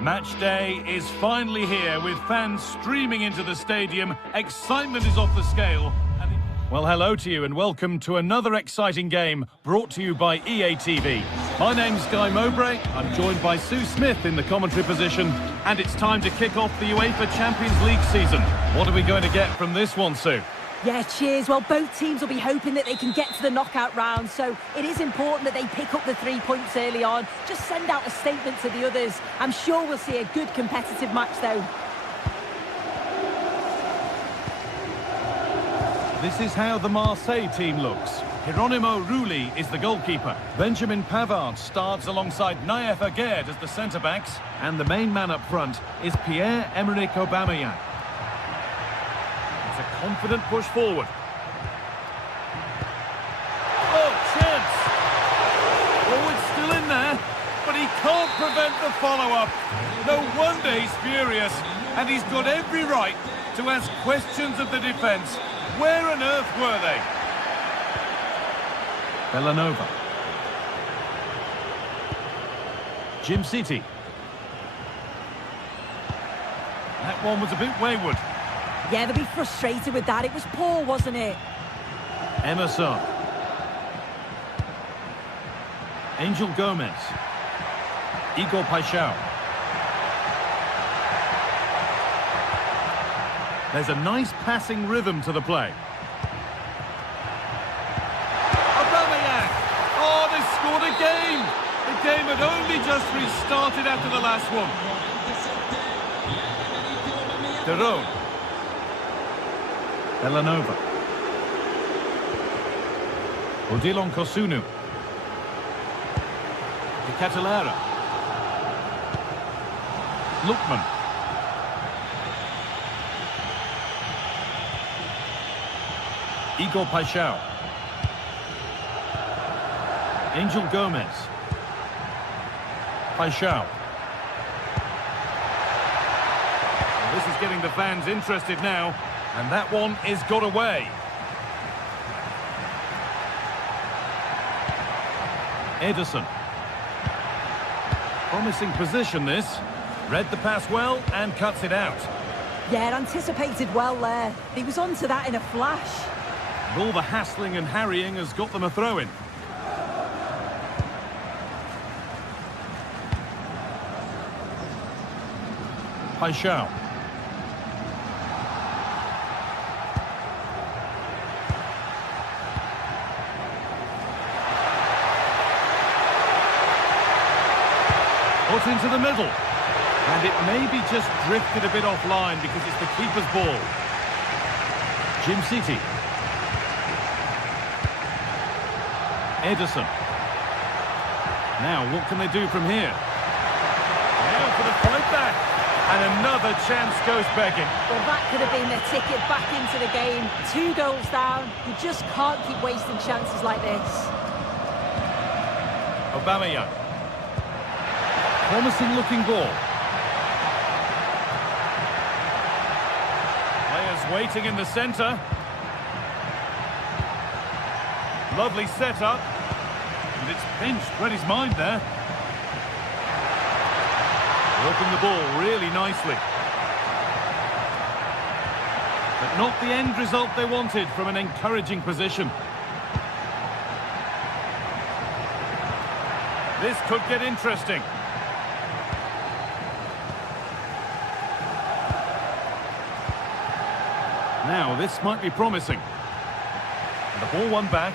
Match day is finally here with fans streaming into the stadium. Excitement is off the scale. Well, hello to you and welcome to another exciting game brought to you by EA TV. My name's Guy Mowbray. I'm joined by Sue Smith in the commentary position, and it's time to kick off the UEFA Champions League season. What are we going to get from this one, Sue? Yeah, cheers. Well, both teams will be hoping that they can get to the knockout round, so it is important that they pick up the 3 points early on. Just send out a statement to the others. I'm sure we'll see a good competitive match, though. This is how the Marseille team looks. Hieronymo Rulli is the goalkeeper. Benjamin Pavard starts alongside Naïef Aguerd as the centre-backs. And the main man up front is Pierre-Emerick Aubameyang. It's a confident push forward. Oh, chance! Oh, it's still in there, but he can't prevent the follow-up. No wonder he's furious, and he's got every right to ask questions of the defence. Where on earth were they? Bellanova. Jim City. That one was a bit wayward. Yeah, they'll be frustrated with that. It was poor, wasn't it? Emerson. Angel Gomez. Igor Paixão. There's a nice passing rhythm to the play. Aubameyang! Oh, they scored again! The game had only just restarted after the last one. Derot. Bellanova. Odilon Kosunu. De Catalera. Lookman. Igor Paixão. Angel Gomez. Paixão. Well, this is getting the fans interested now, and that one is got away. Ederson. Promising position this. Read the pass well and cuts it out. Yeah, anticipated well there. He was onto that in a flash. And all the hassling and harrying has got them a throw-in. Paixão. Put into the middle. And it maybe just drifted a bit offline because it's the keeper's ball. Jim City. Ederson. Now, what can they do from here? Now for the fight back. And another chance goes begging. Well, that could have been their ticket back into the game. 2 goals down. You just can't keep wasting chances like this. Aubameyang. Promising looking ball. Players waiting in the centre. Lovely setup. And it's pinched, read his mind there. Working the ball really nicely. But not the end result they wanted from an encouraging position. This could get interesting. Now, this might be promising. And the ball won back.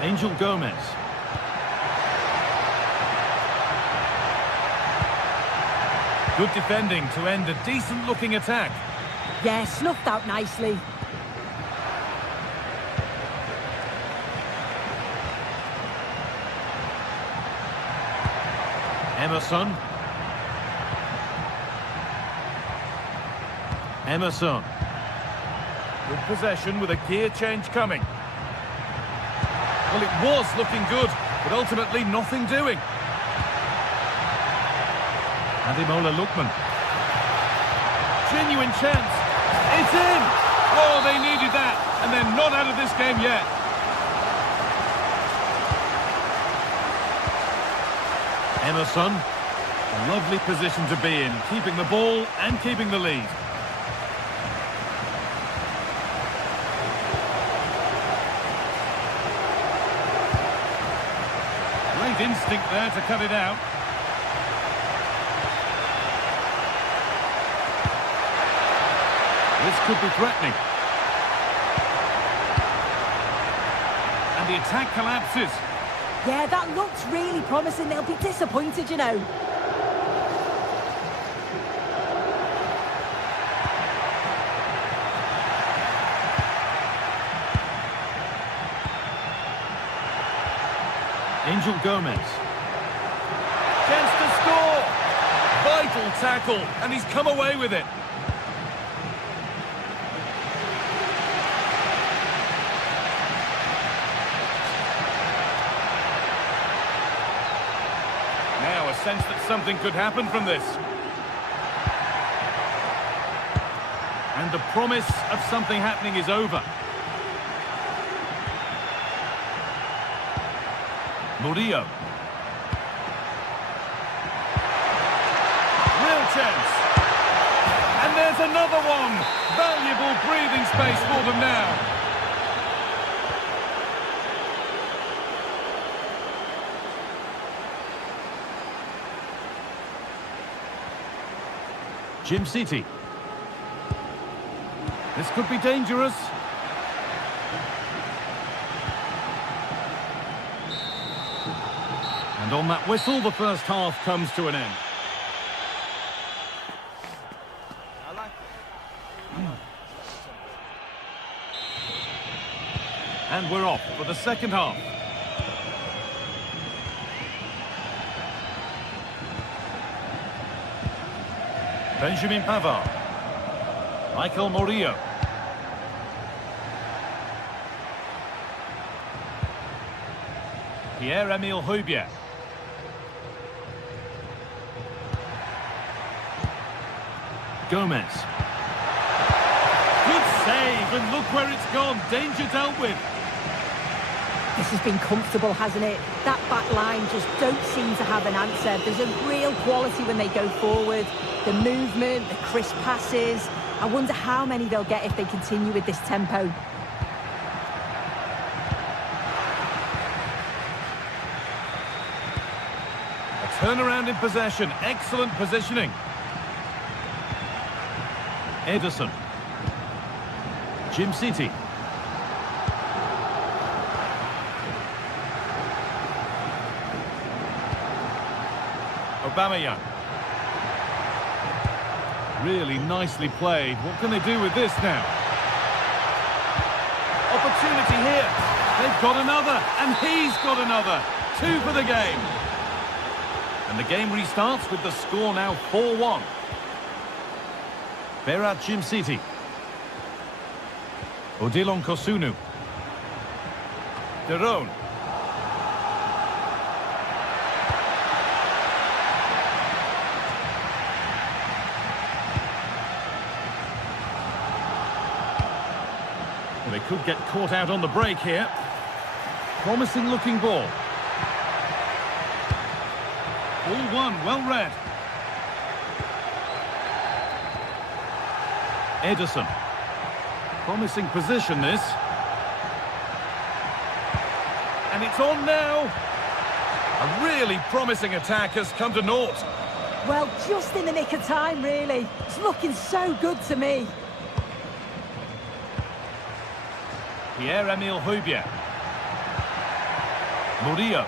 Angel Gomez. Good defending to end a decent-looking attack. Yeah, snuffed out nicely. Emerson. Emerson. Good possession with a gear change coming. Well, it was looking good, but ultimately nothing doing. Ademola Lookman. Genuine chance. It's in! Oh, they needed that, and they're not out of this game yet. Emerson. A lovely position to be in, keeping the ball and keeping the lead. Great instinct there to cut it out. This could be threatening. And the attack collapses. Yeah, that looks really promising. They'll be disappointed, you know. Angel Gomez. Chance to score! Vital tackle, and he's come away with it. Now a sense that something could happen from this. And the promise of something happening is over. Murillo. Real chance. And there's another one. Valuable breathing space for them now. Jim City. This could be dangerous. And on that whistle, the first half comes to an end. And we're off for the second half. Benjamin Pavard. Michael Murillo. Pierre-Emile Højbjerg. Gomez. Good save, and look where it's gone. Danger dealt with. This has been comfortable, hasn't it? That back line just don't seem to have an answer. There's a real quality when they go forward. The movement, the crisp passes. I wonder how many they'll get if they continue with this tempo. A turnaround in possession. Excellent positioning. Ederson. Jim City. Aubameyang. Really nicely played. What can they do with this now? Opportunity here. They've got another, and he's got another. 2 for the game. And the game restarts with the score now 4-1. Berat Jim City. Odilon Kosunu. Derone. Well, they could get caught out on the break here. Promising looking ball. All one, well read. Ederson. Promising position, this. And it's on now. A really promising attack has come to naught. Well, just in the nick of time, really. It's looking so good to me. Pierre-Emile Højbjerg. Murillo.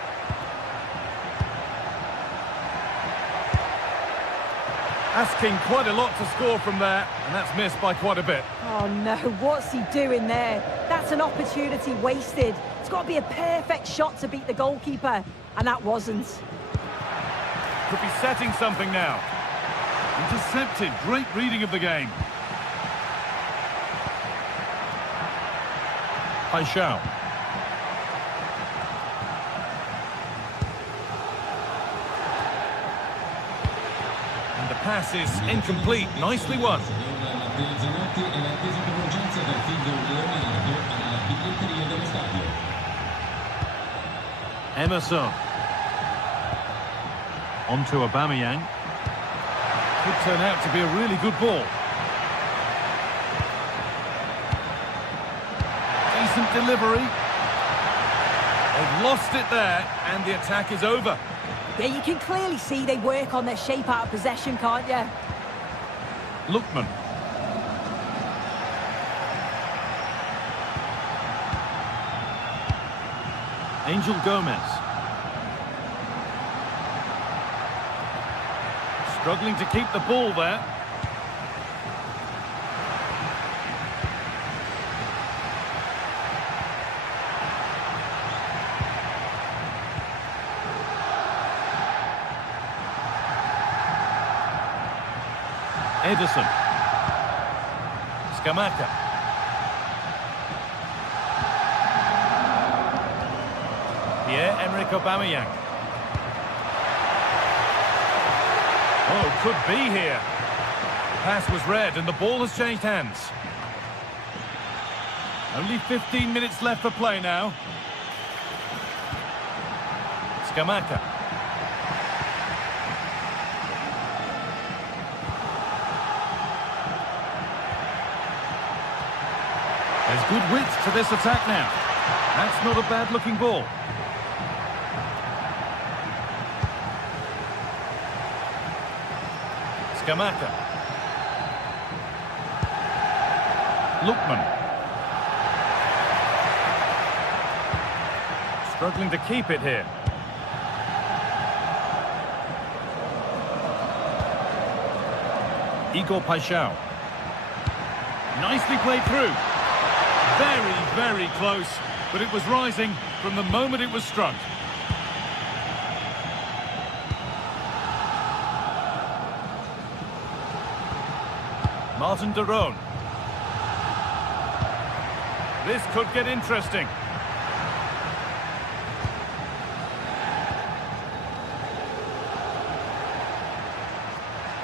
Asking quite a lot to score from there, and that's missed by quite a bit. Oh no, what's he doing there? That's an opportunity wasted. It's got to be a perfect shot to beat the goalkeeper, and that wasn't. Could be setting something now. Intercepted, great reading of the game. Paixão. And the pass is incomplete, nicely won. Emerson. On to Aubameyang. Could turn out to be a really good ball. Decent delivery. They've lost it there, and the attack is over. Yeah, you can clearly see they work on their shape out of possession, can't you? Lookman. Angel Gomez. Struggling to keep the ball there. Edison. Scamacca. Pierre-Emerick Aubameyang. Oh, could be here. Pass was read and the ball has changed hands. Only 15 minutes left for play now. Scamacca. There's good width to this attack now. That's not a bad-looking ball. Scamacca. Lookman. Struggling to keep it here. Igor Paixão. Nicely played through. Very, very close, but it was rising from the moment it was struck. Martin de Roon. This could get interesting.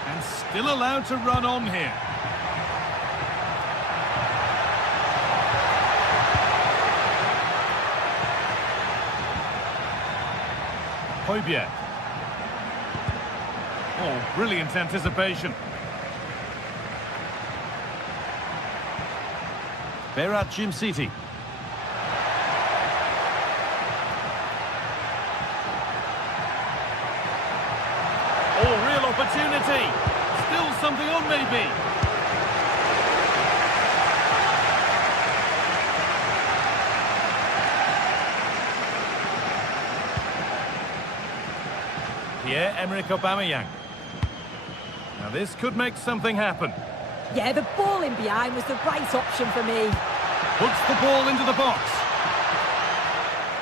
And still allowed to run on here. Højbjerg. Oh, brilliant anticipation. Berat Jimsiti. Oh, real opportunity. Still something on, maybe. Pierre-Emerick Aubameyang. Now this could make something happen. Yeah, the ball in behind was the right option for me. Puts the ball into the box.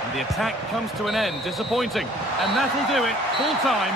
And the attack comes to an end. Disappointing. And that'll do it. Full time.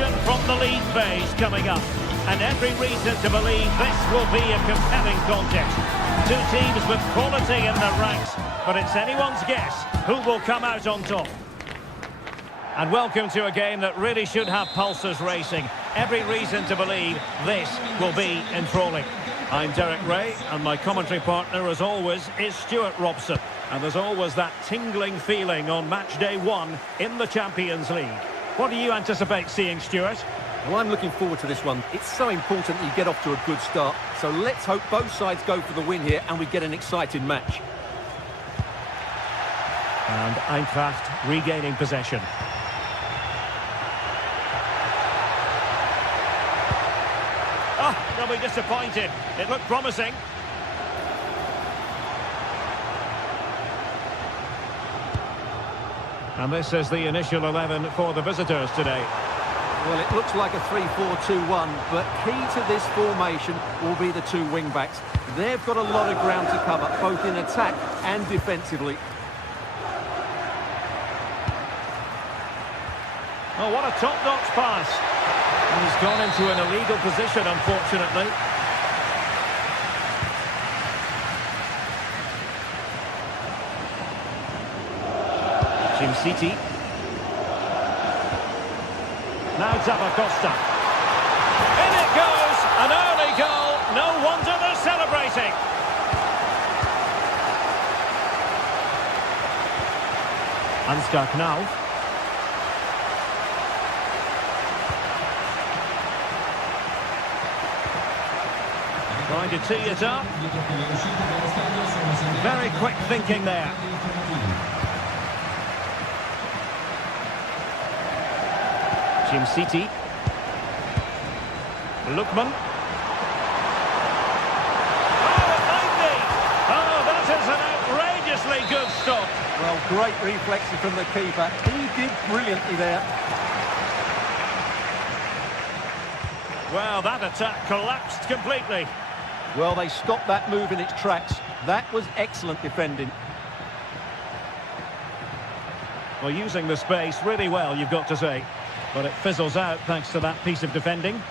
action from the league phase coming up. And every reason to believe this will be a compelling contest. Two teams with quality in their ranks, but it's anyone's guess who will come out on top. And welcome to a game that really should have pulses racing. Every reason to believe this will be enthralling. I'm Derek Ray, and my commentary partner, as always, is Stuart Robson. And there's always that tingling feeling on match day 1 in the Champions League. What do you anticipate seeing, Stuart? Well, I'm looking forward to this one. It's so important that you get off to a good start. So let's hope both sides go for the win here and we get an exciting match. And Eintracht regaining possession. Oh, they'll be disappointed. It looked promising. And this is the initial 11 for the visitors today. Well, it looks like a 3-4-2-1, but key to this formation will be the two wing-backs. They've got a lot of ground to cover, both in attack and defensively. Oh, what a top-notch pass. He's gone into an illegal position, unfortunately. Jim City. Now Zappacosta. In it goes! An early goal. No wonder they're celebrating. Ansgar Knauf. Trying to tee it up. Very quick thinking there. Jim City. Lookman. Oh, it might be! Oh, that is an outrageously good stop. Well, great reflexes from the keeper. He did brilliantly there. Well, that attack collapsed completely. Well, they stopped that move in its tracks. That was excellent defending. Well, using the space really well, you've got to say. But it fizzles out thanks to that piece of defending.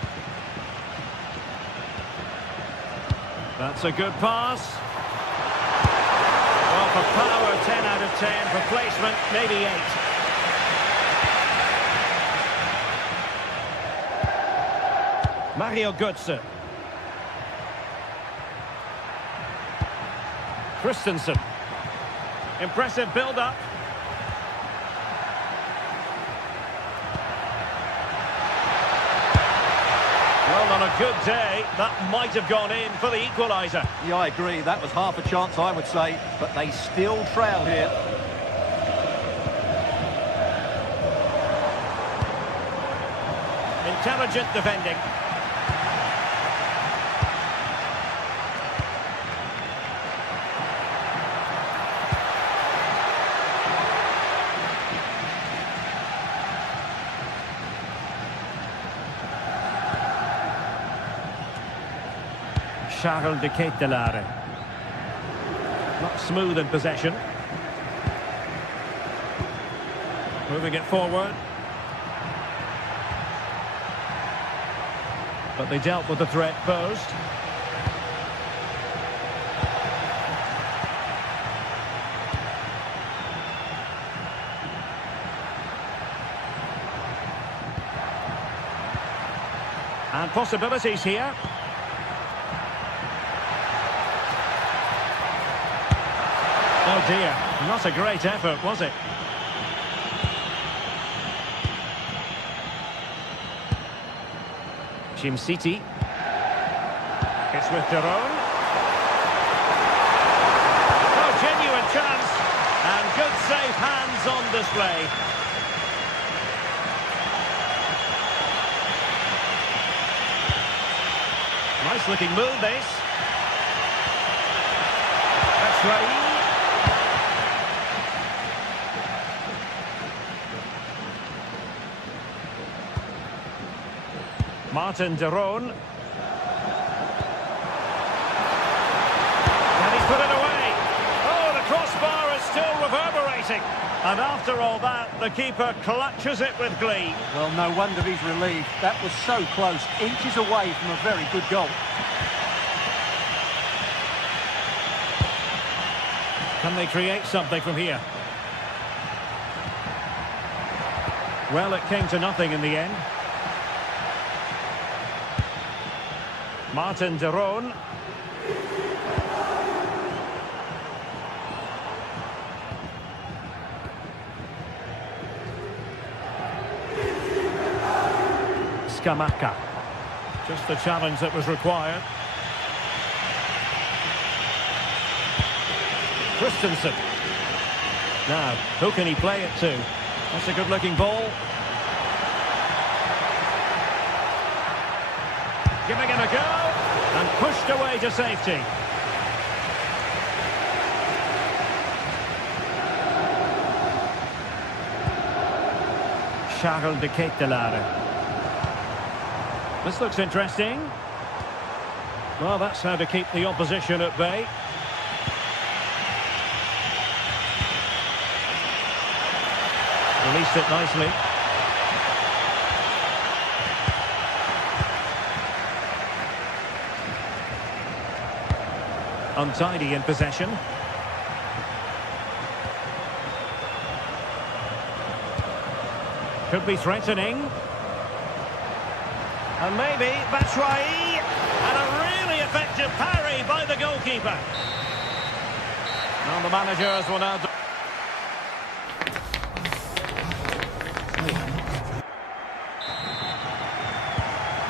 That's a good pass. Well, for power, 10 out of 10. For placement, maybe 8. Mario Götze. Christensen. Impressive build-up. Well, on a good day, that might have gone in for the equaliser. Yeah, I agree. That was half a chance, I would say. But they still trail here. Intelligent defending. Charles de Ketelaere. Not smooth in possession. Moving it forward. But they dealt with the threat posed. And possibilities here. Oh dear, not a great effort, was it? Jim City. It's with Deron. Oh, genuine chance. And good safe hands on display. Nice looking move, this. That's right. Martin Deron. Can he put it away? Oh, the crossbar is still reverberating. exciting. And after all that, the keeper clutches it with glee. Well, no wonder he's relieved. That was so close, inches away from a very good goal. Can they create something from here? Well, it came to nothing in the end. Martin de Roon. Scamacca. Just the challenge that was required. Christensen. Now, who can he play it to? That's a good-looking ball. Giving it a go. And pushed away to safety. Charles de Ketelaere. This looks interesting. Well, that's how to keep the opposition at bay. Released it nicely. Untidy in possession. Could be threatening. And maybe Batshuayi. And a really effective parry by the goalkeeper. And the managers will now...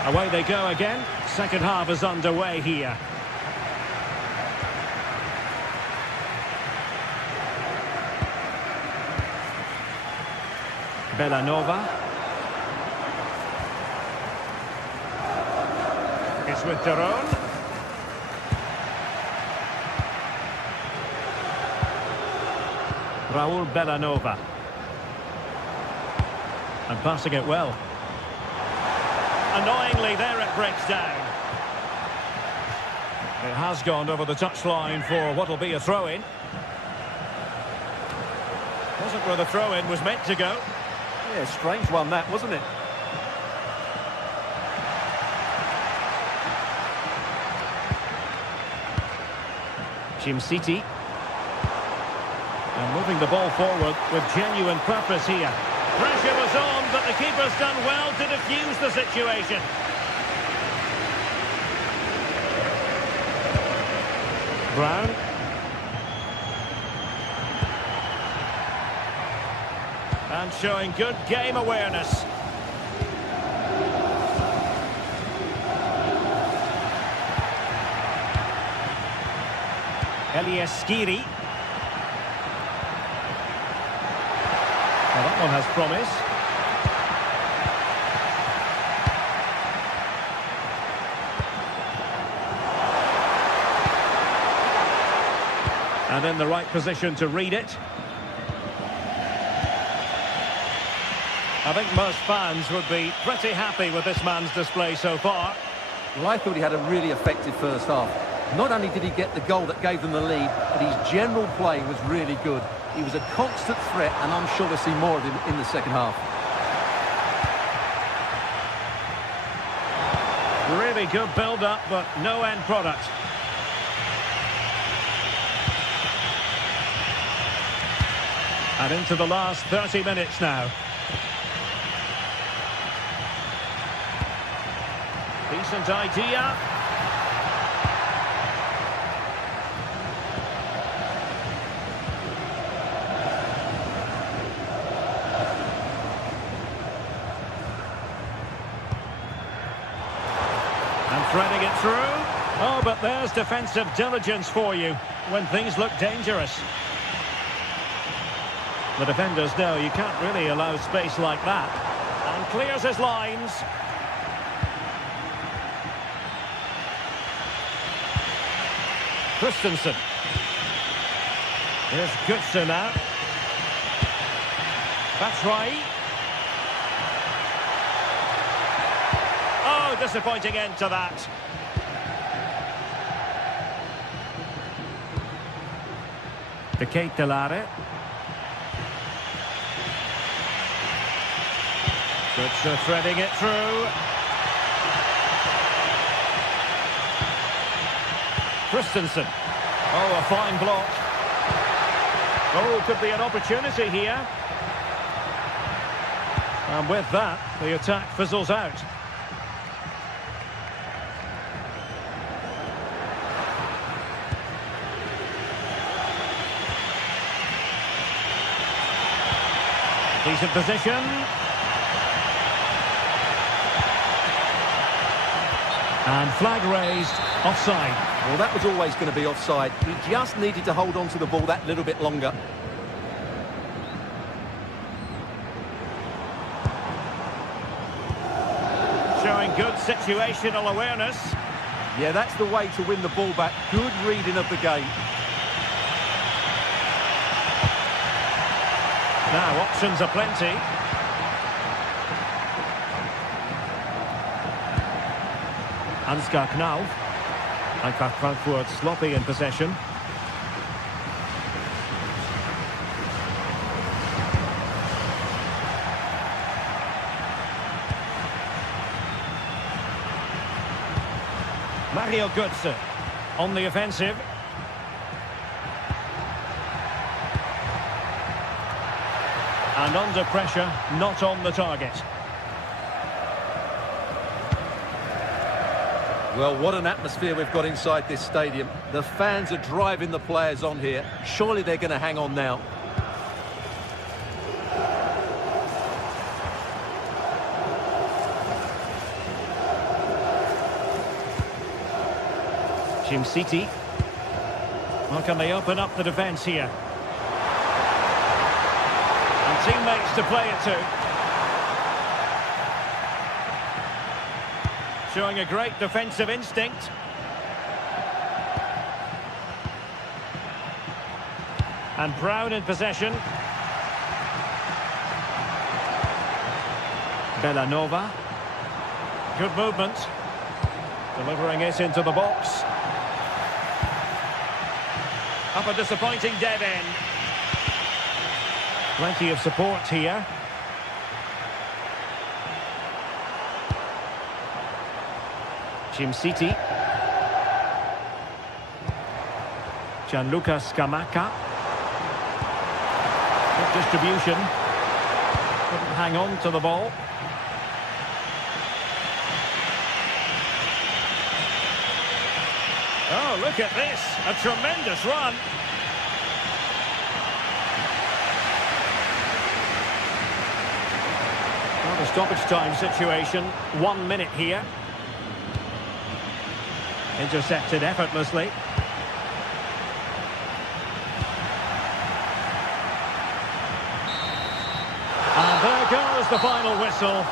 Away they go again. Second half is underway here. Bellanova. It's with de Roon. Raul Bellanova. And passing it well. Annoyingly, there it breaks down. It has gone over the touchline for what will be a throw-in. Wasn't where the throw-in was meant to go. Yeah, strange one that, wasn't it? Jim City. And moving the ball forward with genuine purpose here. Pressure was on, but the keeper's done well to defuse the situation. Brown. And showing good game awareness. Elias Skiri. Well, that one has promise. And in the right position to read it. I think most fans would be pretty happy with this man's display so far. Well, I thought he had a really effective first half. Not only did he get the goal that gave them the lead, but his general play was really good. He was a constant threat, and I'm sure we'll see more of him in the second half. Really good build-up, but no end product. And into the last 30 minutes now. Decent idea. And threading it through. Oh, but there's defensive diligence for you when things look dangerous. The defenders know you can't really allow space like that. And clears his lines. Christensen. Here's Götze now. Batshuayi. Oh, disappointing end to that. De Ketelaere. Good threading it through. Christensen. Oh, a fine block. Oh, could be an opportunity here. And with that, the attack fizzles out. Decent position. And flag raised, offside. Well, that was always going to be offside. He just needed to hold on to the ball that little bit longer. Showing good situational awareness. Yeah, that's the way to win the ball back. Good reading of the game. Now, options are plenty. Ansgar Knauf. Eintracht Frankfurt sloppy in possession. Mario Götze on the offensive. And under pressure, not on the target. Well, what an atmosphere we've got inside this stadium. The fans are driving the players on here. Surely they're going to hang on now. Jim City. Well, can they open up the defence here? And teammates to play it to. Showing a great defensive instinct. And Brown in possession. Bellanova. Good movement. Delivering it into the box. Up a disappointing dead end. Plenty of support here. Jim City. Gianluca Scamacca. Good distribution. Couldn't hang on to the ball. Oh, look at this. A tremendous run. Well, the stoppage time situation. 1 minute here. Intercepted effortlessly. And there goes the final whistle.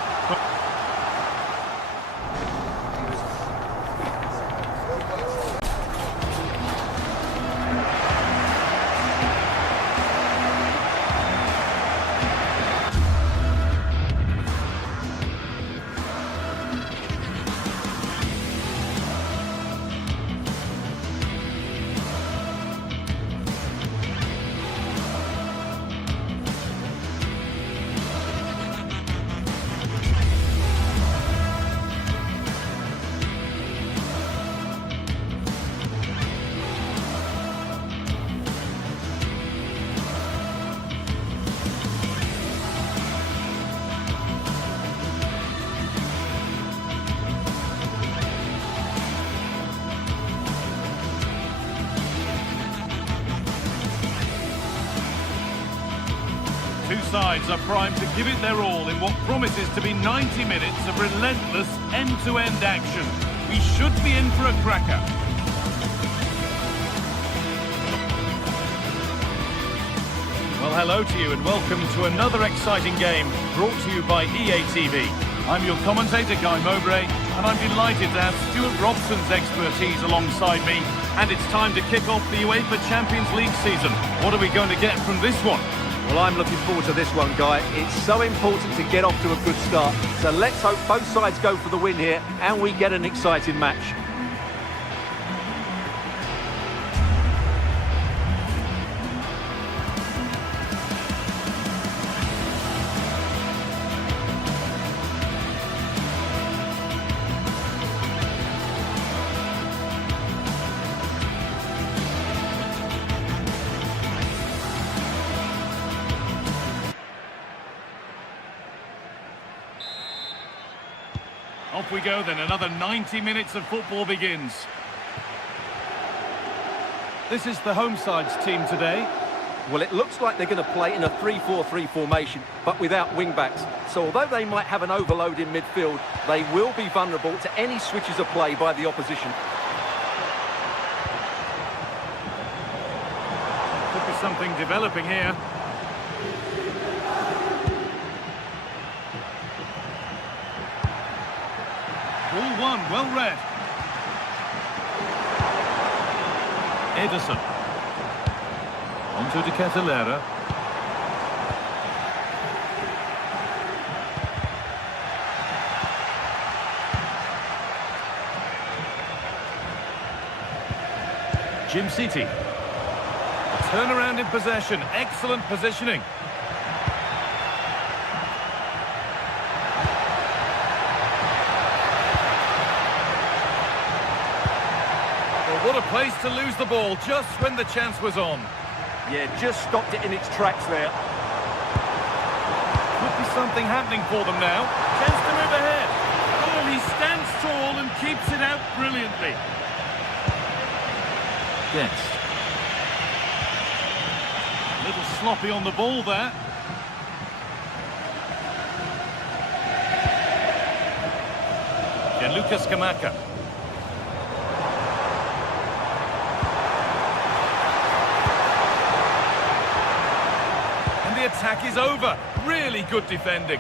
Two sides are primed to give it their all in what promises to be 90 minutes of relentless end-to-end action. We should be in for a cracker. Well, hello to you and welcome to another exciting game brought to you by EA TV. I'm your commentator, Guy Mowbray, and I'm delighted to have Stuart Robson's expertise alongside me. And it's time to kick off the UEFA Champions League season. What are we going to get from this one? Well, I'm looking forward to this one, Guy. It's so important to get off to a good start. So let's hope both sides go for the win here and we get an exciting match. Off we go then, another 90 minutes of football begins. This is the home side's team today. Well, it looks like they're going to play in a 3-4-3 formation, but without wing-backs. So although they might have an overload in midfield, they will be vulnerable to any switches of play by the opposition. Could be something developing here. Ball one, well read. Ederson. On to De Ketelaere. Jim City. A turnaround in possession. Excellent positioning. Well, what a place to lose the ball just when the chance was on. Yeah, just stopped it in its tracks there. Could be something happening for them now. Chance to move ahead. Oh, he stands tall and keeps it out brilliantly. Yes. A little sloppy on the ball there. Gianluca Scamacca. The attack is over. Really good defending.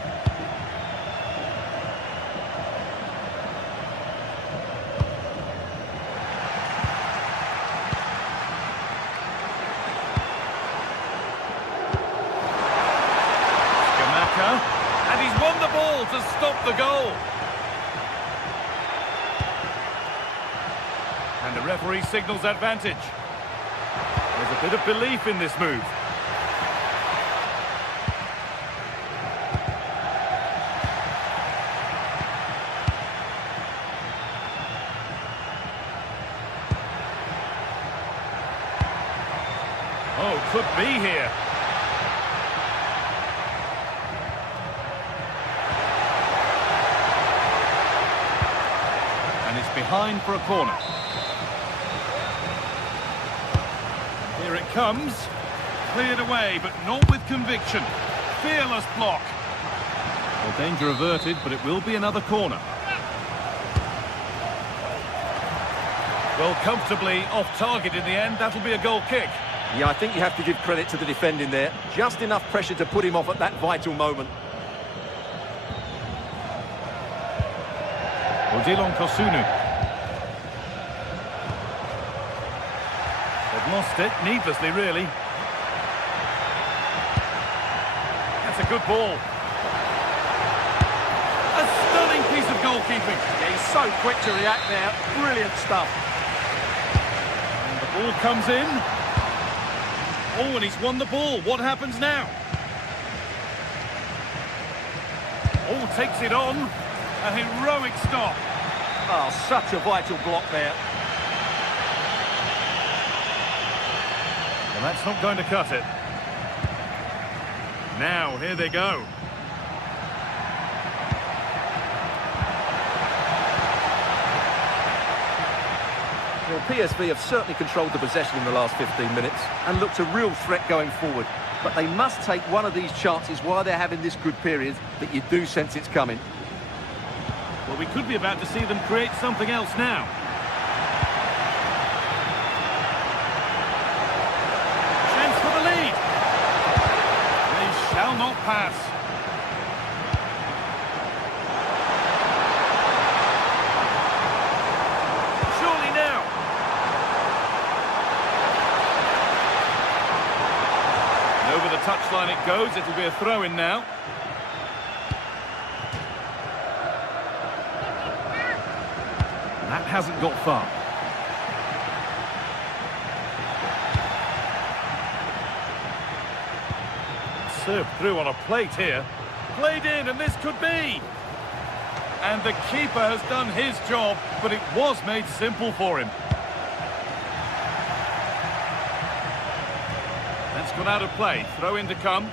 Scamacca. And he's won the ball to stop the goal. And the referee signals advantage. There's a bit of belief in this move. Oh, could be here. And it's behind for a corner. Here it comes. Cleared away, but not with conviction. Fearless block. Well, danger averted, but it will be another corner. Well, comfortably off target in the end. That'll be a goal kick. Yeah, I think you have to give credit to the defending there. Just enough pressure to put him off at that vital moment. Odilon Kosunu. They've lost it, needlessly, really. That's a good ball. A stunning piece of goalkeeping. Yeah, he's so quick to react there. Brilliant stuff. And the ball comes in. Oh, and he's won the ball. What happens now? Oh, takes it on. A heroic stop. Oh, such a vital block there. Well, that's not going to cut it. Now, here they go. Well, PSV have certainly controlled the possession in the last 15 minutes and looked a real threat going forward. But they must take one of these chances while they're having this good period that you do sense it's coming. Well, we could be about to see them create something else now. Chance for the lead. They shall not pass. Surely now. And over the touchline it goes. It'll be a throw-in now. That hasn't got far. Served through on a plate here. Played in, and this could be. And the keeper has done his job, but it was made simple for him. That's gone out of play. Throw in to come.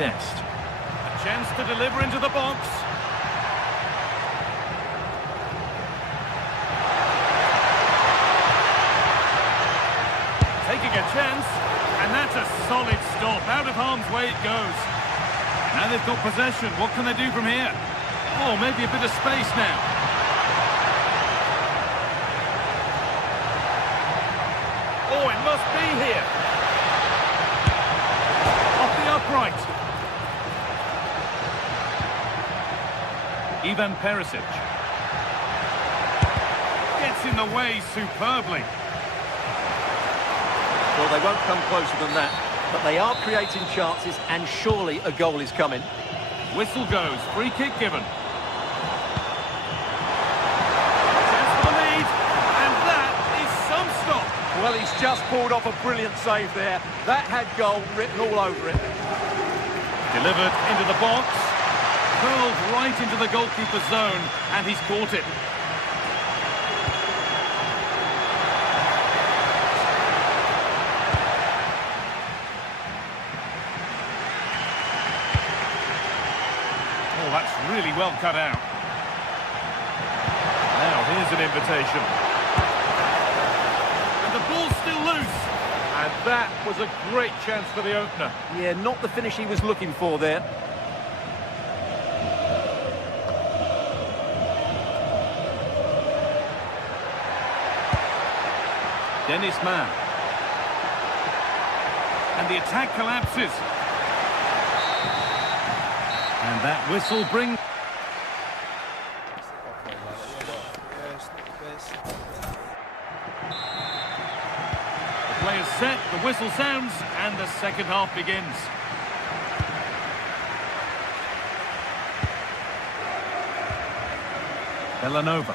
Dest. A chance to deliver into the box. Taking a chance, and that's a solid stop. Out of harm's way it goes. Now they've got possession. What can they do from here? Oh, maybe a bit of space now. Oh, it must be here. Off the upright. Ivan Perisic. Gets in the way superbly. Well, they won't come closer than that, but they are creating chances, and surely a goal is coming. Whistle goes. Free kick given. Chance for the lead, and that is some stop. Well, he's just pulled off a brilliant save there. That had goal written all over it. Delivered into the box. Curled right into the goalkeeper's zone, and he's caught it. Oh, that's really well cut out. Now, here's an invitation. And the ball's still loose. And that was a great chance for the opener. Yeah, not the finish he was looking for there. Dennis Mann. And the attack collapses. And that whistle brings... The play is set, the whistle sounds, and the second half begins. Villanova.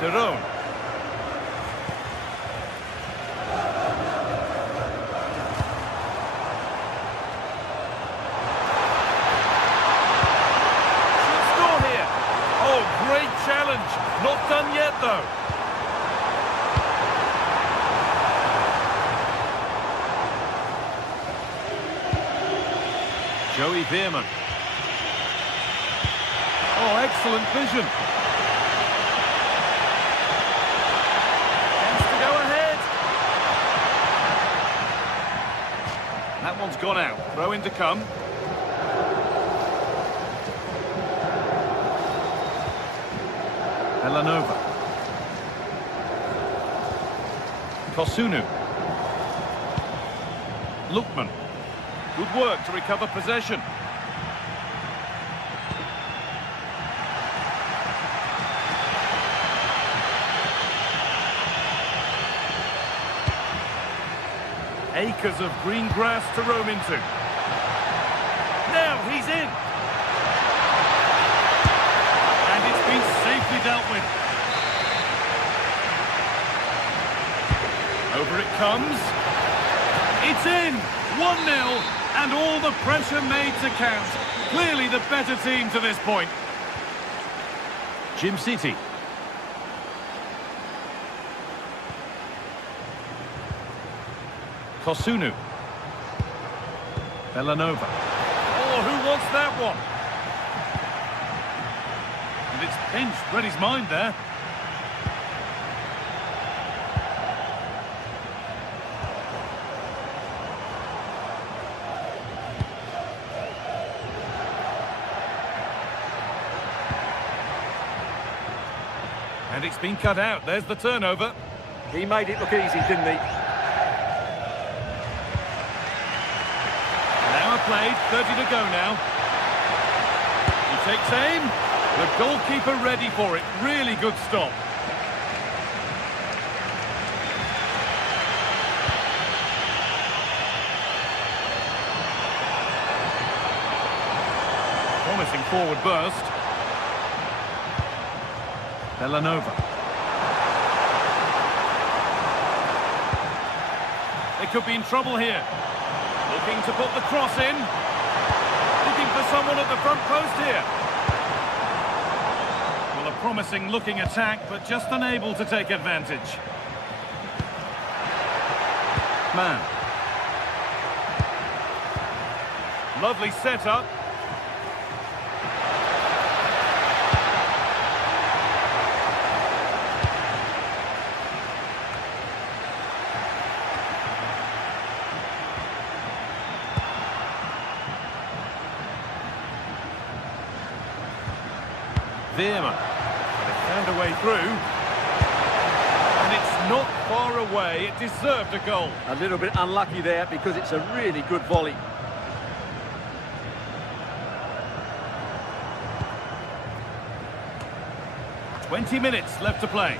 Derone. Challenge, not done yet though. Joey Veerman. Oh, excellent vision. Chance to go ahead. That one's gone out. Throw in to come. Villanova. Kosunu. Lookman. Good work to recover possession. Acres of green grass to roam into. Now he's in. Safely dealt with. Over it comes. It's in. 1-0, and all the pressure made to count. Clearly the better team to this point. Jim City. Kosunu. Villanova. Oh, who wants that one? It's pinched, read his mind there. And it's been cut out. There's the turnover. He made it look easy, didn't he? An hour played, 30 to go now. He takes aim. The goalkeeper ready for it. Really good stop. Promising forward burst. Villanova. They could be in trouble here. Looking to put the cross in. Looking for someone at the front post here. Well, a promising looking attack, but just unable to take advantage. Mann. Lovely setup. Veerman. They found a way through. And it's not far away. It deserved a goal. A little bit unlucky there because it's a really good volley. "20 minutes left to play.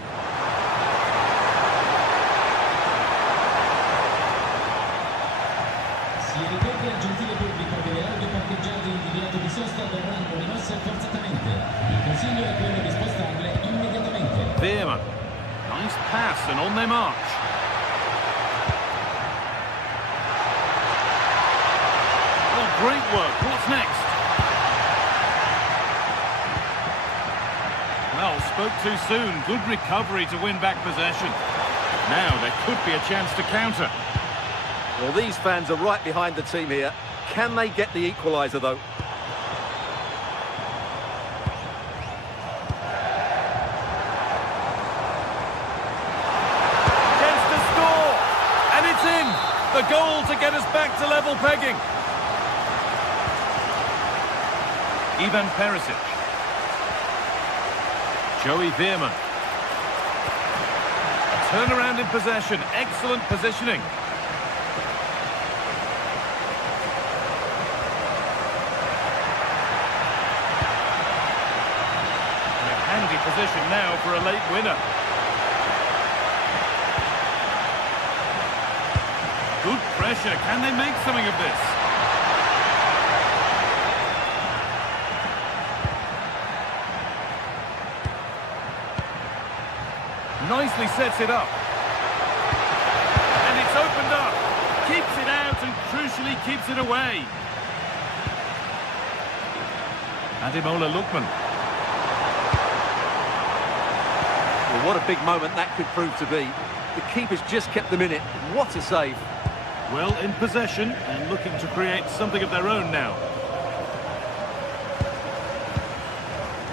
Si ricorda il gentile pubblico che le aule parcheggiate in divieto di sosta verranno rimosse forzatamente. Il consiglio è quello di spostarle immediatamente. Veerman. Nice pass and on they march. Oh, great work. What's next? Well, spoke too soon. Good recovery to win back possession. Now there could be a chance to counter. Well, these fans are right behind the team here. Can they get the equaliser, though? Chance to score! And it's in! The goal to get us back to level pegging. Ivan Perisic. Joey Veerman. Turnaround in possession. Excellent positioning. Handy position now for a late winner. Good pressure. Can they make something of this? Nicely sets it up. And it's opened up. Keeps it out and crucially keeps it away. Ademola Lookman. Well, what a big moment that could prove to be. The keeper's just kept them in it. What a save. Well in possession and looking to create something of their own now.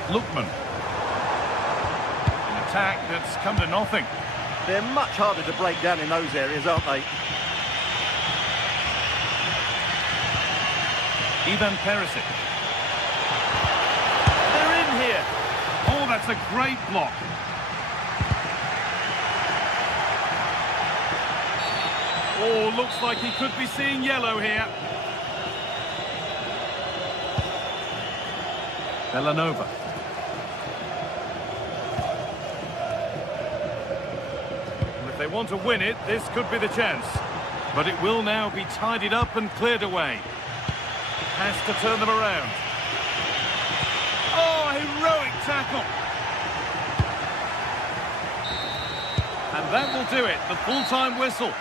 Lookman. An attack that's come to nothing. They're much harder to break down in those areas, aren't they? Ivan Perisic. They're in here. Oh, that's a great block. Oh, looks like he could be seeing yellow here. Villanova. And if they want to win it, this could be the chance. But it will now be tidied up and cleared away. Has to turn them around. Oh, heroic tackle. And that will do it, the full-time whistle.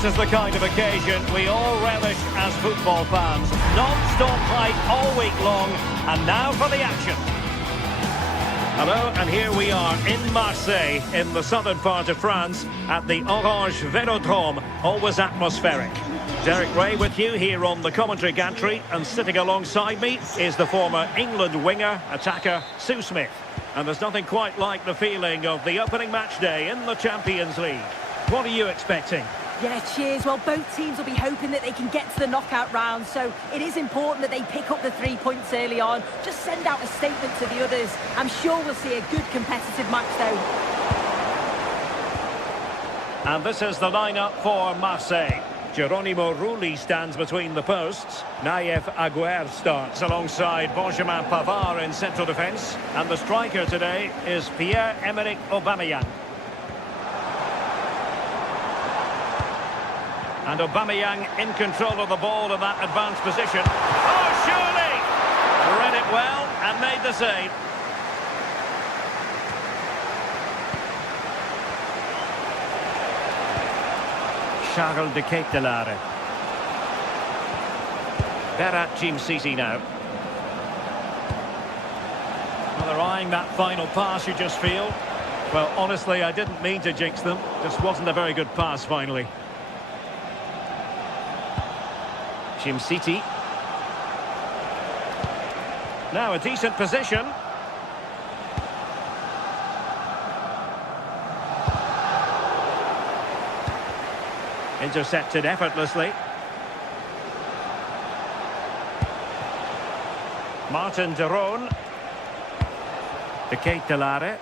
This is the kind of occasion we all relish as football fans. Non-stop fight all week long, and now for the action. Hello, and here we are in Marseille, in the southern part of France, at the Orange Velodrome, always atmospheric. Derek Ray with you here on the commentary gantry, and sitting alongside me is the former England winger, attacker, Sue Smith. And there's nothing quite like the feeling of the opening match day in the Champions League. What are you expecting? Yeah, cheers. Well, both teams will be hoping that they can get to the knockout round, so it is important that they pick up the 3 points early on. Just send out a statement to the others. I'm sure we'll see a good competitive match, though. And this is the lineup for Marseille. Geronimo Rulli stands between the posts. Naïef Aguerd starts alongside Benjamin Pavard in central defence. And the striker today is Pierre-Emerick Aubameyang. And Aubameyang in control of the ball in that advanced position. Oh, surely! Read it well and made the save. Charles de Ketelaere. Berat Jim City now. Well, they're eyeing that final pass, you just feel. Well, honestly, I didn't mean to jinx them. Just wasn't a very good pass, finally. Jim City. Now a decent position. Intercepted effortlessly. Martin de Roon. De Ketelaere.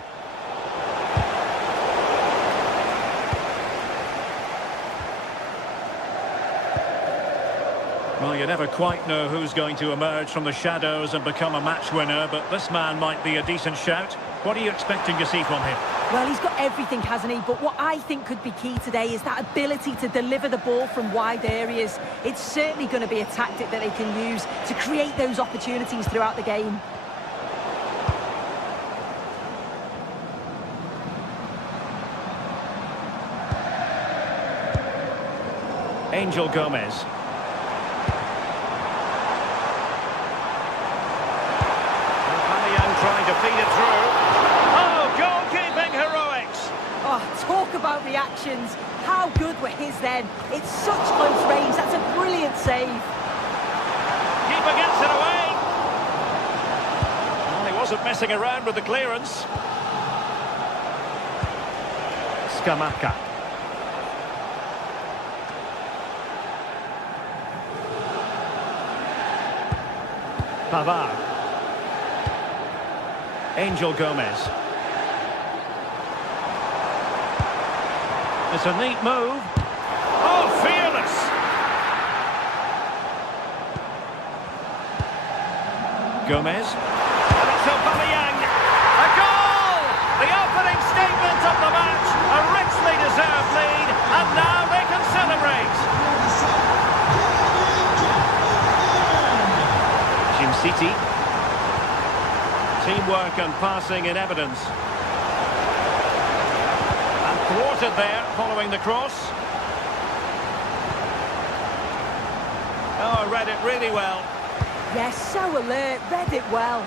Well, you never quite know who's going to emerge from the shadows and become a match winner, but this man might be a decent shout. What are you expecting to see from him? Well, he's got everything, hasn't he? But what I think could be key today is that ability to deliver the ball from wide areas. It's certainly going to be a tactic that they can use to create those opportunities throughout the game. Angel Gomez. Trying to feed it through. Oh, goalkeeping heroics! Oh, talk about reactions. How good were his then? It's such close range. That's a brilliant save. Keeper gets it away. Well, he wasn't messing around with the clearance. Scamacca. Pavard. Angel Gomez. It's a neat move. Oh, fearless! Gomez. And it's Aubameyang. A goal! The opening statement of the match. A richly deserved lead. And now they can celebrate. Jim City. Teamwork and passing in evidence. And thwarted there, following the cross. Oh, read it really well. Yes, so alert, read it well.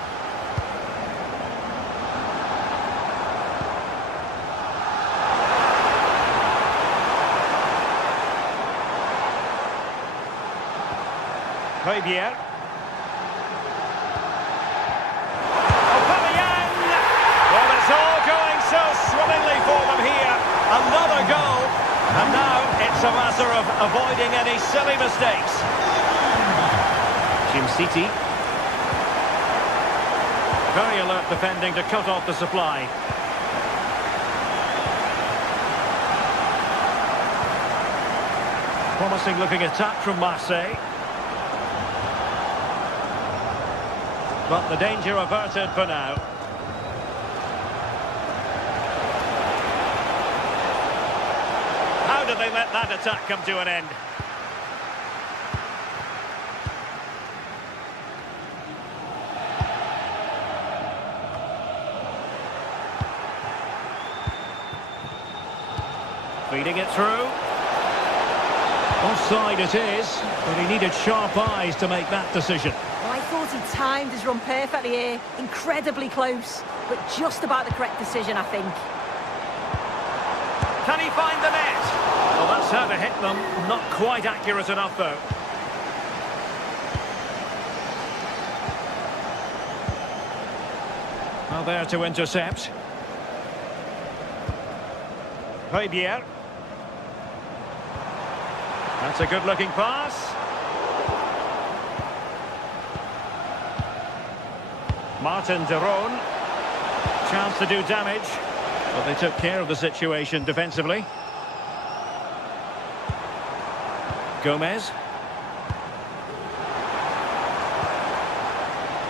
Rivière. Swimmingly for them here. Another goal. And now it's a matter of avoiding any silly mistakes. Jim City. Very alert defending to cut off the supply. Promising looking attack from Marseille. But the danger averted for now. How did they let that attack come to an end? Feeding it through. Offside it is, but he needed sharp eyes to make that decision. Well, I thought he timed his run perfectly here. Incredibly close, but just about the correct decision, I think. Can he find the net? Well, that's how to hit them. Not quite accurate enough, though. Well, there to intercept. Fabier. That's a good-looking pass. Martin de Roon. Chance to do damage. But they took care of the situation defensively. Gomez.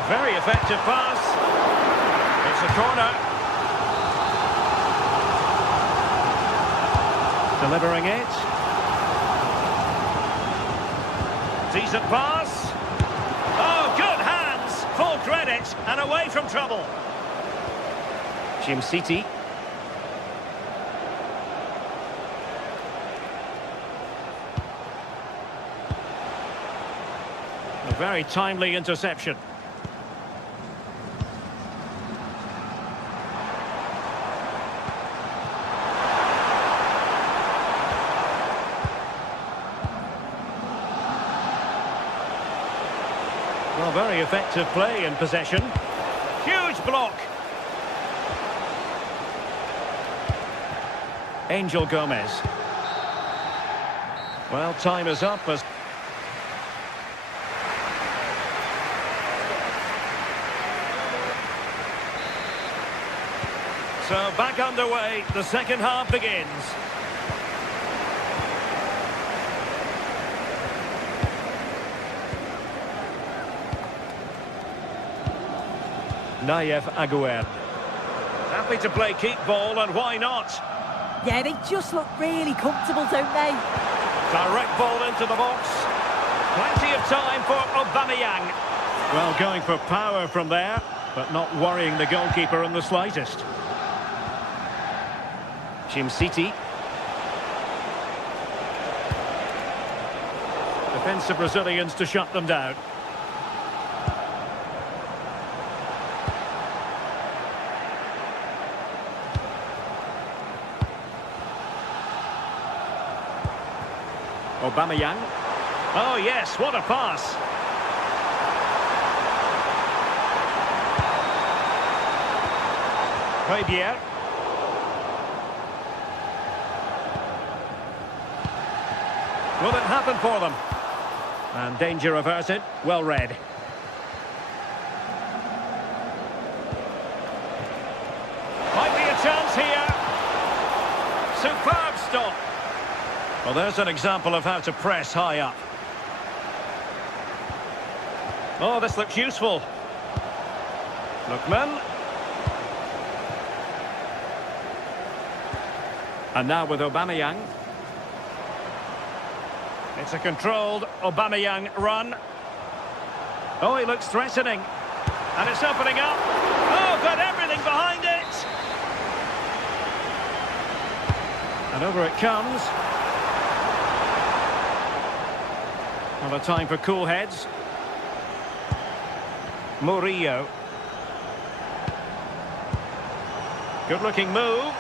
Very effective pass. It's a corner. Delivering it. Decent pass. Oh, good hands. Full credit and away from trouble. Jim City. A very timely interception. Well, very effective play in possession. Huge block. Angel Gomez. Well, time is up as... So back underway, the second half begins. Nayef Aguerd. Happy to play keep ball, and why not? Yeah, they just look really comfortable, don't they? Direct ball into the box. Plenty of time for Aubameyang. Well, going for power from there, but not worrying the goalkeeper in the slightest. Jim City. Defensive Brazilians to shut them down. Aubameyang. Oh yes, what a pass. Fabier. Will it happen for them? And danger averted. Well read. Might be a chance here. Superb stop. Well, there's an example of how to press high up. Oh, this looks useful. Lookman. And now with Aubameyang. It's a controlled Aubameyang run. Oh, he looks threatening. And it's opening up. Oh, got everything behind it. And over it comes. Well, a time for cool heads. Murillo. Good-looking move.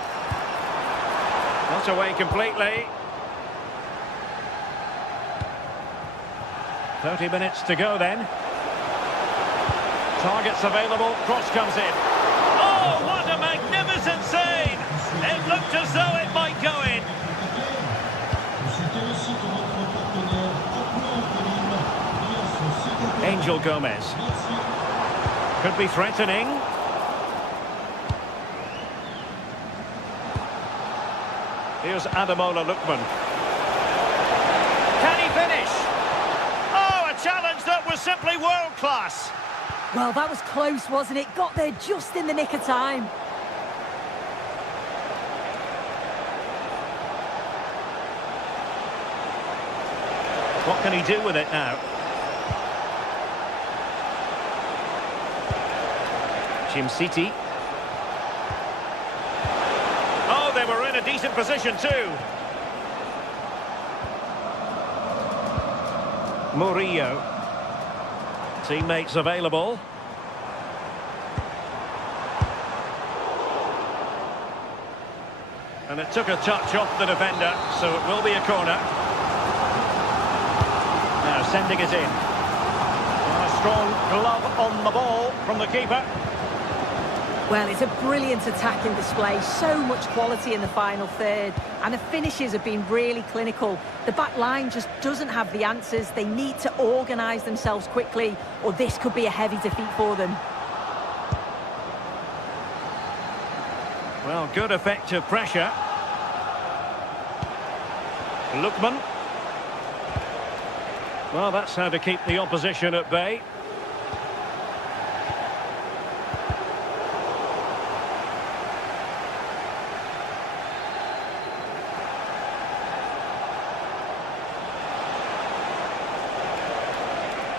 Not away completely. 30 minutes to go then. Targets available. Cross comes in. Oh, what a magnificent save! It looked as though it might go in. Angel Gomez. Could be threatening. Here's Ademola Lookman. Can he finish? Oh, a challenge that was simply world-class. Well, that was close, wasn't it? Got there just in the nick of time. What can he do with it now? Jim City. Oh, they were in a decent position too. Murillo. Teammates available. And it took a touch off the defender, so it will be a corner. Now sending it in. A strong glove on the ball from the keeper. Well, it's a brilliant attacking display, so much quality in the final third, and the finishes have been really clinical. The back line just doesn't have the answers. They need to organise themselves quickly, or this could be a heavy defeat for them. Well, good effective pressure. Lookman. Well, that's how to keep the opposition at bay.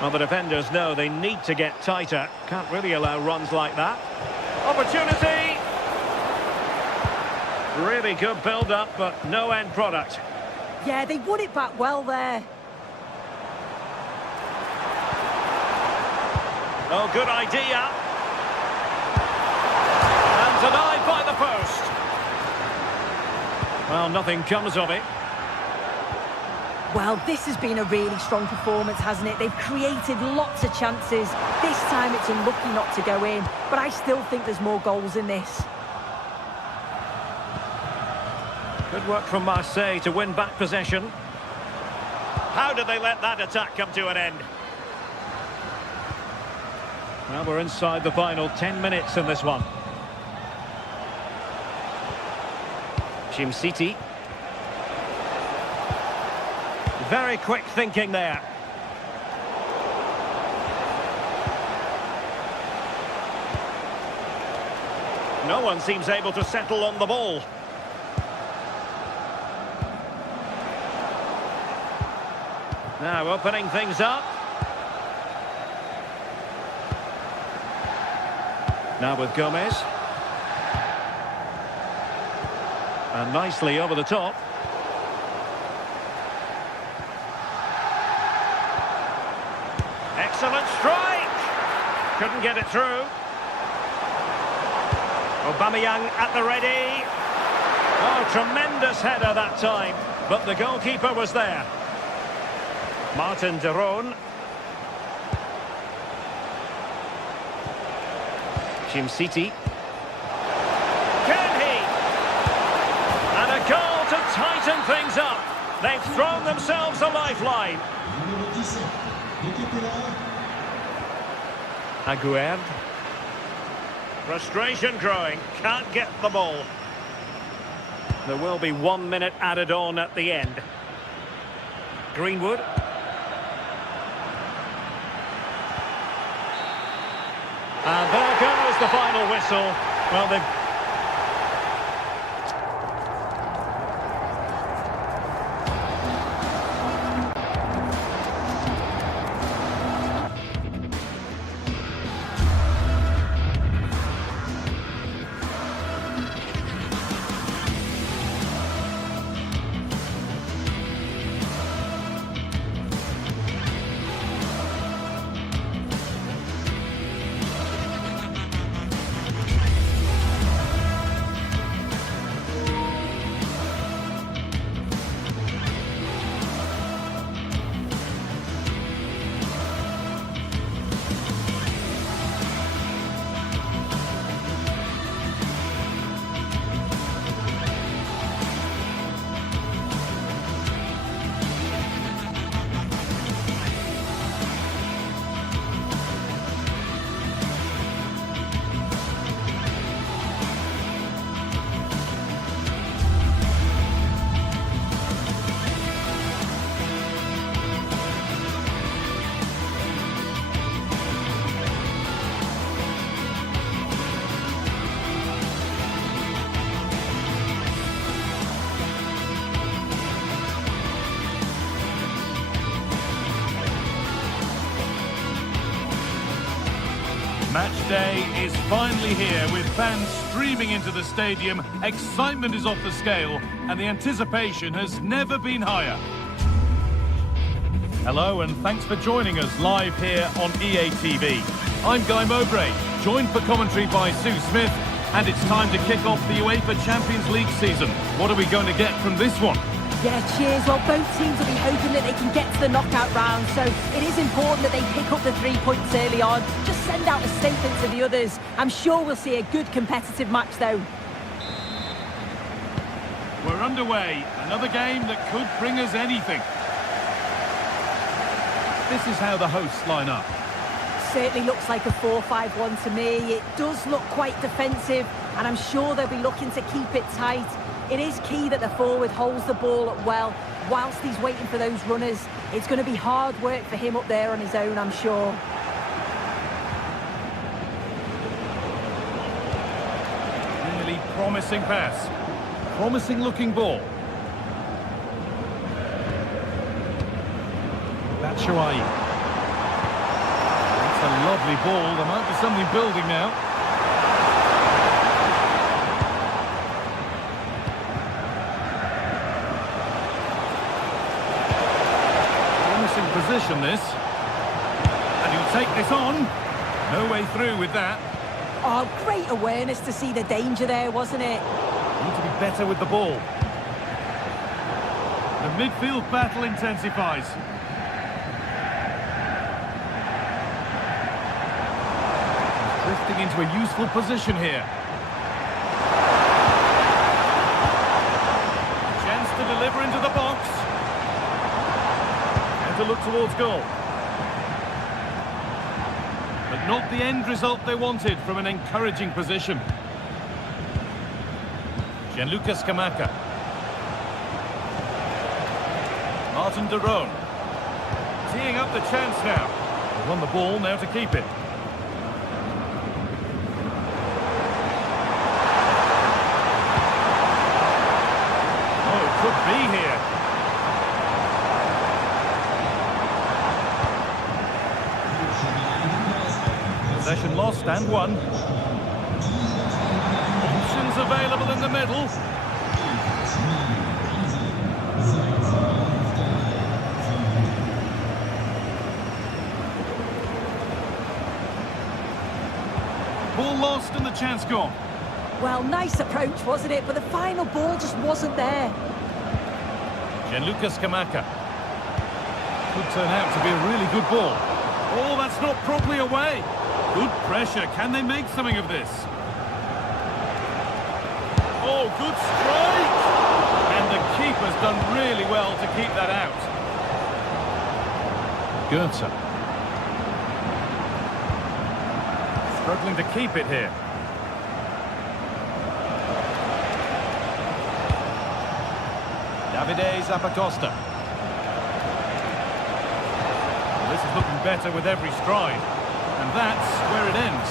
Well, the defenders know they need to get tighter. Can't really allow runs like that. Opportunity! Really good build-up, but no end product. Yeah, they won it back well there. Oh, good idea. And denied by the post. Well, nothing comes of it. Well, this has been a really strong performance, hasn't it? They've created lots of chances. This time it's unlucky not to go in, but I still think there's more goals in this. Good work from Marseille to win back possession. How did they let that attack come to an end? Well, we're inside the final 10 minutes in this one. City. Very quick thinking there. No one seems able to settle on the ball. Now opening things up. Now with Gomez. And nicely over the top. Excellent strike! Couldn't get it through. Aubameyang at the ready. Oh, tremendous header that time, but the goalkeeper was there. Martin de Roon. City. Can he? And a goal to tighten things up. They've thrown themselves a lifeline. Aguerd. Frustration growing. Can't get the ball. There will be 1 minute added on at the end. Greenwood. And there goes the final whistle. Well, they've... Match day is finally here with fans streaming into the stadium. Excitement is off the scale and the anticipation has never been higher. Hello and thanks for joining us live here on EA TV. I'm Guy Mowbray, joined for commentary by Sue Smith, and it's time to kick off the UEFA Champions League season. What are we going to get from this one? Yeah, cheers. Well, both teams will be hoping that they can get to the knockout round, so it is important that they pick up the 3 points early on. Just send out a statement to the others. I'm sure we'll see a good competitive match, though. We're underway. Another game that could bring us anything. This is how the hosts line up. Certainly looks like a 4-5-1 to me. It does look quite defensive, and I'm sure they'll be looking to keep it tight. It is key that the forward holds the ball up well whilst he's waiting for those runners. It's going to be hard work for him up there on his own, I'm sure. Really promising pass. Promising looking ball. That's Shuai. That's a lovely ball. There might be something building now. Promising position this. And he'll take this on. No way through with that. Oh, great awareness to see the danger there, wasn't it? Need to be better with the ball. The midfield battle intensifies. Drifting into a useful position here. Chance to deliver into the box. And to look towards goal. But not the end result they wanted from an encouraging position. Gianluca Scamacca. Martin de Roon. Teeing up the chance now. They won the ball, now to keep it. Oh, it could be here. Possession lost and won. Options available in the middle. Ball lost and the chance gone. Well, nice approach, wasn't it? But the final ball just wasn't there. Gianluca Scamacca. Could turn out to be a really good ball. Oh, that's not properly away. Good pressure. Can they make something of this? Oh, good strike! And the keeper's done really well to keep that out. Goetze. Struggling to keep it here. Davide Zappacosta. This is looking better with every stride. And that's where it ends.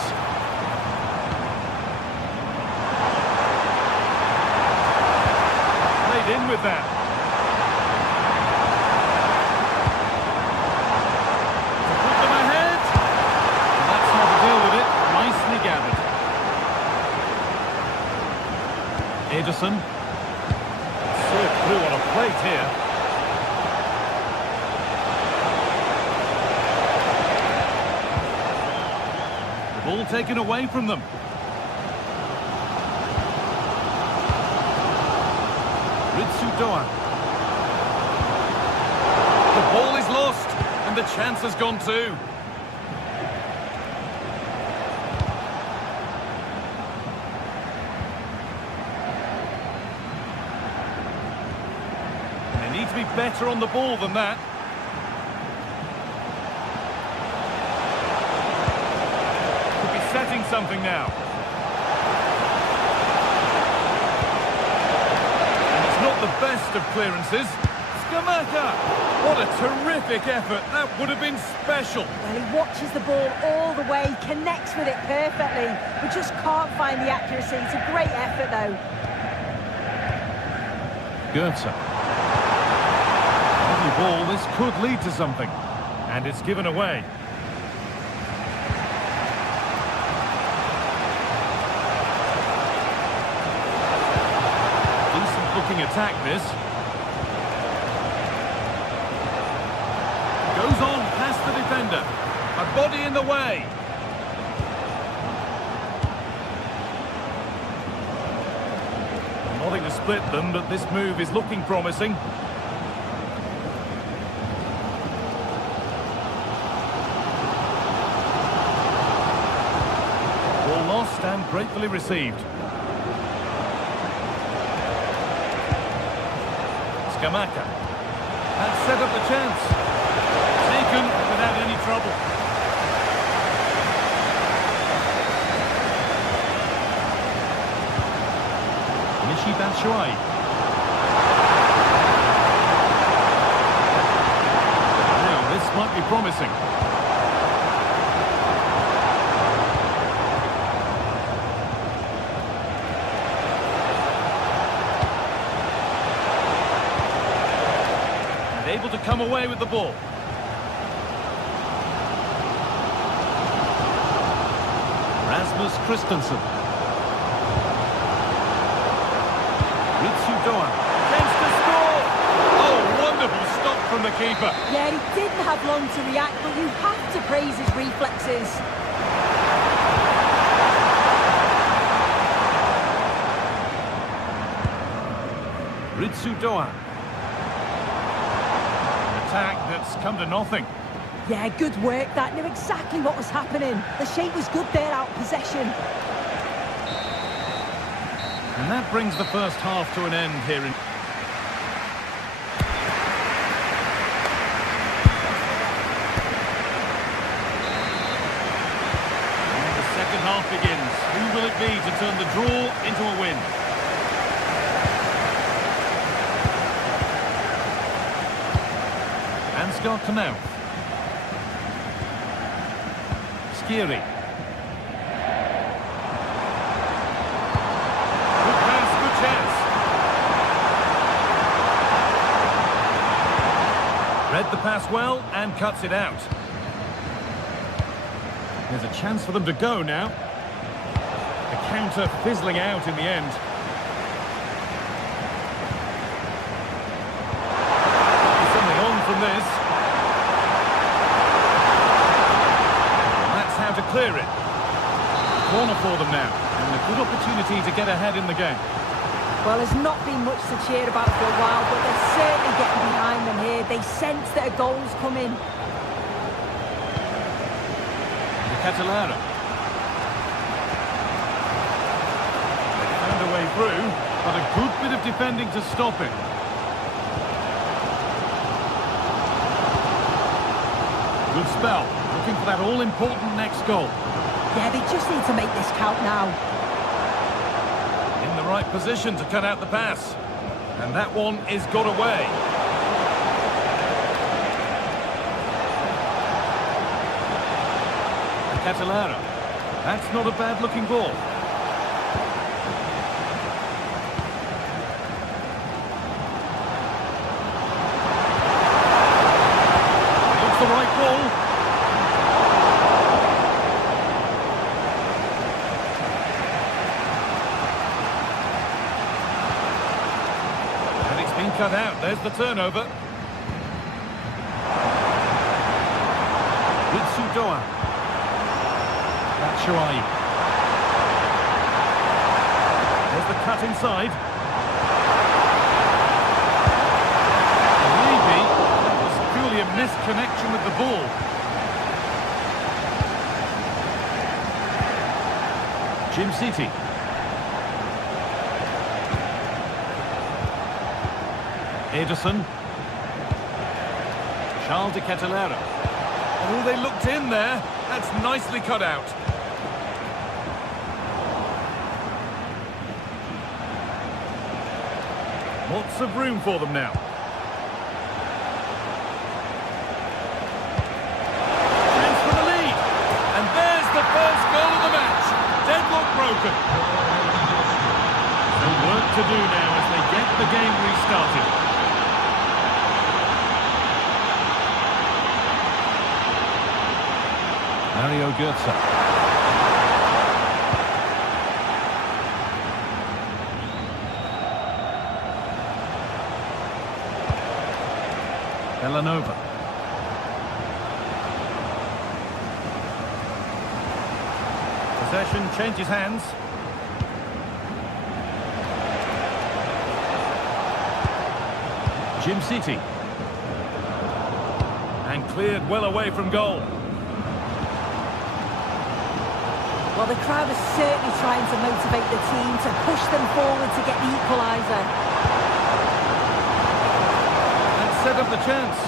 Played in with that. To put them ahead. And that's how to deal with it. Nicely gathered. Ederson. Served through on a plate here. Ball taken away from them. Ritsu Doan. The ball is lost, and the chance has gone too. They need to be better on the ball than that. Setting something now. And it's not the best of clearances. Scamacca! What a terrific effort. That would have been special. Well, he watches the ball all the way, connects with it perfectly, but just can't find the accuracy. It's a great effort, though. Goetze. Lovely ball. This could lead to something. And it's given away. Looking attack this. defender. A body in the way. Nothing to split them, but this move is looking promising. Ball lost and gratefully received. Scamacca. That set up the chance. Taken without any trouble. Michi Batshuayi. Now this might be promising. Able to come away with the ball. Rasmus Christensen. Ritsu Doan. Chance to score! Oh, wonderful stop from the keeper. Yeah, he didn't have long to react, but you have to praise his reflexes. Ritsu Doan. Attack that's come to nothing. Yeah, good work. That knew exactly what was happening. The shape was good there, out of possession. And that brings the first half to an end here in... And the second half begins. Who will it be to turn the draw into a win? Ansgar Knauf. Skiri. Good pass, good chance. Read the pass well and cuts it out. There's a chance for them to go now. The counter fizzling out in the end. Something on from this. That's how to clear it. Corner for them now, and a good opportunity to get ahead in the game. Well, there's not been much to cheer about for a while, but they're certainly getting behind them here. They sense that a goal's coming. Catalara. They found a way through, but a good bit of defending to stop it. Good spell, looking for that all-important next goal. Yeah, they just need to make this count now. In the right position to cut out the pass. And that one is got away. Catalara. That's not a bad-looking ball. It's the right ball. And it's been cut out. There's the turnover. Ritsu Doan. Batshuayi. There's the cut inside. Maybe that was purely a misconnection with the ball. Jim City. Ederson. Charles de Catalara. Oh, they looked in there. That's nicely cut out. Lots of room for them now. Chance for the lead. And there's the first goal of the match. Deadlock broken. So work to do now as they get the game restarted. Mario Götze. Villanova. Possession changes hands. Jim City. And cleared well away from goal. Well, the crowd is certainly trying to motivate the team to push them forward to get the equaliser. And set up the chance.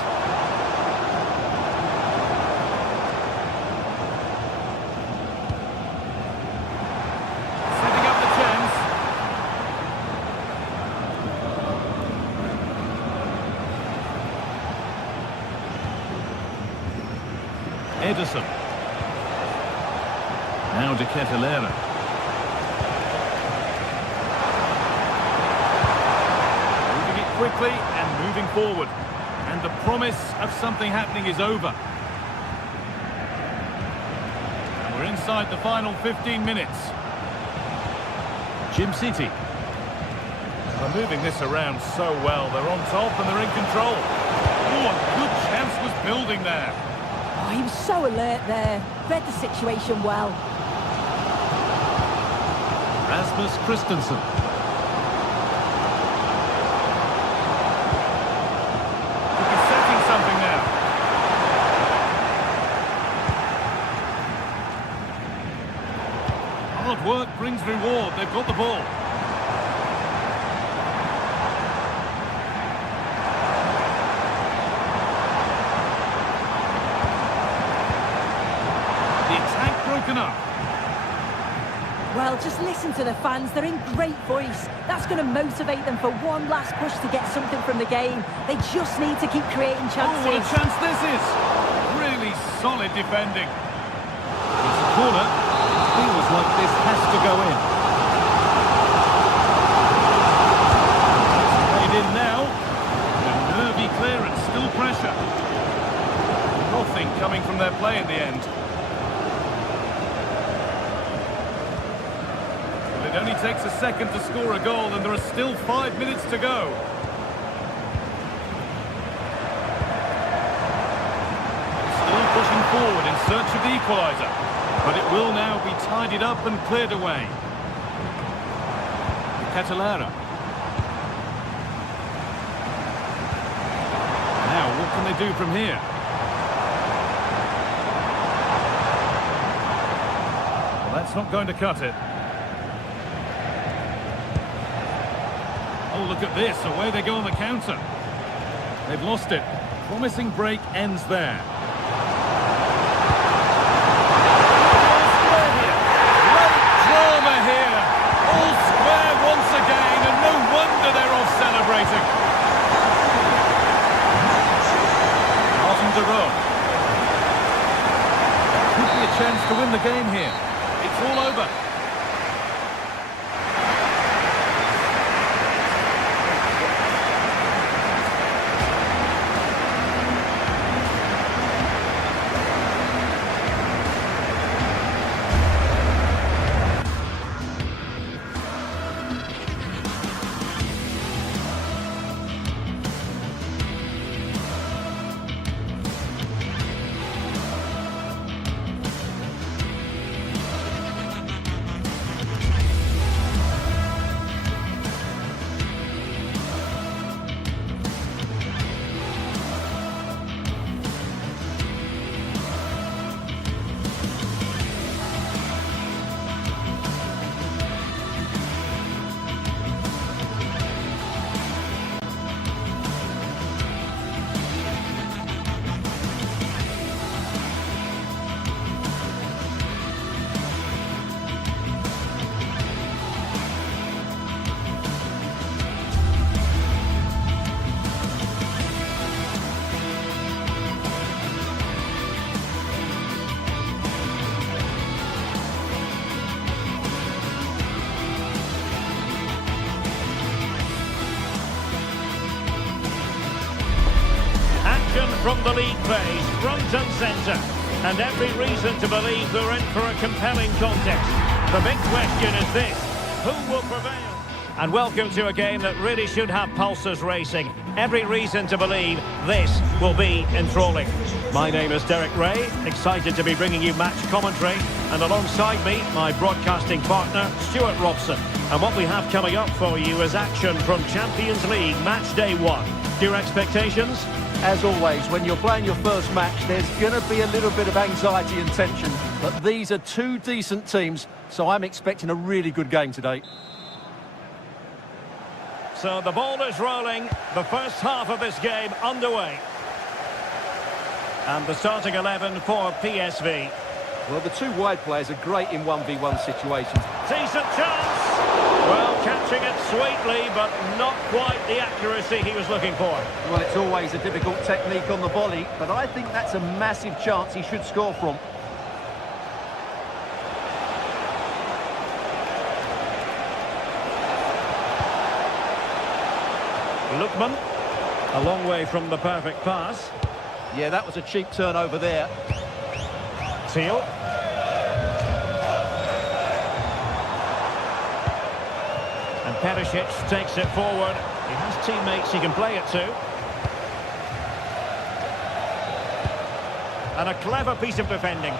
Setting up the chance. Edison. Now to GTSports. Moving it quickly and moving forward. And the promise of something happening is over. And we're inside the final 15 minutes. Jim City. They're moving this around so well. They're on top and they're in control. Oh, a good chance was building there. Oh, he was so alert there. Read the situation well. Rasmus Christensen. Could be setting something now. Hard work brings reward. They've got the ball. The attack broken up. Well, just listen to the fans. They're in great voice. That's going to motivate them for one last push to get something from the game. They just need to keep creating chances. Oh, what a chance this is. Really solid defending. It's a corner. It feels like this has to go in. It's played in now. A nervy clearance, still pressure. Nothing coming from their play in the end. It only takes a second to score a goal and there are still 5 minutes to go. Still pushing forward in search of the equaliser. But it will now be tidied up and cleared away. GTSports. Now, what can they do from here? Well, that's not going to cut it. Oh, look at this. Away they go on the counter. They've lost it. Promising break ends there. Great drama here. All square once again, and no wonder they're off celebrating. Martin de Roon. Could be a chance to win the game here. It's all over. From the league phase, front and centre. And every reason to believe they're in for a compelling contest. The big question is this: who will prevail? And welcome to a game that really should have pulses racing. Every reason to believe this will be enthralling. My name is Derek Ray, excited to be bringing you match commentary, and alongside me, my broadcasting partner, Stuart Robson. And what we have coming up for you is action from Champions League Match Day 1. Your expectations? As always, when you're playing your first match, there's going to be a little bit of anxiety and tension. But these are two decent teams, so I'm expecting a really good game today. So the ball is rolling, the first half of this game underway. And the starting 11 for PSV. Well, the two wide players are great in 1v1 situations. Decent chance! Well, catching it sweetly, but not quite the accuracy he was looking for. Well, it's always a difficult technique on the volley, but I think that's a massive chance he should score from. Lookman, a long way from the perfect pass. Yeah, that was a cheap turnover there. Teal. And Perisic takes it forward. He has teammates he can play it to. And a clever piece of defending.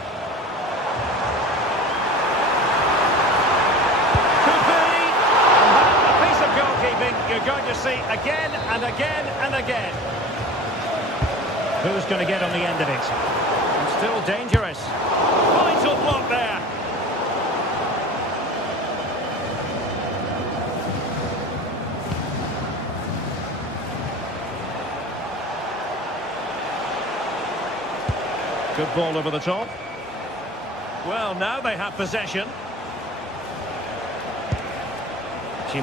You're going to see again and again and again. Who's going to get on the end of it? And still dangerous. Vital block there. Good ball over the top. Well, now they have possession.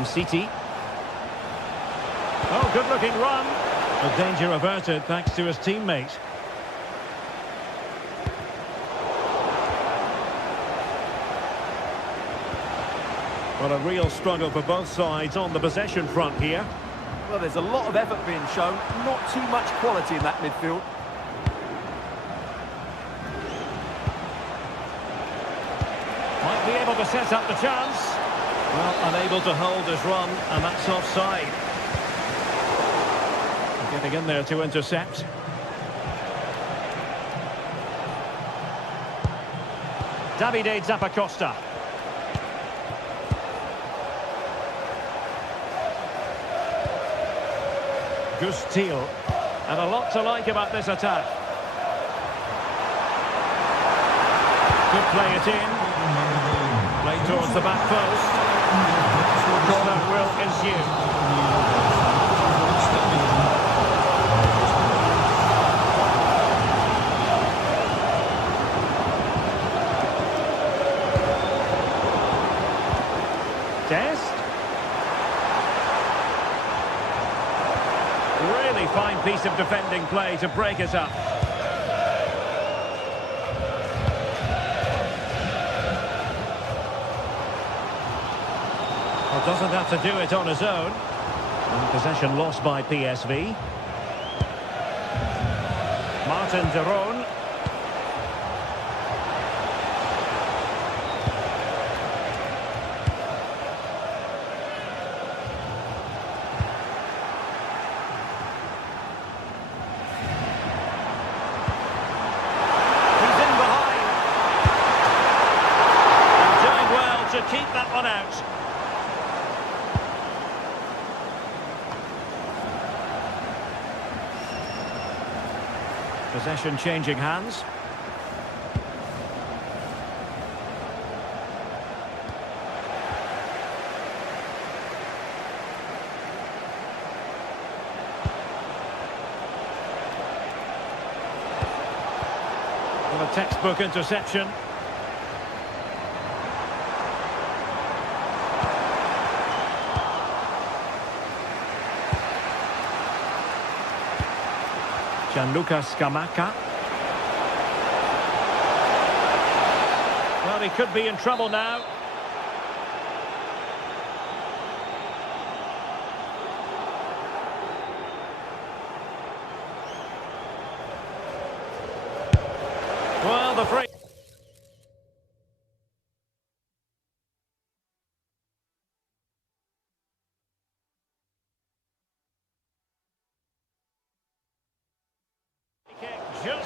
City. Oh, good-looking run. The danger averted thanks to his teammate. Well, a real struggle for both sides on the possession front here. Well, there's a lot of effort being shown, not too much quality in that midfield. Might be able to set up the chance. Well, unable to hold his run, and that's offside. Getting in there to intercept. Davide Zappacosta. Teal. And a lot to like about this attack. Could play it in. Play towards the back post. Corner will ensue. Really fine piece of defending play to break us up. Well, doesn't have to do it on his own. And possession lost by PSV. Martin de Roon. To keep that one out. Possession changing hands. Well, a textbook interception. Gianluca Scamacca. Well, he could be in trouble now. Well, the free.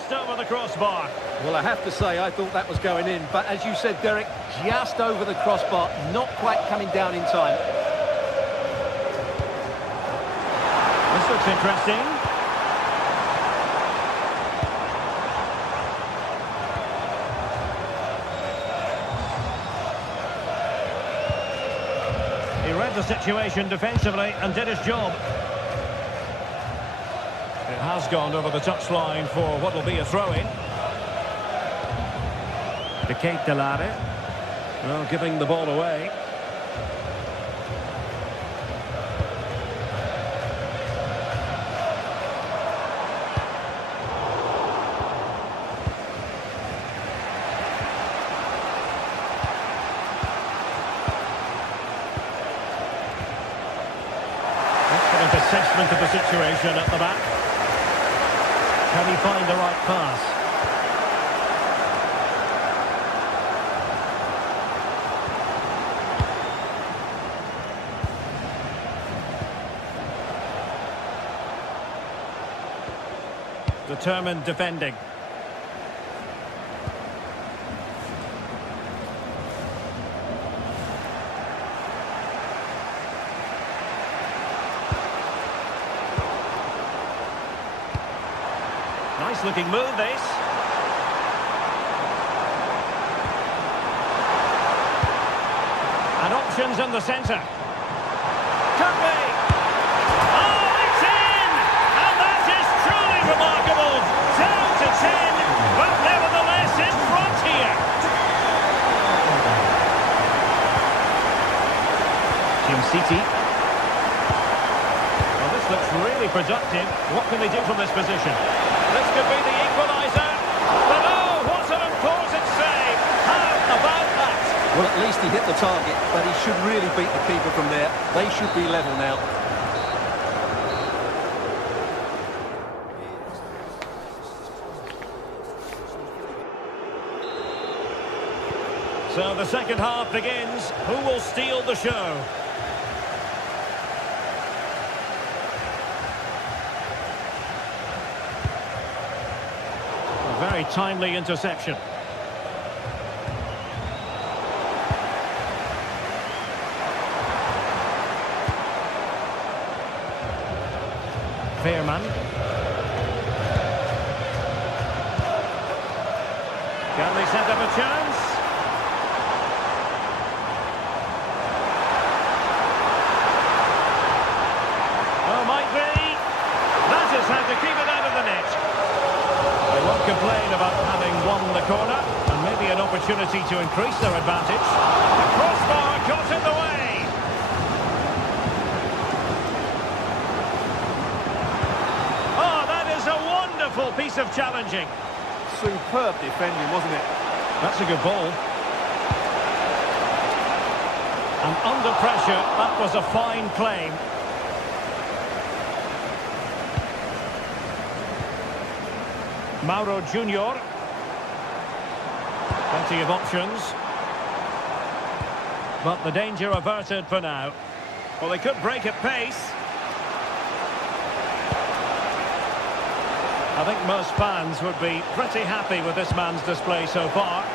just over the crossbar. Well, I have to say, I thought that was going in. But as you said, Derek, just over the crossbar, not quite coming down in time. This looks interesting. He read the situation defensively and did his job. It has gone over the touchline for what will be a throw-in. The GTSports, well, giving the ball away. Excellent assessment of the situation at the back. Can he find the right pass? Determined defending. Nice looking move, this. And options in the centre. Could be. Oh, it's in! And that is truly remarkable. Down to 10, but nevertheless in front here. Team City. Well, this looks really productive. What can they do from this position? This could be the equaliser. But oh, what an important save. How about that? Well, at least he hit the target, but he should really beat the keeper from there. They should be level now. So the second half begins. Who will steal the show? A very timely interception. Veerman. Can they set up a chance? Oh, might be. That is how to keep it out of the net. They won't complain about having won the corner, and maybe an opportunity to increase their advantage. The crossbar got in the way. Oh, that is a wonderful piece of challenging. Superb defending, wasn't it? That's a good ball. And under pressure, that was a fine claim. Mauro Junior. Plenty of options. But the danger averted for now. Well, they could break at pace. I think most fans would be pretty happy with this man's display so far.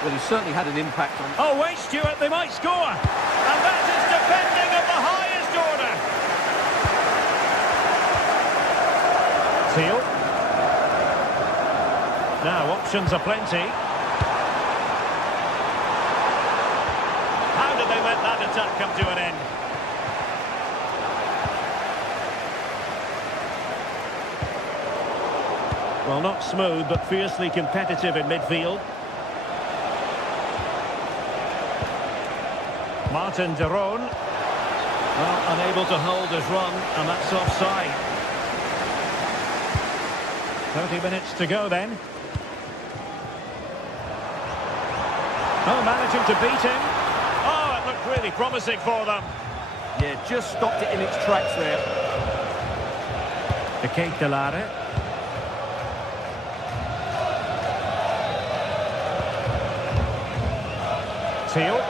Well, he certainly had an impact on... Oh, wait, Stuart, they might score. And that is defending of the highest order. Teal. Now, options are plenty. How did they let that attack come to an end? Well, not smooth, but fiercely competitive in midfield. Martin de Roon. Well, unable to hold his run, and that's offside. 30 minutes to go then. Oh, managing to beat him. Oh, it looked really promising for them. Yeah, just stopped it in its tracks there. The GTSports. Teal.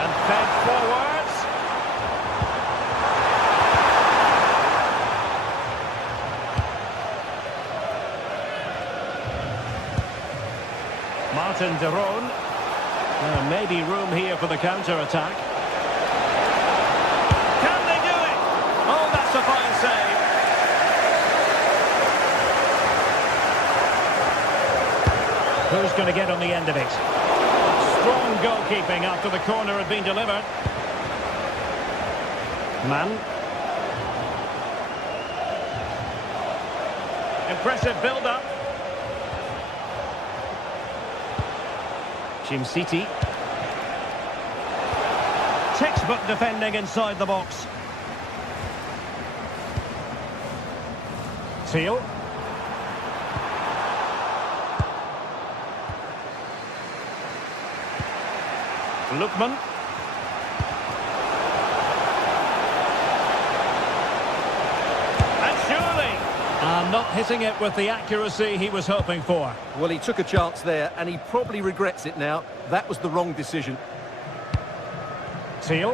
And fed forwards. Martin de Roon. Maybe room here for the counter-attack. Can they do it? Oh, that's a fine save. Who's going to get on the end of it? Strong goalkeeping after the corner had been delivered. Mann. Impressive build-up. City. Textbook defending inside the box. Teal. Lookman. And surely. Not hitting it with the accuracy he was hoping for. Well, he took a chance there, and he probably regrets it now. That was the wrong decision. Teal.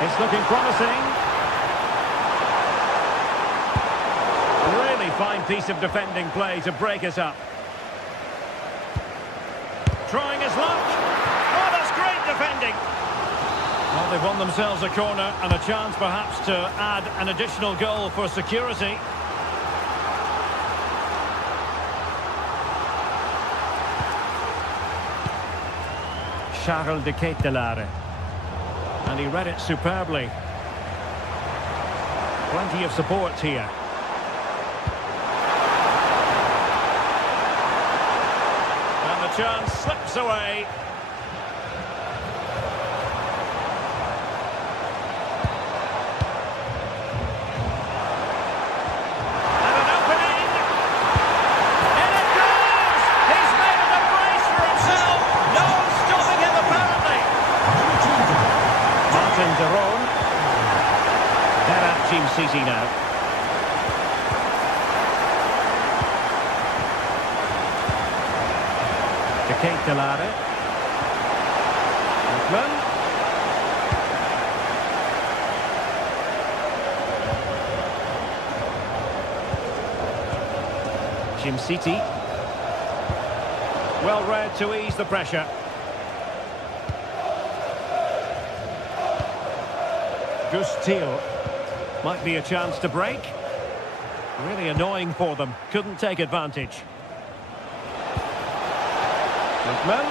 It's looking promising. Really fine piece of defending play to break us up. Trying his luck. Oh, that's great defending. Well, they've won themselves a corner and a chance perhaps to add an additional goal for security. Charles de Ketelaere. And he read it superbly. Plenty of support here. And the chance slips away. City now. De Ketelaere. Lookman. City. Well read to ease the pressure. Teal. Might be a chance to break. Really annoying for them. Couldn't take advantage. Lookman.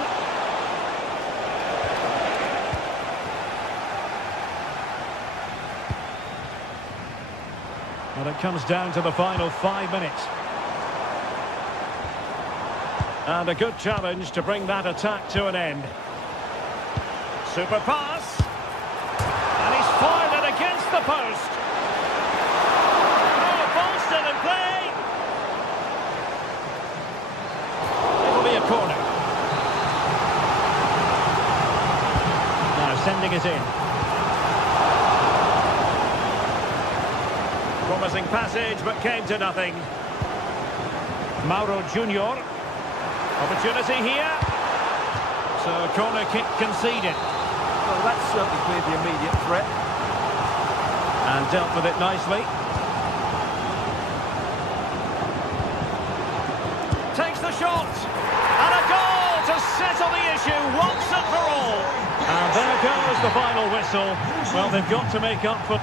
And it comes down to the final 5 minutes. And a good challenge to bring that attack to an end. Super pass. And he's fired it against the post. Corner. Now sending it in. Promising passage, but came to nothing. Mauro Junior. Opportunity here. So corner kick conceded. Well, that's certainly cleared the immediate threat. And dealt with it nicely. Takes the shot. And a goal to settle the issue once and for all. And there goes the final whistle. Well, they've got to make up for...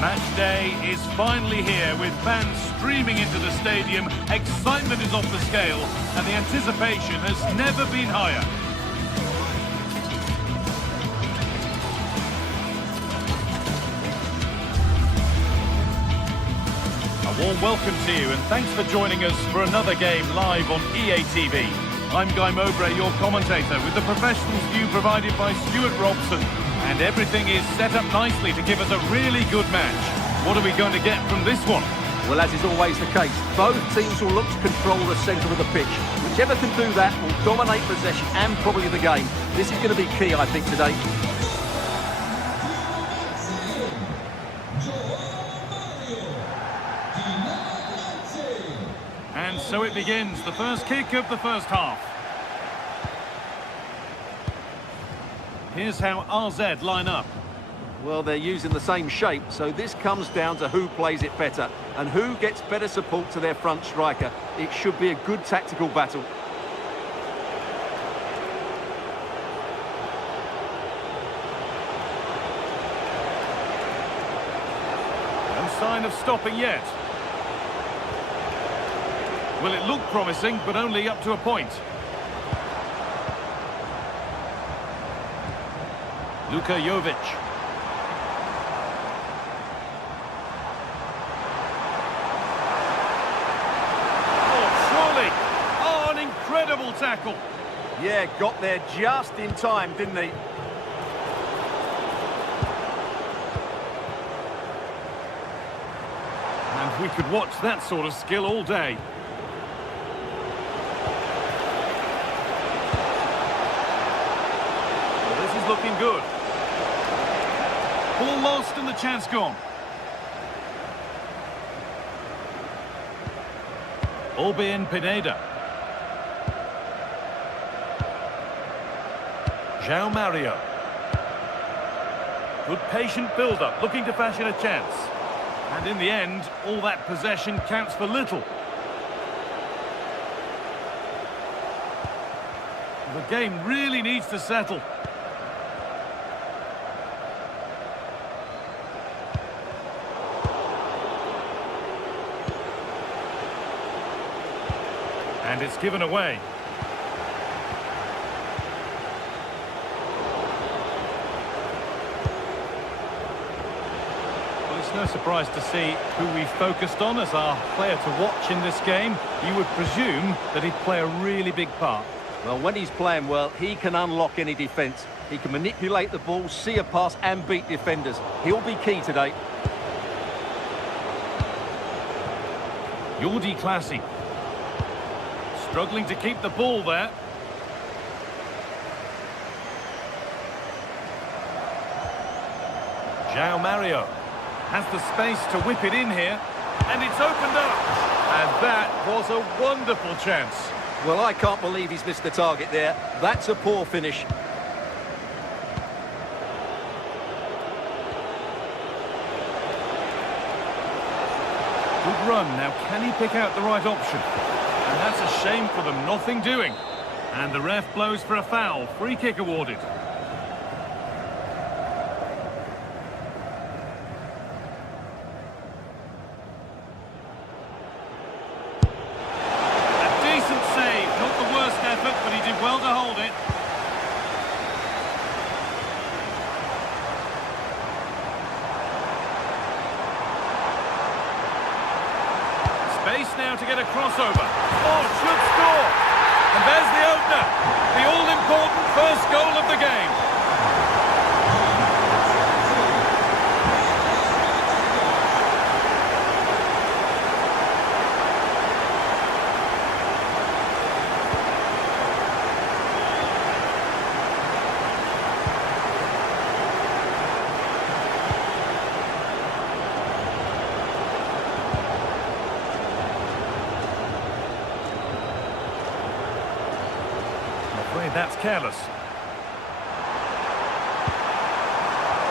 Match day is finally here with fans streaming into the stadium. Excitement is off the scale and the anticipation has never been higher. A warm welcome to you and thanks for joining us for another game live on EA TV. I'm Guy Mowbray, your commentator, with the professionals view provided by Stuart Robson. And everything is set up nicely to give us a really good match. What are we going to get from this one? Well, as is always the case, both teams will look to control the centre of the pitch. Whichever can do that will dominate possession and probably the game. This is going to be key, I think, today. And so it begins, the first kick of the first half. Here's how RZ line up. Well, they're using the same shape, so this comes down to who plays it better and who gets better support to their front striker. It should be a good tactical battle. No sign of stopping yet. Well, it looked promising, but only up to a point. Luka Jovic. Oh, surely! Oh, an incredible tackle! Yeah, got there just in time, didn't he? And we could watch that sort of skill all day. Well, this is looking good. Ball lost and the chance gone. Albin Pineda. João Mario. Good patient build-up, looking to fashion a chance. And in the end, all that possession counts for little. The game really needs to settle. And it's given away. Well, it's no surprise to see who we focused on as our player to watch in this game. You would presume that he'd play a really big part. Well, when he's playing well, he can unlock any defence. He can manipulate the ball, see a pass and beat defenders. He'll be key today. Jordi Clasie. Struggling to keep the ball there. João Mario has the space to whip it in here. And it's opened up. And that was a wonderful chance. Well, I can't believe he's missed the target there. That's a poor finish. Good run. Now, can he pick out the right option? And that's a shame for them, nothing doing. And the ref blows for a foul. Free kick awarded. A decent save. Not the worst effort, but he did well to hold it. Space now to get a crossover. Oh, should score. And there's the opener. The all-important first goal of the game. That's careless.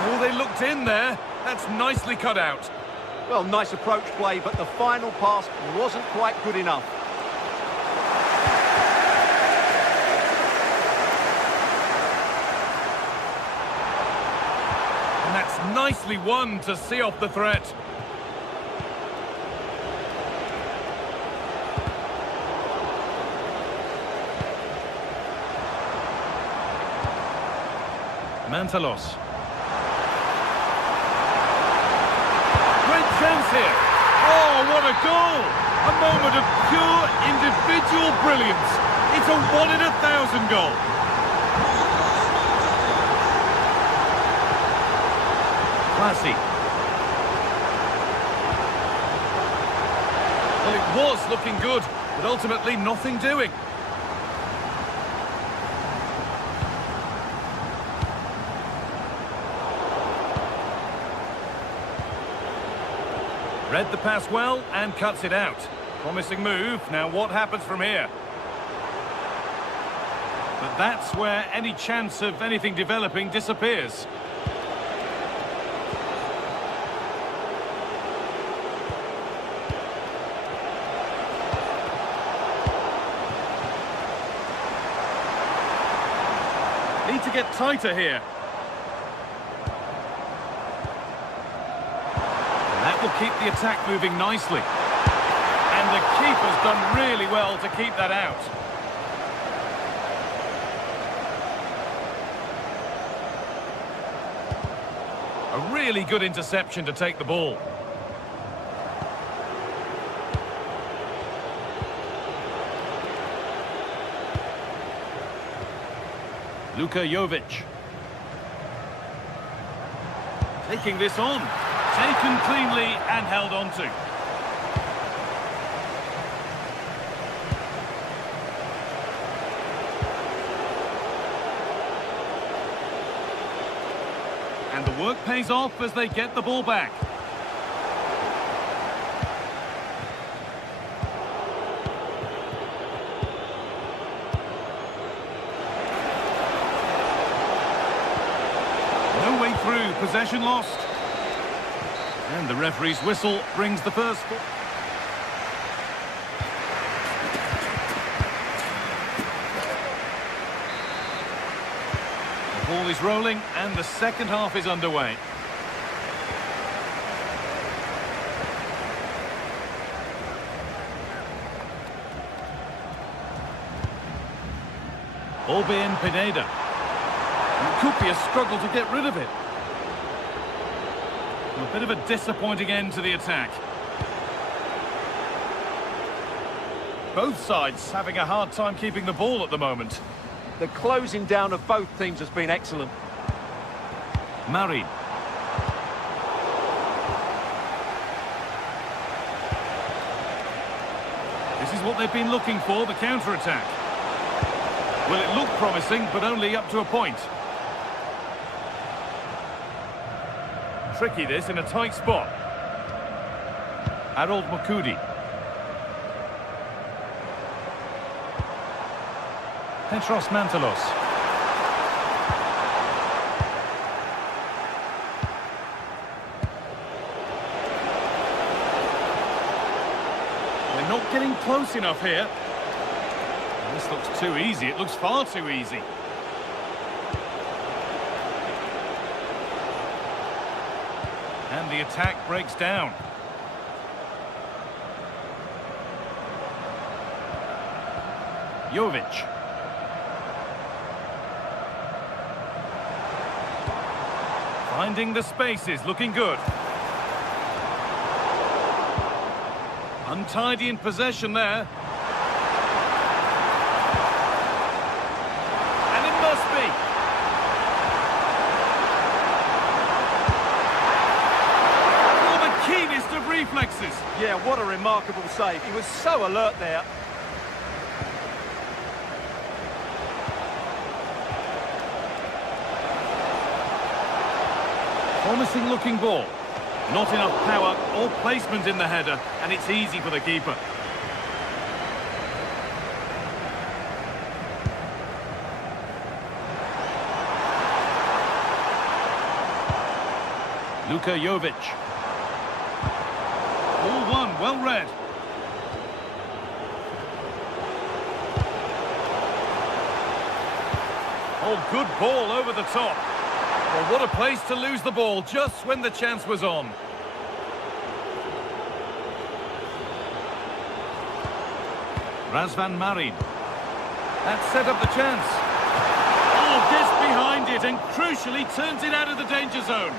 Oh, they looked in there. That's nicely cut out. Well, nice approach play, but the final pass wasn't quite good enough. And that's Nicely won to see off the threat. Mantalos. Great chance here. Oh, what a goal! A moment of pure individual brilliance. It's a 1 in 1,000 goal. Classy. Well, it was looking good, but ultimately nothing doing. Read the pass well and cuts it out. Promising move. Now what happens from here? But that's where any chance of anything developing disappears. Need to get tighter here. That will keep the attack moving nicely. And the keeper's done really well to keep that out. A really good interception to take the ball. Luka Jovic. Taking this on. Taken cleanly and held on to. And the work pays off as they get the ball back. No way through, possession lost. And the referee's whistle brings the first ball. The ball is rolling and the second half is underway. Albin Pineda. It could be a struggle to get rid of it. A bit of a disappointing end to the attack. Both sides having a hard time keeping the ball at the moment. The closing down of both teams has been excellent. Marin. This is what they've been looking for, the counter-attack. Well, it looked promising, but only up to a point. Tricky this in a tight spot. Harold Makudi. Petros Mantalos. They're not getting close enough here. This looks too easy. It looks far too easy. And the attack breaks down. Jovic. Finding the spaces, looking good. Untidy in possession there. And it must be. Of reflexes. Yeah, what a remarkable save. He was so alert there. Promising looking ball. Not enough power or placement in the header, and it's easy for the keeper. Luka Jovic. All one, well read. Oh, good ball over the top. Well, what a place to lose the ball just when the chance was on. Razvan Marin. That set up the chance. Oh, gets behind it and crucially turns it out of the danger zone.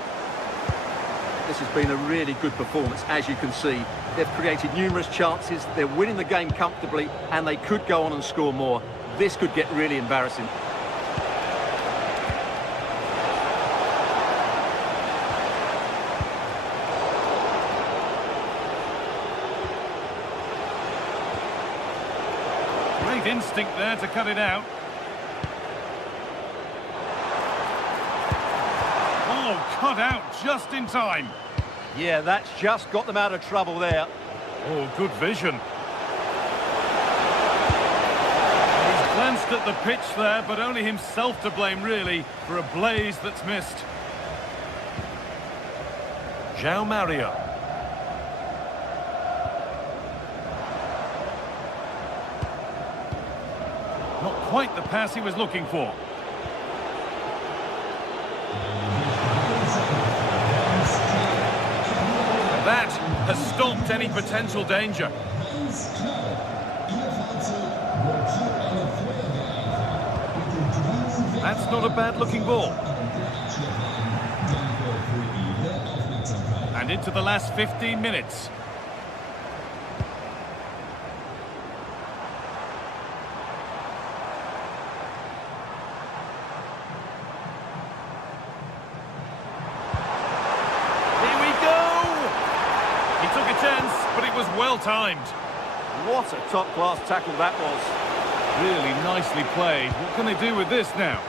This has been a really good performance, as you can see. They've created numerous chances, they're winning the game comfortably, and they could go on and score more. This could get really embarrassing. Great instinct there to cut it out. Oh, cut out just in time. Yeah, that's just got them out of trouble there. Oh, good vision. He's glanced at the pitch there, but only himself to blame, really, for a blaze that's missed. João Mario. Not quite the pass he was looking for. That has stopped any potential danger. That's not a bad-looking ball. And into the last 15 minutes. Chance, but it was well timed. What a top-class tackle that was. Really nicely played. What can they do with this now?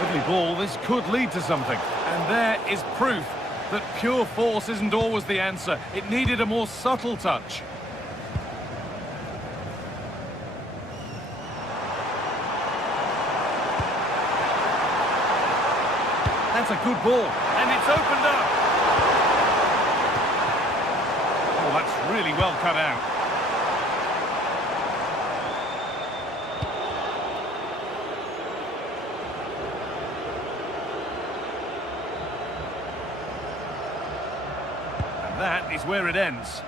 Lovely ball. This could lead to something. And there is proof that pure force isn't always the answer. It needed a more subtle touch. That's a good ball, and it's opened up. Oh, that's really well cut out. And that is where it ends.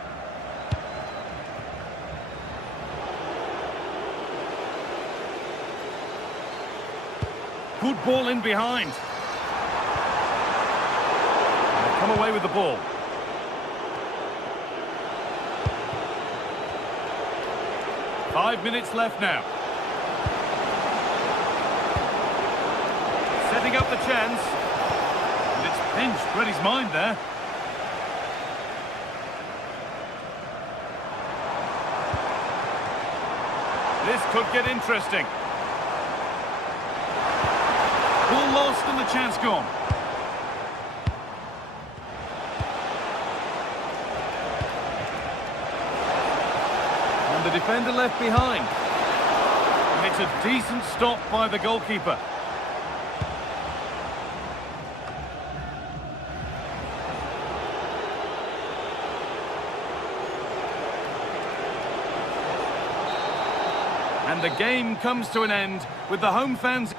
Good ball in behind. Come away with the ball. Five minutes left now. Setting up the chance. And it's pinched Reddy's mind there. This could get interesting. Ball lost and the chance gone. The defender left behind. And it's a decent stop by the goalkeeper. And the game comes to an end with the home fans.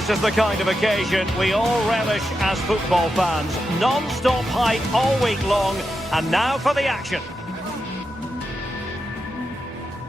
This is the kind of occasion we all relish as football fans. Non-stop hype all week long, and now for the action.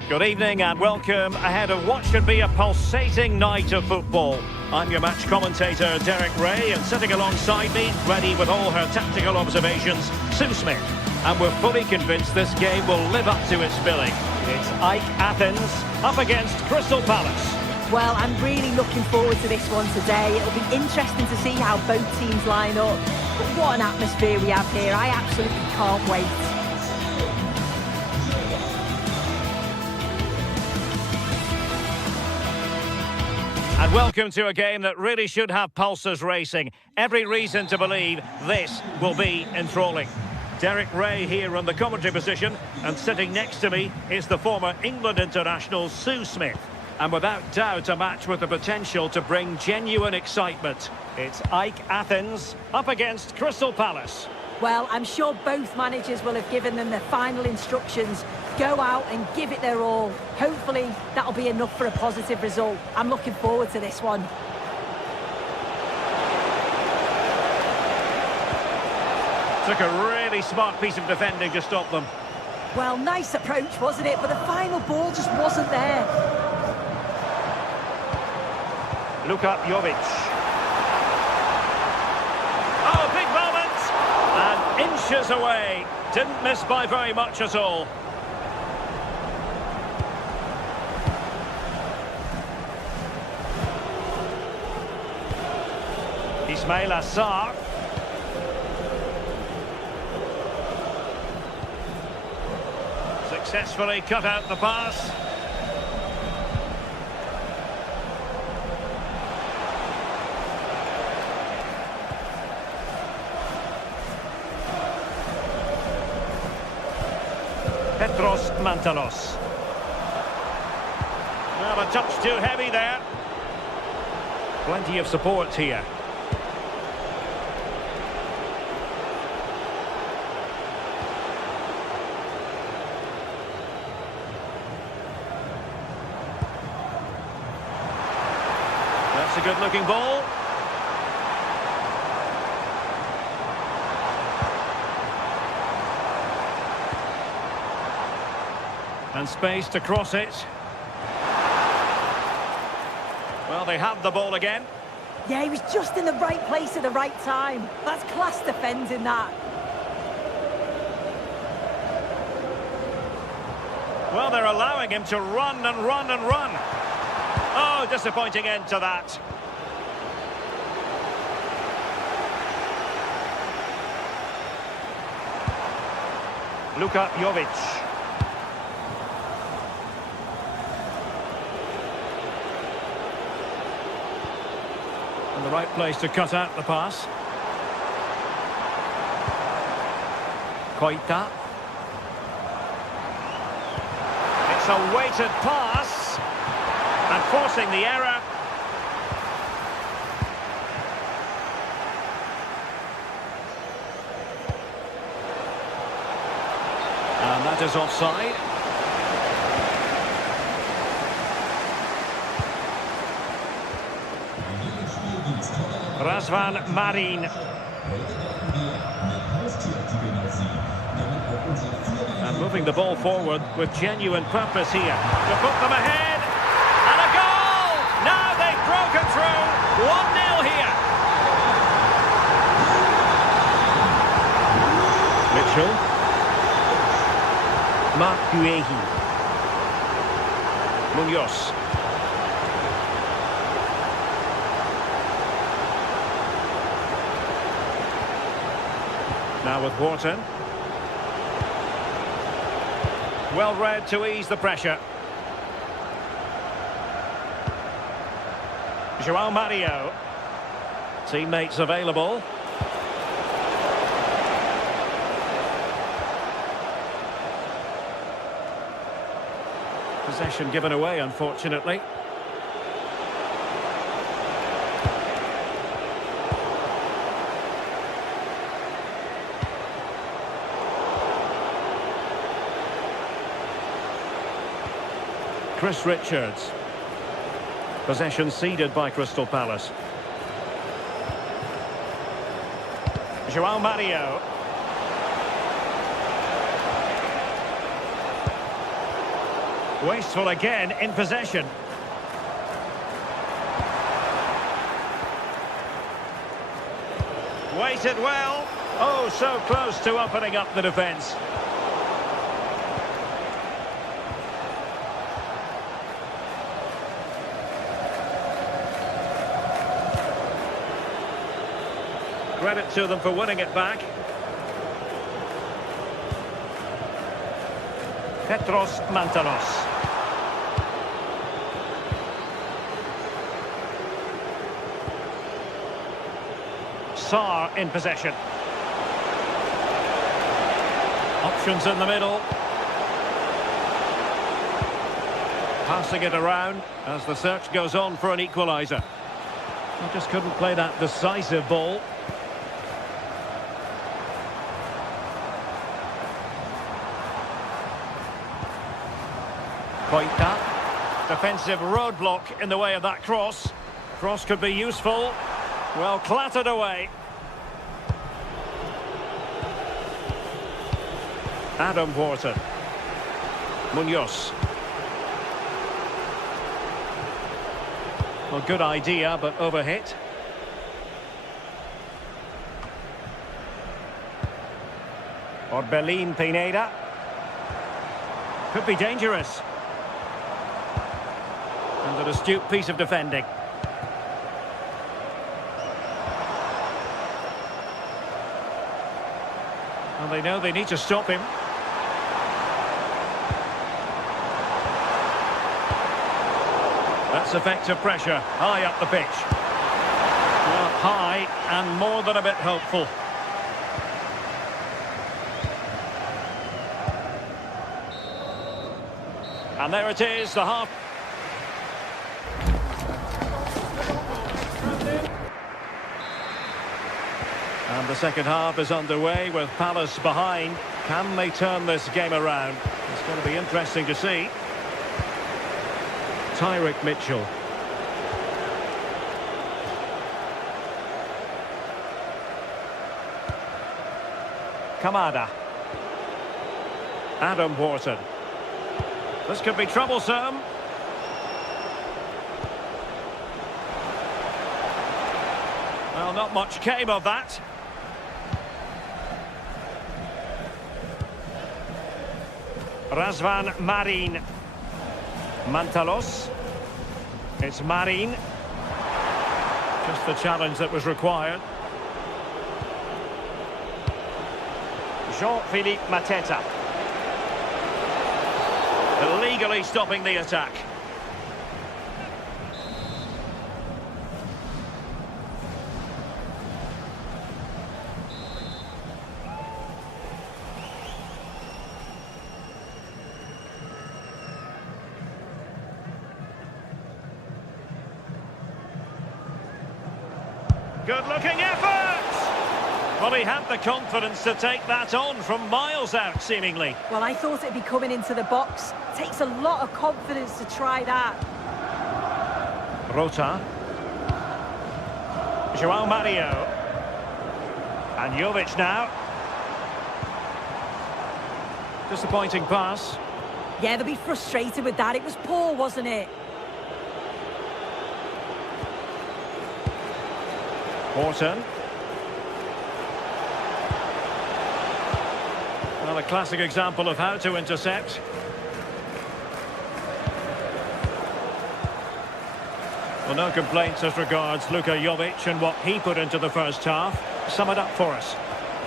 Good evening and welcome ahead of what should be a pulsating night of football. I'm your match commentator, Derek Ray, and sitting alongside me, ready with all her tactical observations, Sue Smith. And we're fully convinced this game will live up to its billing. It's AEK Athens up against Crystal Palace. Well, I'm really looking forward to this one today. It'll be interesting to see how both teams line up. But what an atmosphere we have here. I absolutely can't wait. And welcome to a game that really should have pulses racing. Every reason to believe this will be enthralling. Derek Ray here on the commentary position, and sitting next to me is the former England international Sue Smith. And without doubt a match with the potential to bring genuine excitement. It's AEK Athens up against Crystal Palace. Well, I'm sure both managers will have given them their final instructions. Go out and give it their all. Hopefully that'll be enough for a positive result. I'm looking forward to this one. Took a really smart piece of defending to stop them. Well, nice approach, wasn't it? But the final ball just wasn't there. Luka Jovic. Oh, big moment! And inches away. Didn't miss by very much at all. Ismail Assar. Successfully cut out the pass. Petros Mantalos. Well, a touch too heavy there. Plenty of support here. That's a good-looking ball. And space to cross it. Well, they have the ball again. Yeah, he was just in the right place at the right time. That's class defending, that. Well, they're allowing him to run and run and run. Oh, disappointing end to that. Luka Jovic. In the right place to cut out the pass. Koita. It's a weighted pass. And forcing the error. And that is offside. Razvan Marin. And moving the ball forward with genuine purpose here to put them ahead. And a goal! Now they've broken through. 1-0 here. Mitchell. Mark Guehi. Munoz. Now with Wharton. Well read to ease the pressure. João Mario. Teammates available. Possession given away, unfortunately. Chris Richards. Possession ceded by Crystal Palace. João Mario. Wasteful again in possession. Waited well. Oh, so close to opening up the defence. Credit to them for winning it back. Petros Mantalos. Sarr in possession. Options in the middle. Passing it around as the search goes on for an equaliser. He just couldn't play that decisive ball. Koita. Defensive roadblock in the way of that cross. Cross could be useful. Well, clattered away. Adam Wharton. Munoz. Well, good idea, but overhit. Orbelín Pineda. Could be dangerous. And an astute piece of defending. Well, they know they need to stop him. That's effective pressure, high up the pitch. Well, high and more than a bit hopeful. And there it is, the half. And the second half is underway with Palace behind. Can they turn this game around? It's going to be interesting to see. Tyrick Mitchell. Kamada. Adam Wharton. This could be troublesome. Well, not much came of that. Razvan Marin. Mantalos. It's Marin. Just the challenge that was required. Jean-Philippe Mateta. Illegally stopping the attack. Good-looking effort! Well, he had the confidence to take that on from miles out, seemingly. Well, I thought it'd be coming into the box. Takes a lot of confidence to try that. Rota. João Mario. And Jovic now. Disappointing pass. Yeah, they'll be frustrated with that. It was poor, wasn't it? Wharton. Well, a classic example of how to intercept. Well, no complaints as regards Luka Jovic and what he put into the first half. Sum it up for us.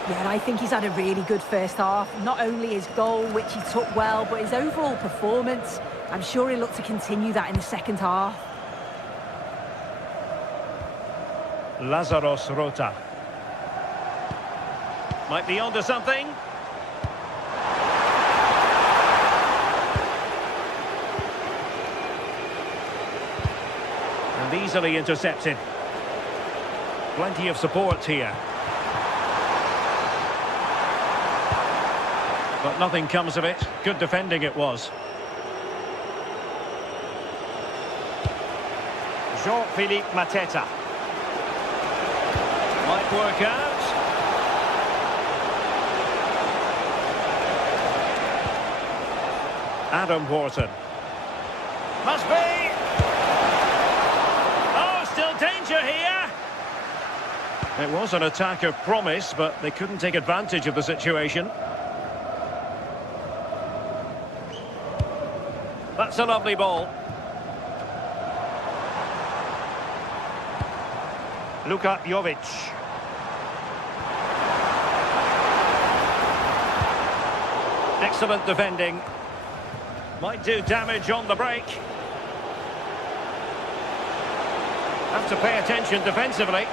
Yeah, I think he's had a really good first half. Not only his goal, which he took well, but his overall performance. I'm sure he'll look to continue that in the second half. Lazaros Rota. Might be onto something. And easily intercepted. Plenty of support here. But nothing comes of it. Good defending it was. Jean-Philippe Mateta. Might work out. Adam Wharton. Must be. Oh, still danger here. It was an attack of promise, but they couldn't take advantage of the situation. That's a lovely ball. Luka Jovic. Excellent defending. Might do damage on the break. Have to pay attention defensively.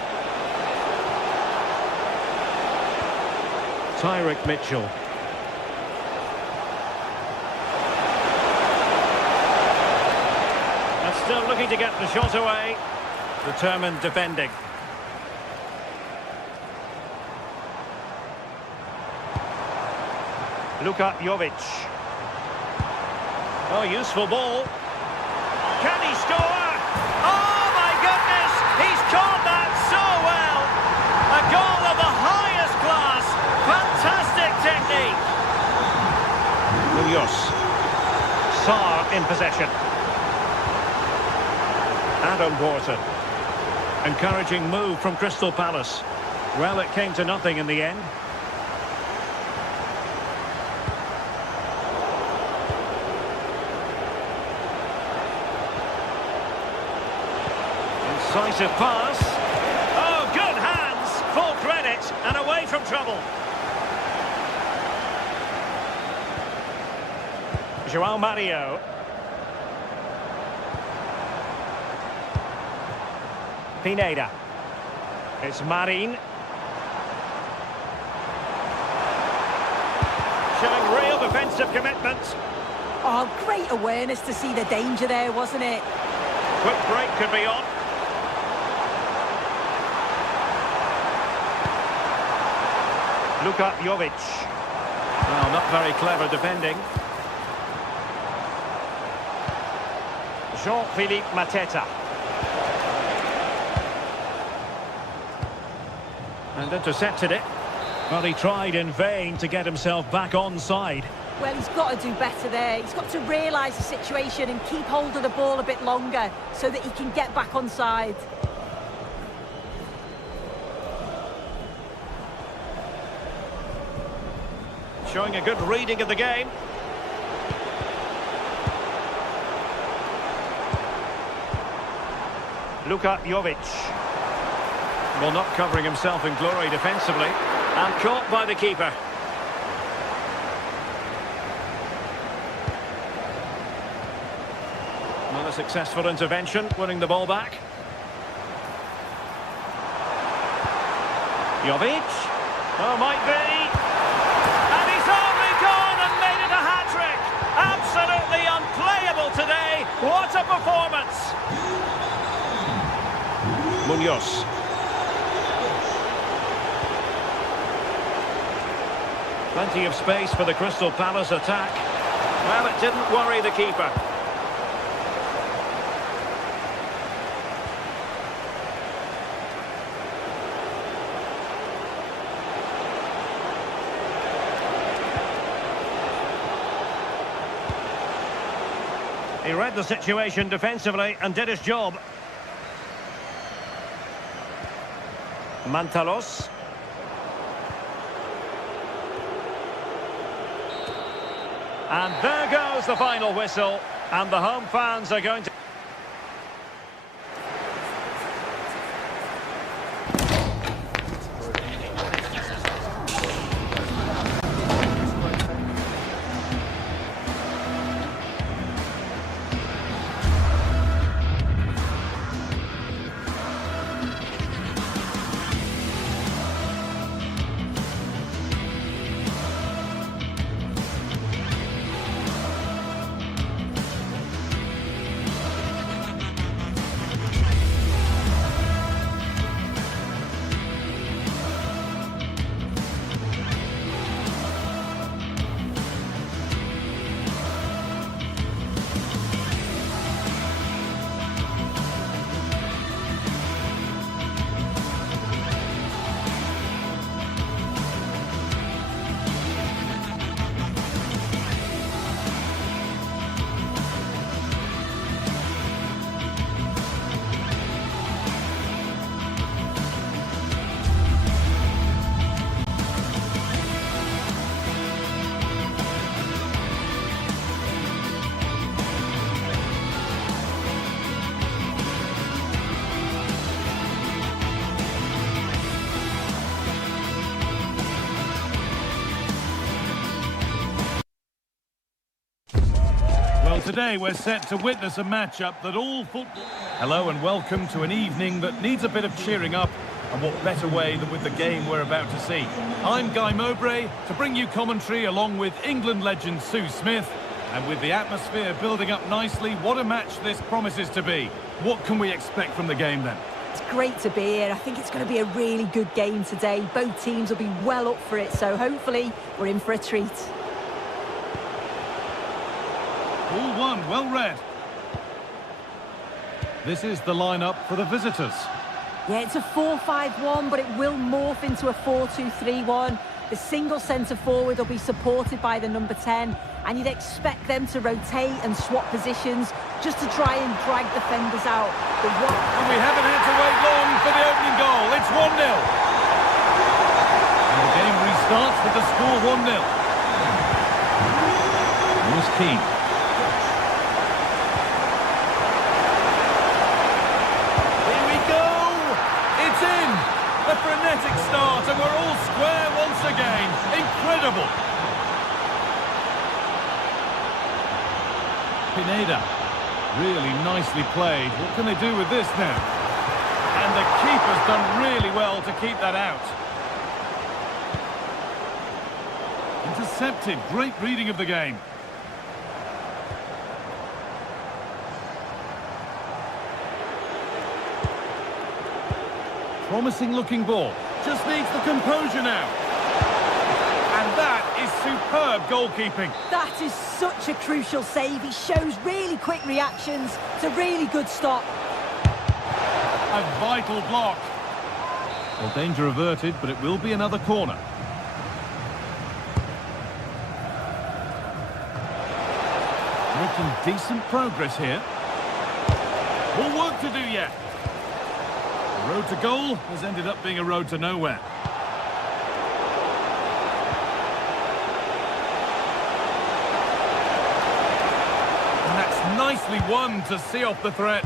Tyrick Mitchell. And still looking to get the shot away. Determined defending. Luka Jovic. Oh, useful ball. Can he score? Oh, my goodness! He's caught that so well! A goal of the highest class. Fantastic technique. Munoz. Sarr in possession. Adam Wharton. Encouraging move from Crystal Palace. Well, it came to nothing in the end. Incisive pass. Oh, good hands. Full credit and away from trouble. João Mario. Pineda. It's Marin. Showing real defensive commitment. Oh, great awareness to see the danger there, wasn't it? Quick break could be on. Luka Jovic. Well, not very clever defending. Jean-Philippe Mateta. And intercepted it. Well, he tried in vain to get himself back onside. Well, he's got to do better there. He's got to realise the situation and keep hold of the ball a bit longer so that he can get back onside. Showing a good reading of the game. Luka Jovic. Well, not covering himself in glory defensively. And caught by the keeper. Not a successful intervention, winning the ball back. Jovic. Oh, might be. And he's only gone and made it a hat-trick. Absolutely unplayable today. What a performance. Munoz. Plenty of space for the Crystal Palace attack. Well, it didn't worry the keeper. He read the situation defensively and did his job. Mantalos. And there goes the final whistle, and the home fans are going to... today we're set to witness a matchup that all football... Hello and welcome to an evening that needs a bit of cheering up, and what better way than with the game we're about to see. I'm Guy Mowbray to bring you commentary along with England legend Sue Smith, and with the atmosphere building up nicely, what a match this promises to be. What can we expect from the game then? It's great to be here. I think it's going to be a really good game today. Both teams will be well up for it, so hopefully we're in for a treat. All one, well read. This is the lineup for the visitors. Yeah, it's a 4-5-1, but it will morph into a 4-2-3-1. The single centre-forward will be supported by the number 10, and you'd expect them to rotate and swap positions just to try and drag defenders out. And we haven't had to wait long for the opening goal. It's 1-0. And the game restarts with the score 1-0. Here's Keane. Here we go. It's in. A frenetic start, and we're all square once again. Incredible. Pineda. Really nicely played. What can they do with this now? And the keeper's done really well to keep that out. Intercepted. Great reading of the game. Promising looking ball. Just needs the composure now. And that is superb goalkeeping. That is such a crucial save. He shows really quick reactions. It's a really good stop. A vital block. Well, danger averted, but it will be another corner. Making decent progress here. More work to do yet. The road to goal has ended up being a road to nowhere. And that's nicely won to see off the threat.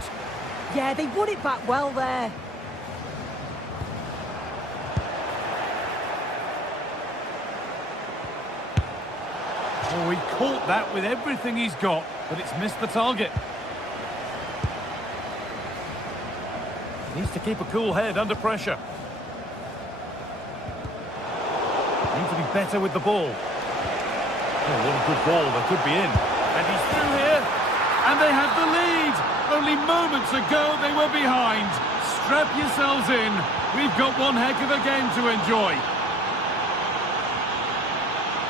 Yeah, they won it back well there. Oh, he caught that with everything he's got, but it's missed the target. Needs to keep a cool head under pressure. Need to be better with the ball. Oh, what a good ball. That could be in. And he's through here. And they have the lead. Only moments ago they were behind. Strap yourselves in. We've got one heck of a game to enjoy.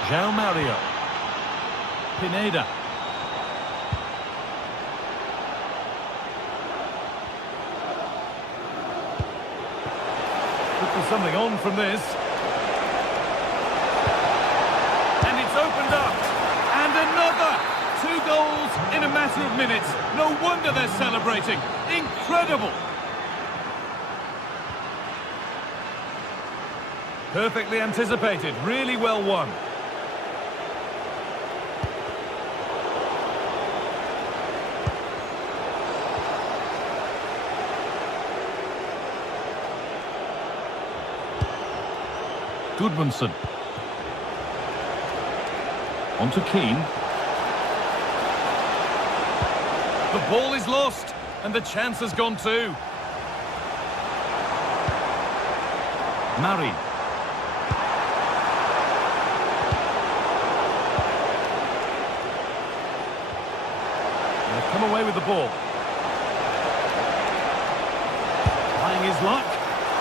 João Mario. Pineda. Could be something on from this. And it's opened up. And another. 2 goals in a matter of minutes. No wonder they're celebrating. Incredible. Perfectly anticipated. Really well won. Goodmanson. On to Keane. The ball is lost, and the chance has gone too. Mari. They've come away with the ball. Trying his luck.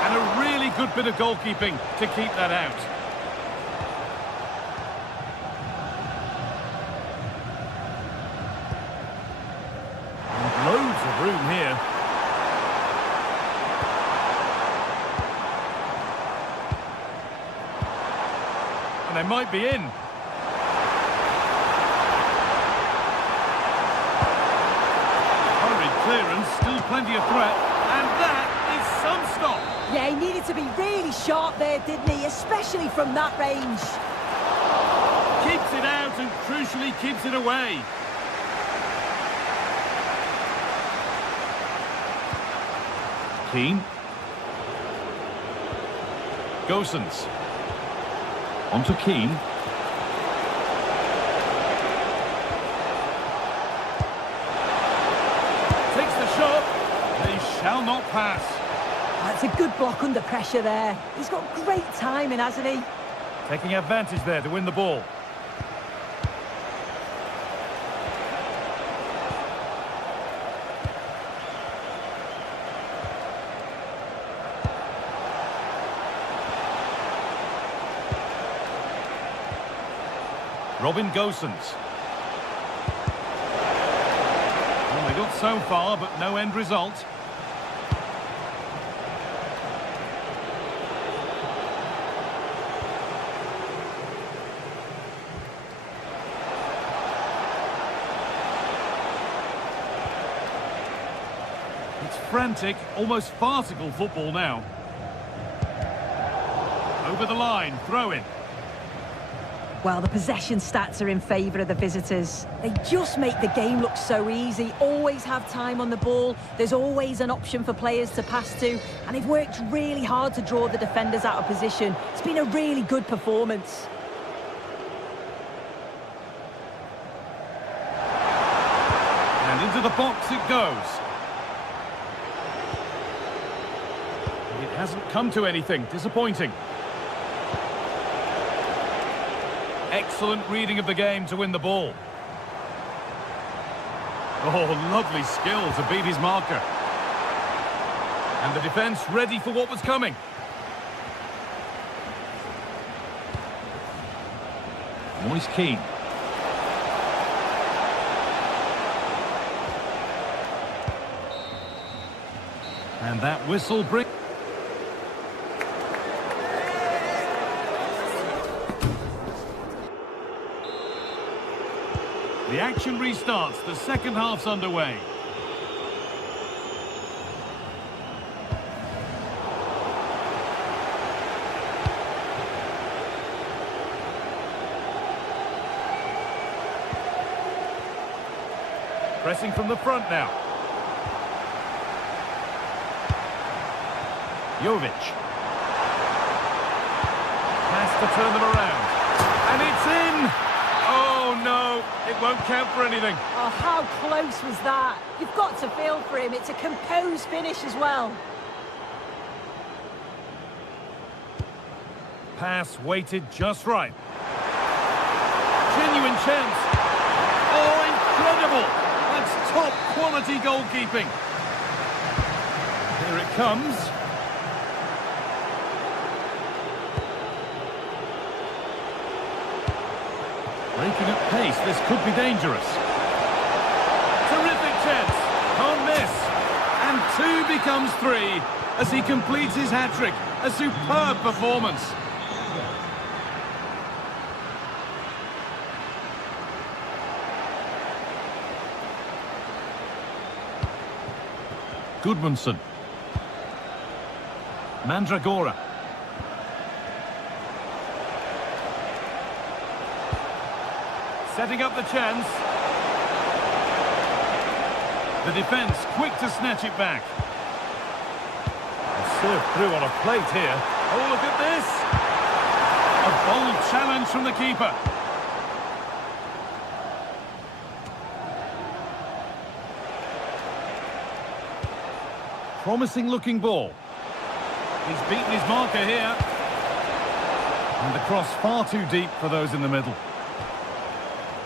And a really good bit of goalkeeping to keep that out. And loads of room here. And they might be in. Hurried clearance, still plenty of threat. And that is some stop. Yeah, he needed to be really sharp there, didn't he? Especially from that range. Keeps it out and crucially keeps it away. Keane. Gosens. On to Keane. good block under pressure there. He's got great timing, hasn't he? Taking advantage there to win the ball. Robin Gosens. Well, they got so far, but no end result. It's frantic, almost farcical football now. Over the line, throw in. Well, the possession stats are in favour of the visitors. They just make the game look so easy, always have time on the ball. There's always an option for players to pass to, and they've worked really hard to draw the defenders out of position. It's been a really good performance. And into the box it goes. It hasn't come to anything. Disappointing. Excellent reading of the game to win the ball. Oh, lovely skill to beat his marker. And the defence ready for what was coming. Moise Keane. And that whistle brings... The action restarts. The second half's underway. Pressing from the front now. Jovic. Has to turn them around. And it's in! Oh, no, it won't count for anything. Oh, how close was that? You've got to feel for him. It's a composed finish as well. Pass weighted just right. Genuine chance. Oh, incredible. That's top quality goalkeeping. Here it comes. Breaking at pace, this could be dangerous. Terrific chance, can't miss. And 2 becomes 3 as he completes his hat-trick. A superb performance. Gudmundsson. Mandragora. Setting up the chance. The defence quick to snatch it back. And served through on a plate here. Oh, look at this! A bold challenge from the keeper. Promising looking ball. He's beaten his marker here. And the cross far too deep for those in the middle.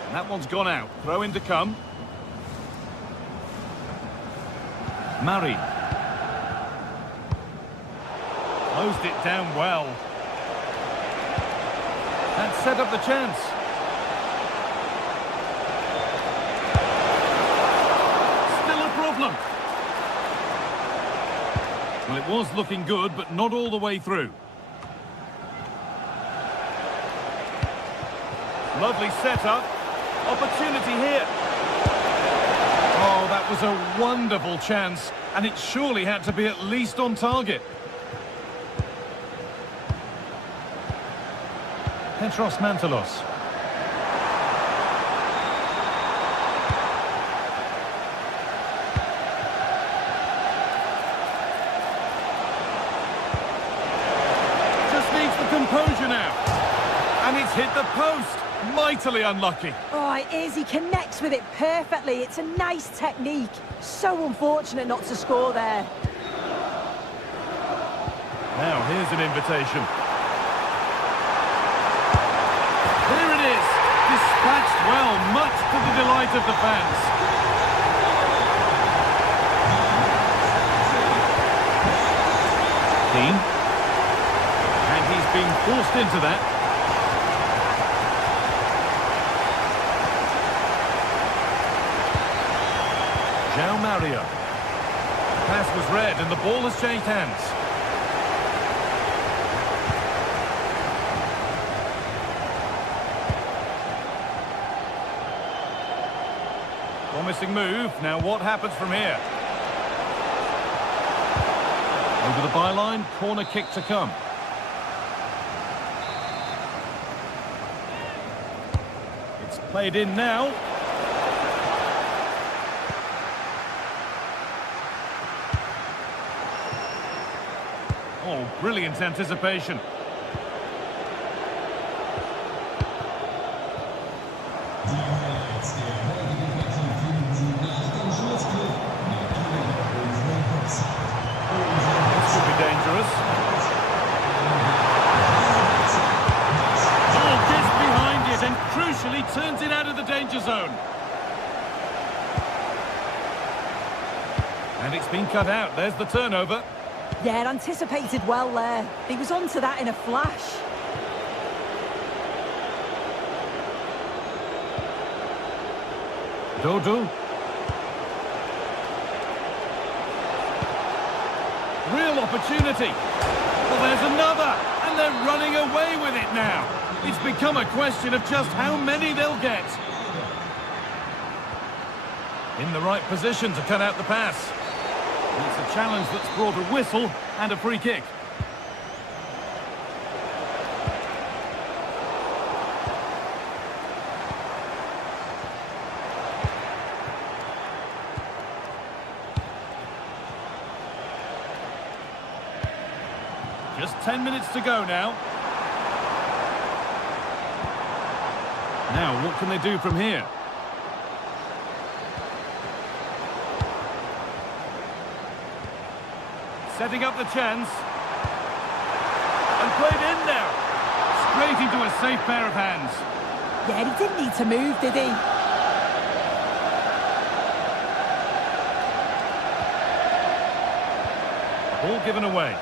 And that one's gone out. Throw in to come. Murray. Closed it down well. And set up the chance. Still a problem. Well, it was looking good, but not all the way through. Lovely setup. Opportunity here. Oh, that was a wonderful chance, and it surely had to be at least on target. Petros Mantalos. Just needs the composure now. And it's hit the post. Mightily unlucky. Oh, it is. He connects with it perfectly. It's a nice technique. So unfortunate not to score there. Now, here's an invitation. There it is. Dispatched well, much to the delight of the fans. Dean. And he's being forced into that. João Mario. Pass was read and the ball has changed hands. Promising move. Now what happens from here? Over the byline, corner kick to come. It's played in now. Oh, brilliant anticipation. This could be dangerous. Oh, gets behind it and crucially turns it out of the danger zone. And it's been cut out. There's the turnover. Yeah, anticipated well there. He was onto that in a flash. Dodo. Real opportunity. Well, there's another. And they're running away with it now. It's become a question of just how many they'll get. In the right position to cut out the pass. It's a challenge that's brought a whistle and a free kick. Just 10 minutes to go now. Now, what can they do from here? Setting up the chance. And played in now. Straight into a safe pair of hands. Yeah, he didn't need to move, did he? Ball given away.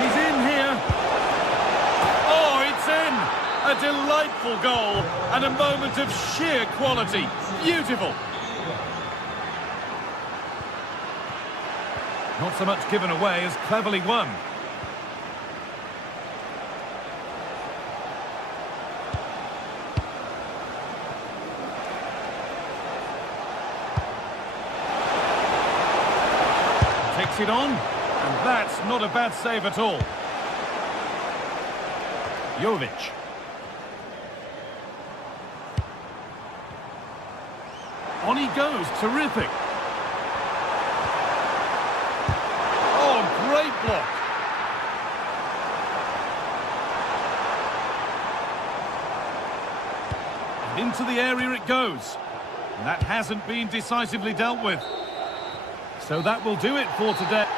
He's in here. Oh, it's in. A delightful goal and a moment of sheer quality. Beautiful. Not so much given away as cleverly won. Takes it on, and that's not a bad save at all. Jovic. On he goes, terrific. Oh, great block. And into the area it goes. And that hasn't been decisively dealt with. So that will do it for today.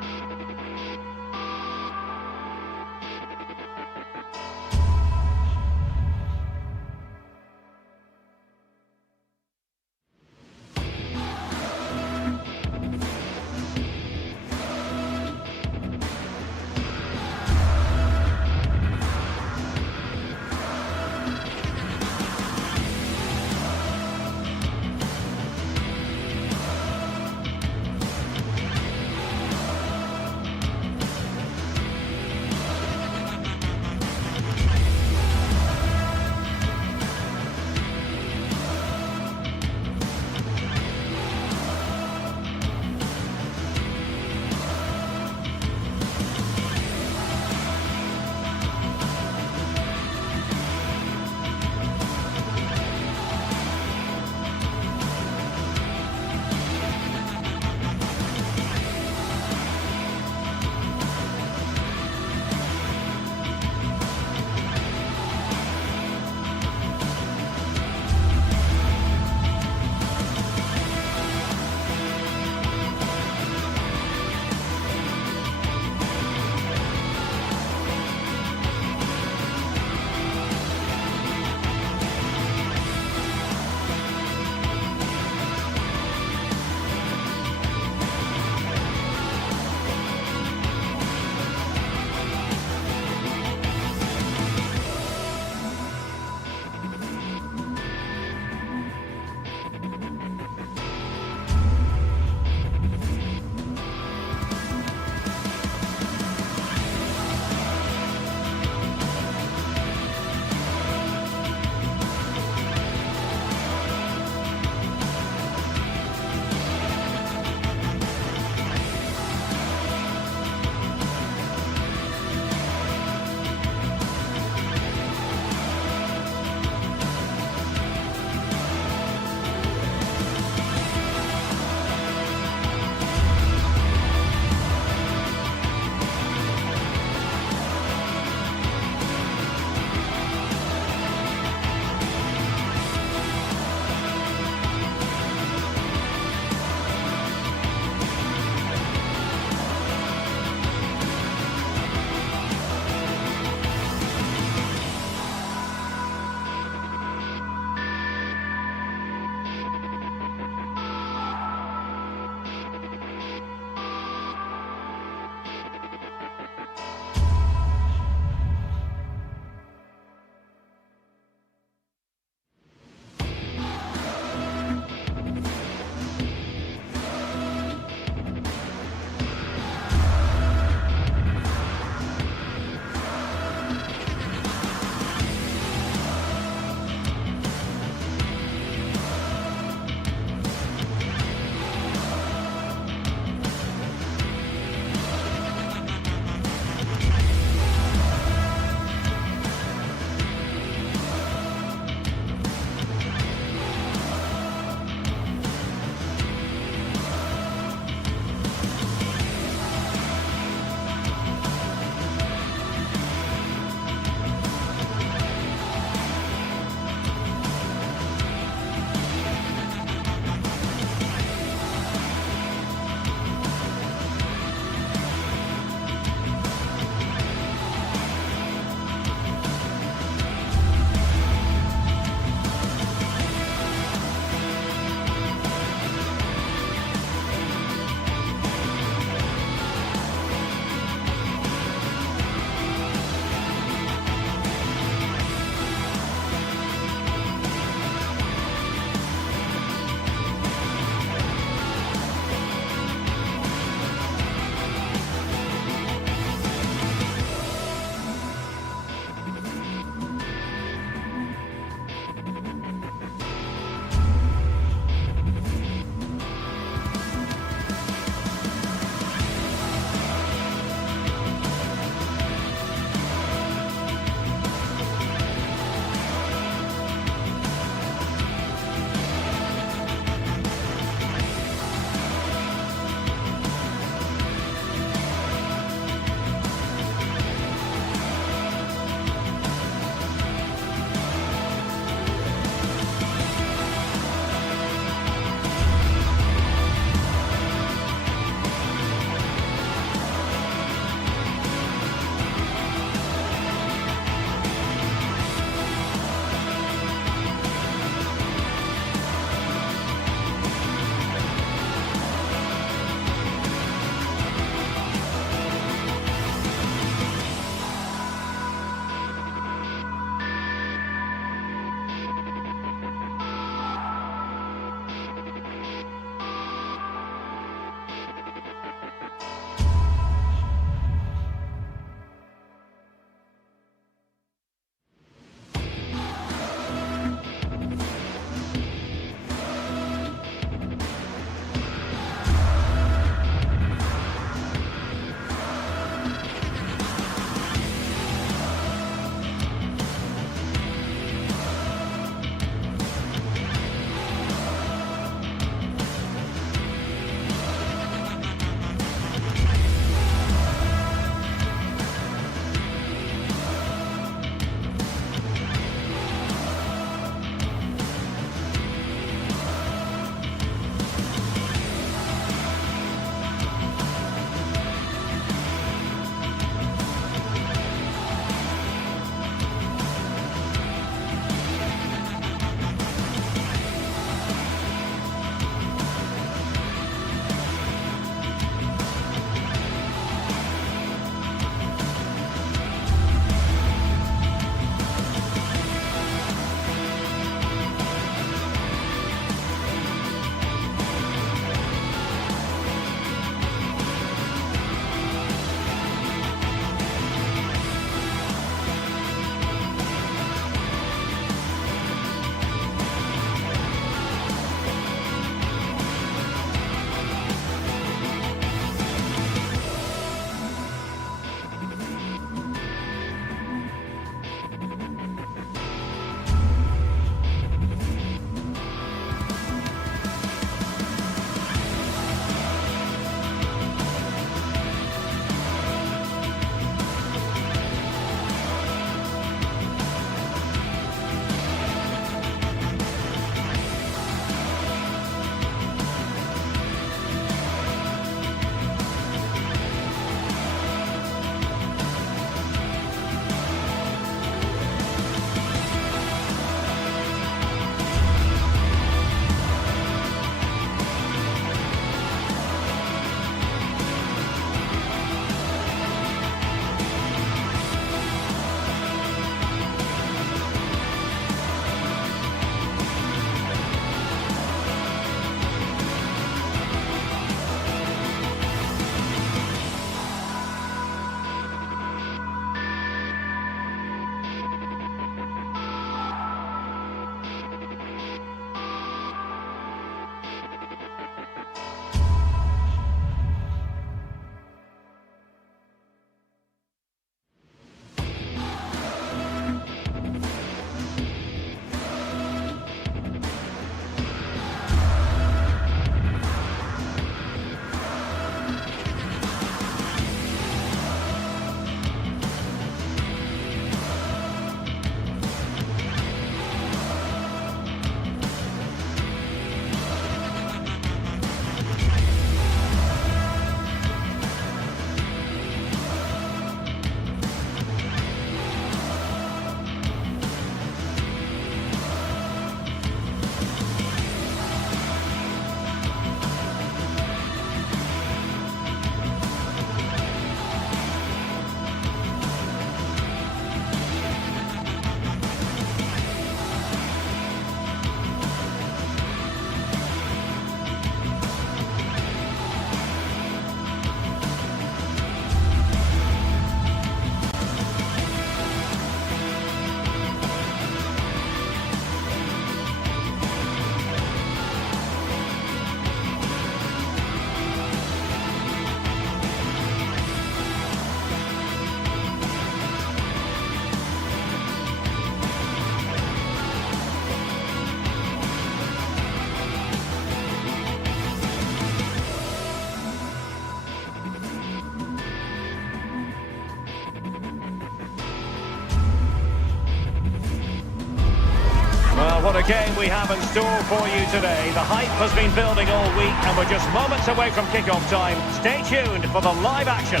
game we have in store for you today. The hype has been building all week and we're just moments away from kick-off time. Stay tuned for the live action.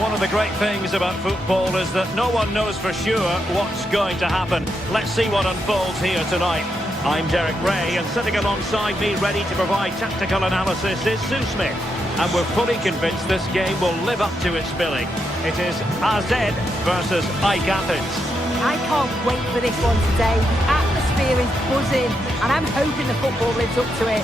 One of the great things about football is that no one knows for sure what's going to happen. Let's see what unfolds here tonight. I'm Derek Ray, and sitting alongside me ready to provide tactical analysis is Sue Smith. And we're fully convinced this game will live up to its billing. It is AZ versus AEK Athens. I can't wait for this one today. The atmosphere is buzzing, and I'm hoping the football lives up to it.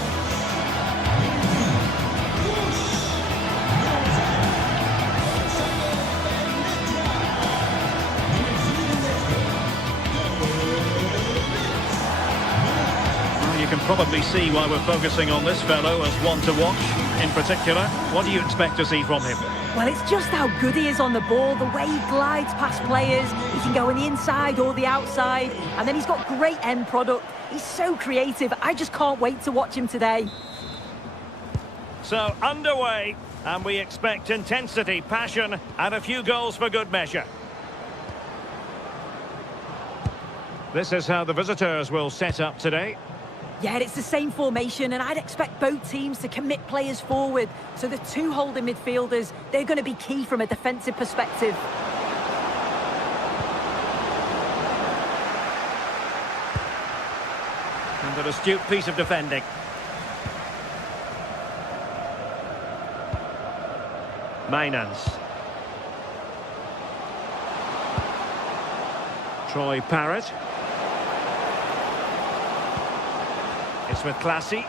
Well, you can probably see why we're focusing on this fellow as one to watch. In particular, what do you expect to see from him? Well, it's just how good he is on the ball, the way he glides past players. He can go on the inside or the outside, and then he's got great end product. He's so creative. I just can't wait to watch him today. So, underway, and we expect intensity, passion, and a few goals for good measure. This is how the visitors will set up today. Yeah, it's the same formation, and I'd expect both teams to commit players forward. So the two holding midfielders, they're going to be key from a defensive perspective. And an astute piece of defending. Mainans. Troy Parrott. It's with Classy.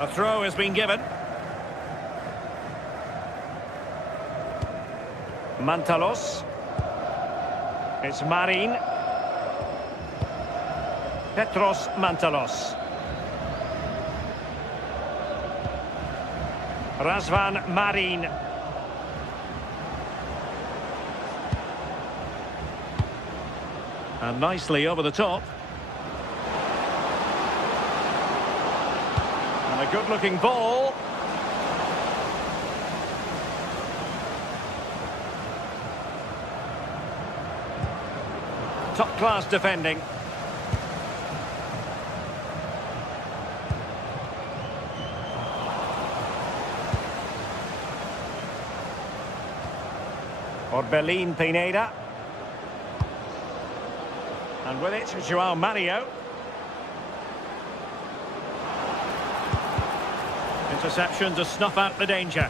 A throw has been given. Mantalos. It's Marin. Petros Mantalos. Razvan Marin. And nicely over the top. And a good-looking ball. Top-class defending. Orbelin Pineda. And with it, Joao Mario. Interception to snuff out the danger.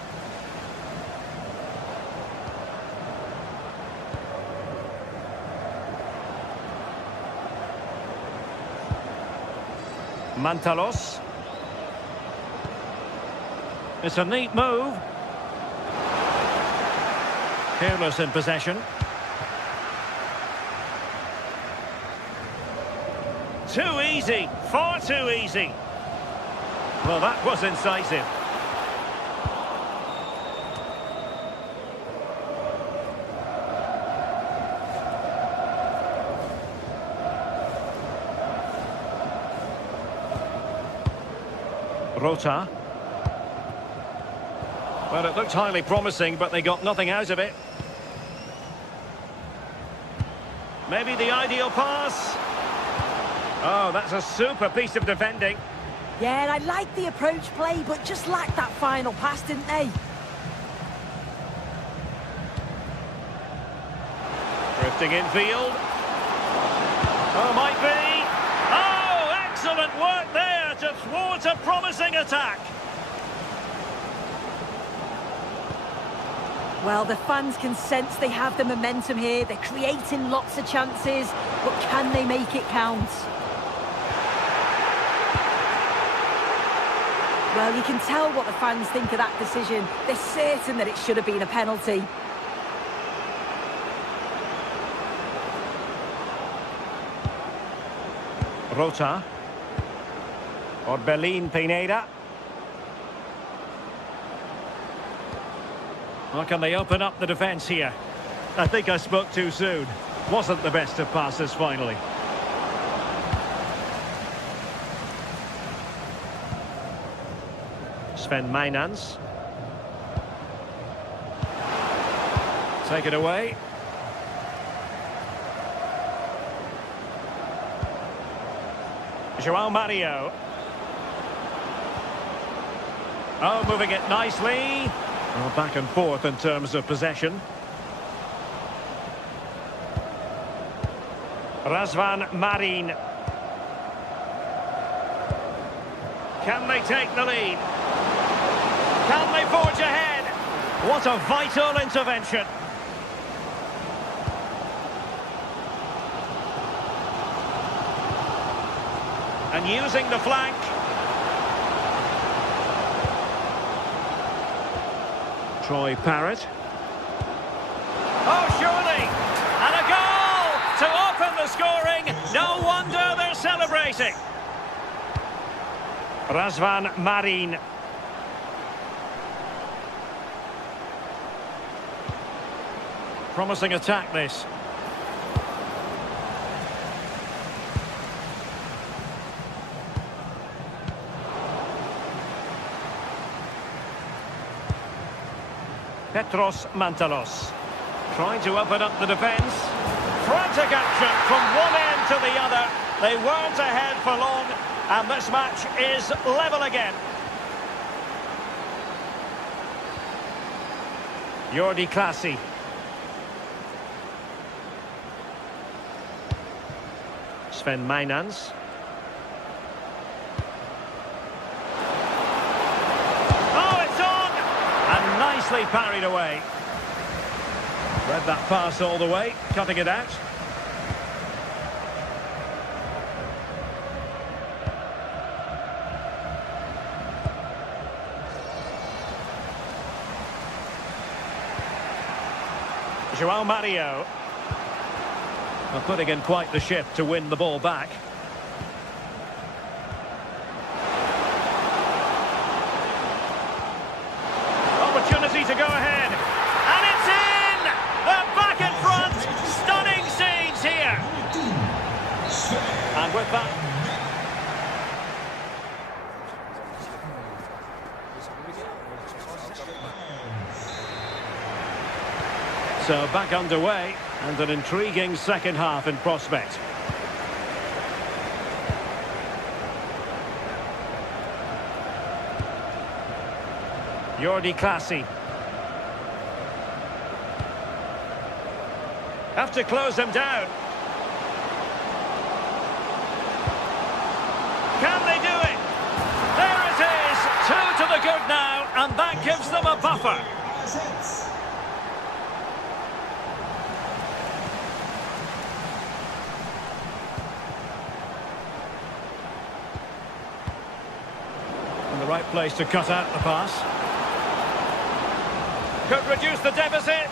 Mantalos. It's a neat move. Careless in possession. Too easy, far too easy. Well, that was incisive. Rota. Well, it looked highly promising, but they got nothing out of it. Maybe the ideal pass. Oh, that's a super piece of defending. Yeah, and I like the approach play, but just lacked that final pass, didn't they? Drifting infield. Oh, might be. Oh, excellent work there to thwart a promising attack. Well, the fans can sense they have the momentum here. They're creating lots of chances, but can they make it count? Well, you can tell what the fans think of that decision. They're certain that it should have been a penalty. Rota. Orbelin Pineda. Well, can they open up the defence here? I think I spoke too soon. Wasn't the best of passes finally. Sven Mainans. Take it away. João Mario. Oh, moving it nicely. Well, back and forth in terms of possession. Razvan Marin. Can they take the lead? Can they forge ahead? What a vital intervention. And using the flank. Troy Parrott. Oh, surely! And a goal to open the scoring. No wonder they're celebrating. Razvan Marin. Promising attack, this. Petros Mantalos. Trying to open up the defence. Frantic action from one end to the other. They weren't ahead for long, and this match is level again. Jordi Klaasie. Sven Mijnans. Oh, it's on! And nicely parried away. Read that pass all the way, cutting it out. João Mario. Well, putting in quite the shift to win the ball back. Opportunity to go ahead. And it's in! They're back in front! Stunning scenes here! And with that... So back underway, and an intriguing second half in prospect. Jordi Klaasie. Have to close them down. Can they do it? There it is! 2 to the good now, and that gives them a buffer. The right place to cut out the pass. Could reduce the deficit.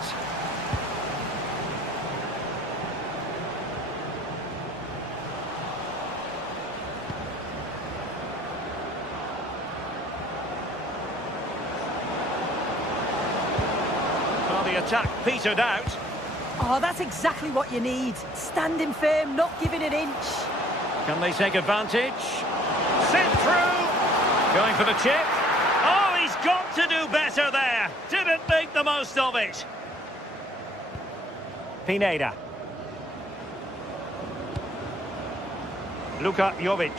Well, the attack petered out. Oh, that's exactly what you need. Standing firm, not giving an inch. Can they take advantage? Sent through. Going for the chip. Oh, he's got to do better there. Didn't make the most of it. Pineda. Luka Jovic.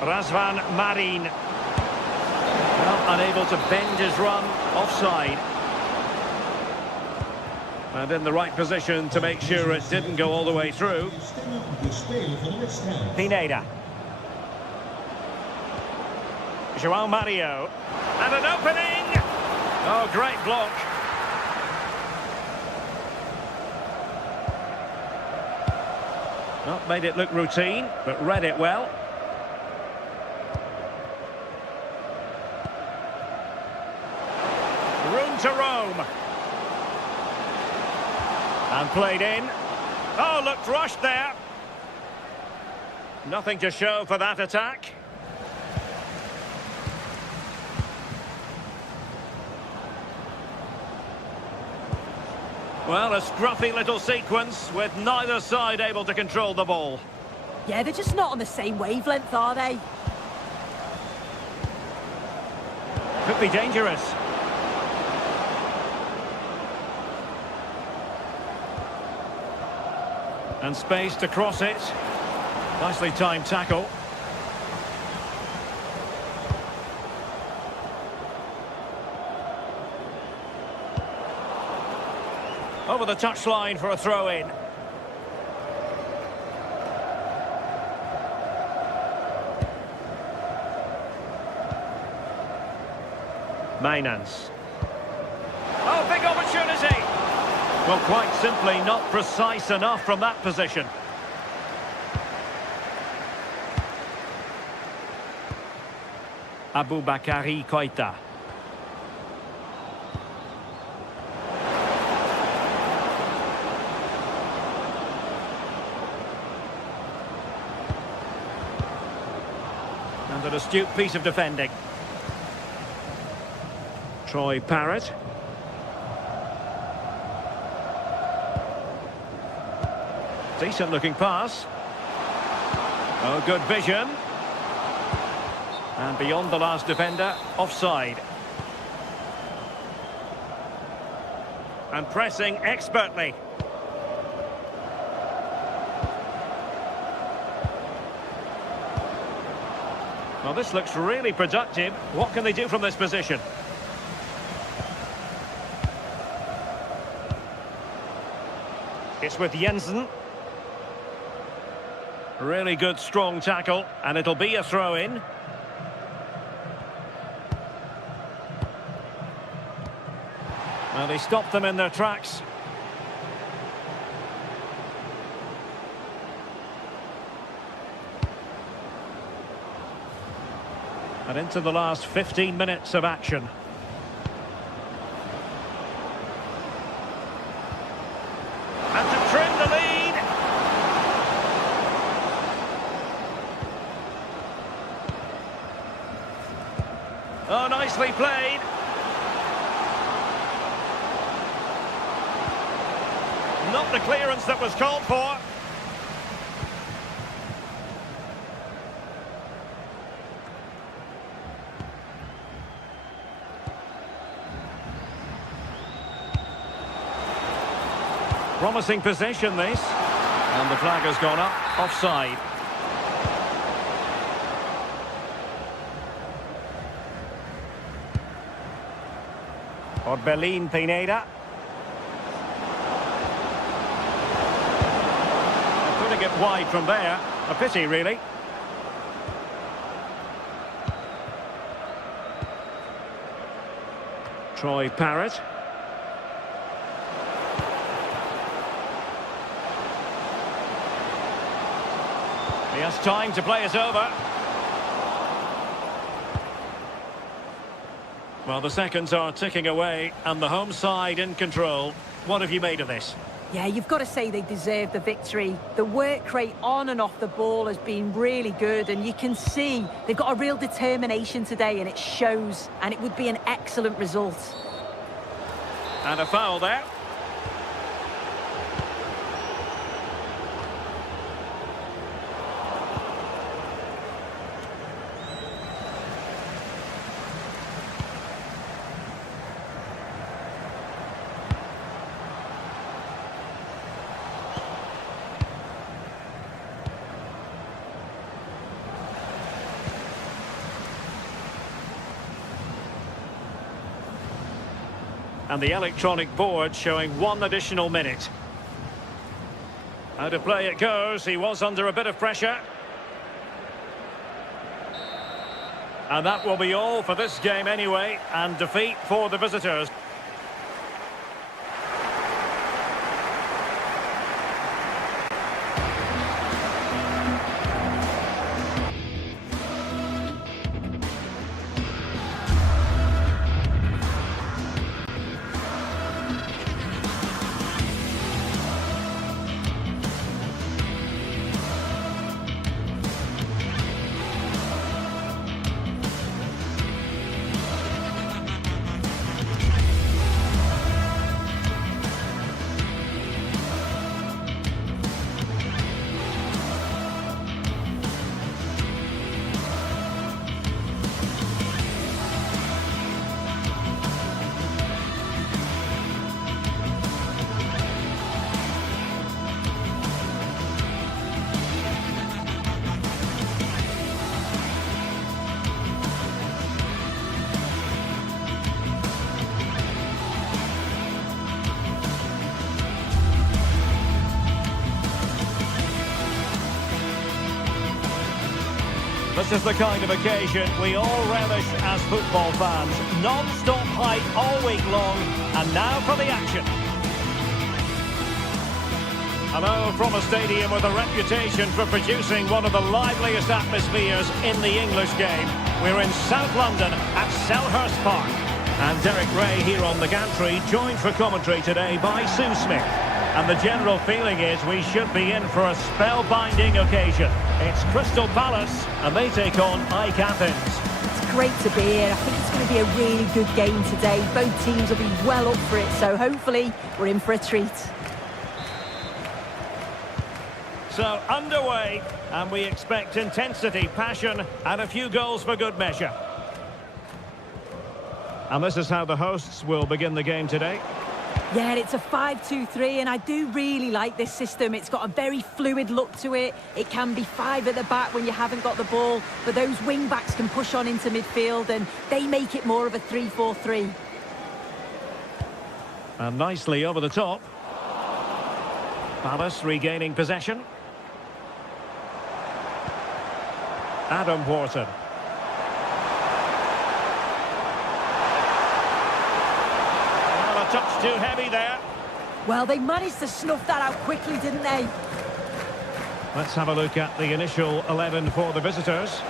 Razvan Marin. Well, unable to bend his run. Offside. And in the right position to make sure it didn't go all the way through. Pineda. João Mario. And an opening! Oh, great block. Not made it look routine, but read it well. Room to roam. And played in. Oh, looked rushed there. Nothing to show for that attack. Well, a scruffy little sequence with neither side able to control the ball. Yeah, they're just not on the same wavelength, are they? Could be dangerous. And space to cross it. Nicely timed tackle. Over the touchline for a throw-in. Mainans. Oh, big opportunity! Well, quite simply not precise enough from that position. Aboubakary Koita. And an astute piece of defending. Troy Parrott. Decent looking pass. Oh, good vision. And beyond the last defender, offside. And pressing expertly. Well, this looks really productive. What can they do from this position? It's with Jensen. Really good, strong tackle, and it'll be a throw-in. Well, they stopped them in their tracks. And into the last 15 minutes of action. And to trim the lead. Oh, nicely played. Not the clearance that was called for. Promising possession, this. And the flag has gone up, offside. Orbelin Pineda. Putting it wide from there. A pity, really. Troy Parrott. He has time to play it over. Well, the seconds are ticking away, and the home side in control. What have you made of this? Yeah, you've got to say they deserve the victory. The work rate on and off the ball has been really good, and you can see they've got a real determination today, and it shows, and it would be an excellent result. And a foul there. And the electronic board showing 1 additional minute. Out of play it goes. He was under a bit of pressure. And that will be all for this game anyway. And defeat for the visitors. This is the kind of occasion we all relish as football fans. Non-stop hype all week long, and now for the action. Hello from a stadium with a reputation for producing one of the liveliest atmospheres in the English game. We're in South London at Selhurst Park. And Derek Ray here on the gantry, joined for commentary today by Sue Smith. And the general feeling is we should be in for a spellbinding occasion. It's Crystal Palace, and they take on AEK Athens. It's great to be here. I think it's going to be a really good game today. Both teams will be well up for it, so hopefully we're in for a treat. So underway, and we expect intensity, passion, and a few goals for good measure. And this is how the hosts will begin the game today. Yeah, it's a 5-2-3, and I do really like this system. It's got a very fluid look to it. It can be 5 at the back when you haven't got the ball, but those wing-backs can push on into midfield, and they make it more of a 3-4-3. And nicely over the top. Palace regaining possession. Adam Wharton. Touch too heavy there. Well, they managed to snuff that out quickly, didn't they? Let's have a look at the initial 11 for the visitors.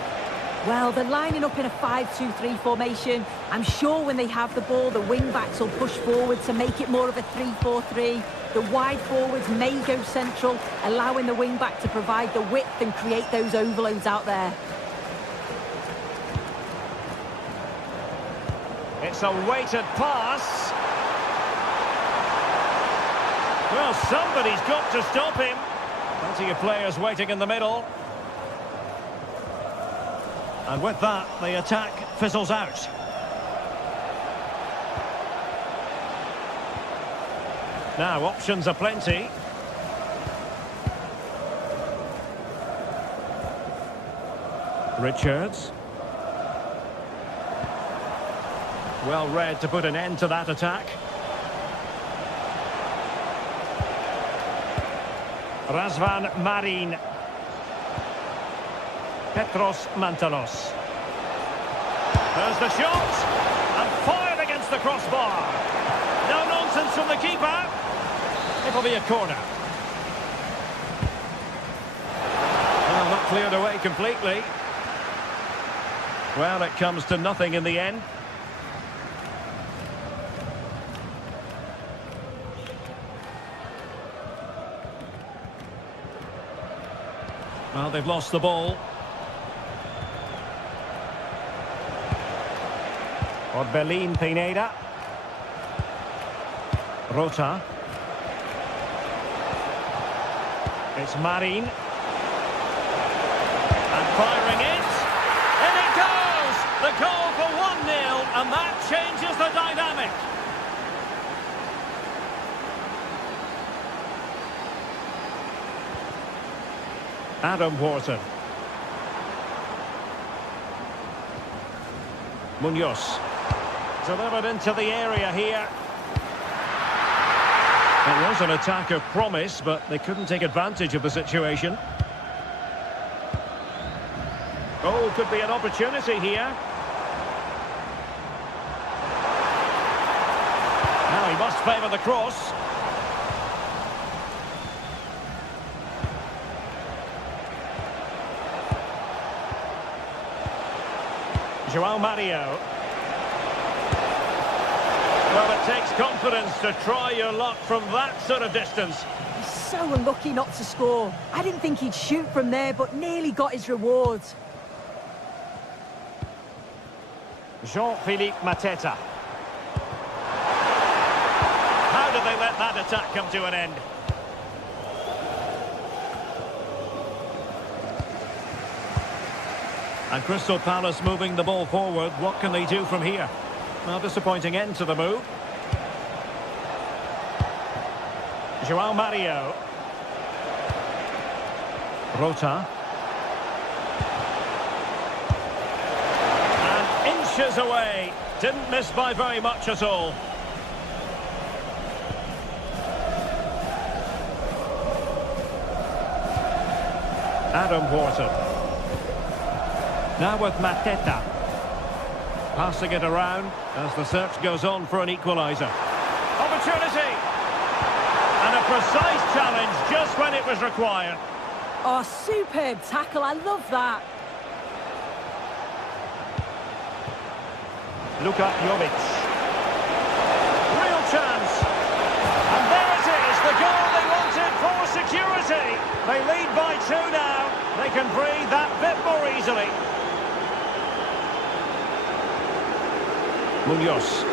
Well, they're lining up in a 5-2-3 formation. I'm sure when they have the ball, the wing-backs will push forward to make it more of a 3-4-3. The wide forwards may go central, allowing the wing-back to provide the width and create those overloads out there. It's a weighted pass. Well, somebody's got to stop him. Plenty of players waiting in the middle. And with that, the attack fizzles out. Now, options are plenty. Richards. Well read to put an end to that attack. Razvan Marin. Petros Mantalos. There's the shot. And fired against the crossbar. No nonsense from the keeper. It'll be a corner. Well, not cleared away completely. Well, it comes to nothing in the end. Well, they've lost the ball. Orbelin Pineda. Rota. It's Marin. And firing it. In it goes! The goal for 1-0, and that changes the dynamic. Adam Wharton. Munoz. Delivered into the area here. It was an attack of promise, but they couldn't take advantage of the situation. Oh, could be an opportunity here. Now he must favour the cross. João Mario. Well, it takes confidence to try your luck from that sort of distance. He's so unlucky not to score. I didn't think he'd shoot from there, but nearly got his rewards. Jean-Philippe Mateta. How did they let that attack come to an end? And Crystal Palace moving the ball forward. What can they do from here? Well, disappointing end to the move. João Mario. Rota. And inches away. Didn't miss by very much at all. Adam Wharton. Now with Mateta. Passing it around as the search goes on for an equaliser. Opportunity! And a precise challenge just when it was required. Oh, superb tackle. I love that. Luka Jovic. Real chance. And there it is, the goal they wanted for security. They lead by 2 now. They can breathe that bit more easily. Munoz.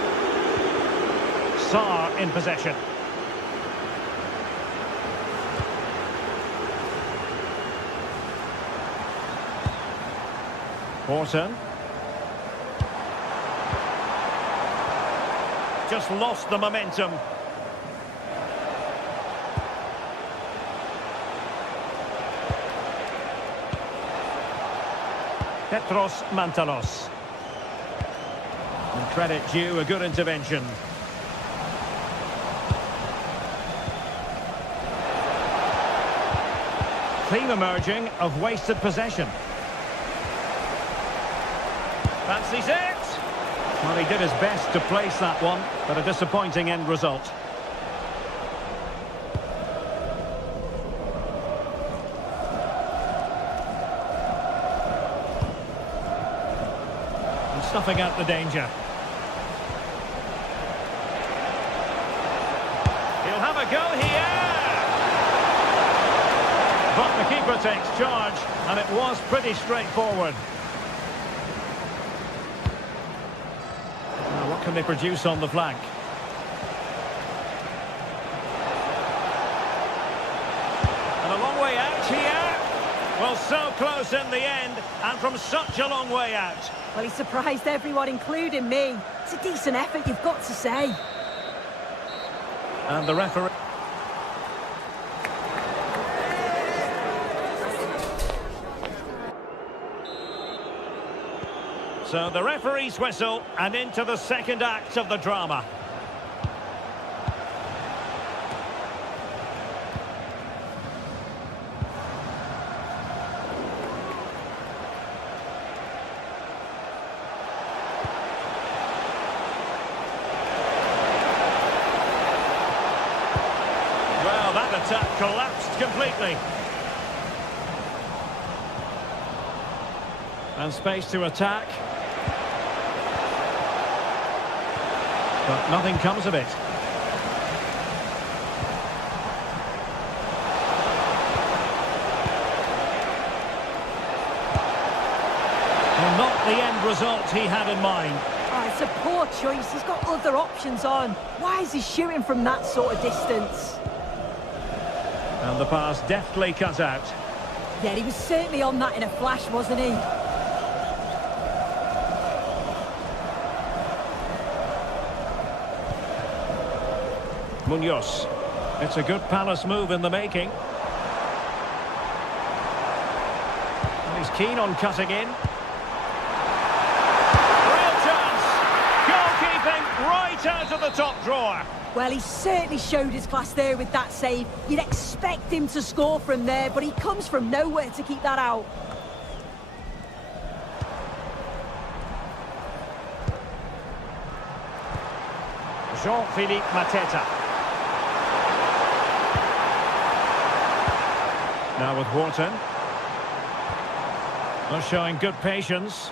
Sarr in possession. Horton. Just lost the momentum. Petros Mantalos. And credit due, a good intervention. Theme emerging of wasted possession. Fancies it. Well, he did his best to place that one, but a disappointing end result. And snuffing out the danger. He'll have a go here! But the keeper takes charge, and it was pretty straightforward. Now, what can they produce on the flank? And a long way out here. Well, so close in the end, and from such a long way out. Well, he surprised everyone, including me. It's a decent effort, you've got to say. And the referee... So the referee's whistle, and into the second act of the drama. Well, that attack collapsed completely. And space to attack. But nothing comes of it. Well, not the end result he had in mind. Oh, it's a poor choice. He's got other options on. Why is he shooting from that sort of distance? And the pass deftly cut out. Yeah, he was certainly on that in a flash, wasn't he? Munoz. It's a good Palace move in the making. And he's keen on cutting in. Real chance! Goalkeeping right out of the top drawer. Well, he certainly showed his class there with that save. You'd expect him to score from there, but he comes from nowhere to keep that out. Jean-Philippe Mateta. Now with Horton. They're showing good patience.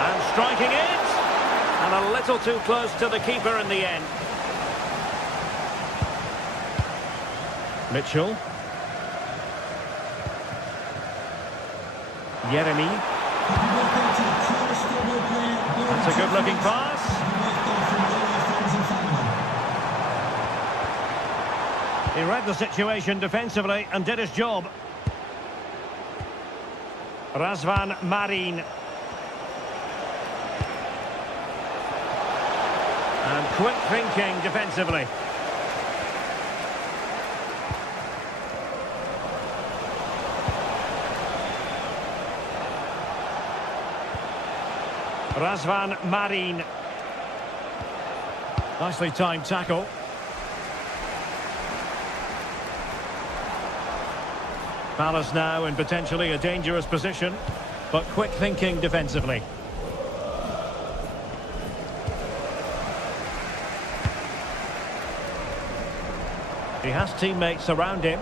And striking it. And a little too close to the keeper in the end. Mitchell. Yeremy. That's a good-looking pass. He read the situation defensively and did his job. Razvan Marin. And quick thinking defensively. Razvan Marin. Nicely timed tackle. Palace now in potentially a dangerous position, but quick thinking defensively. He has teammates around him.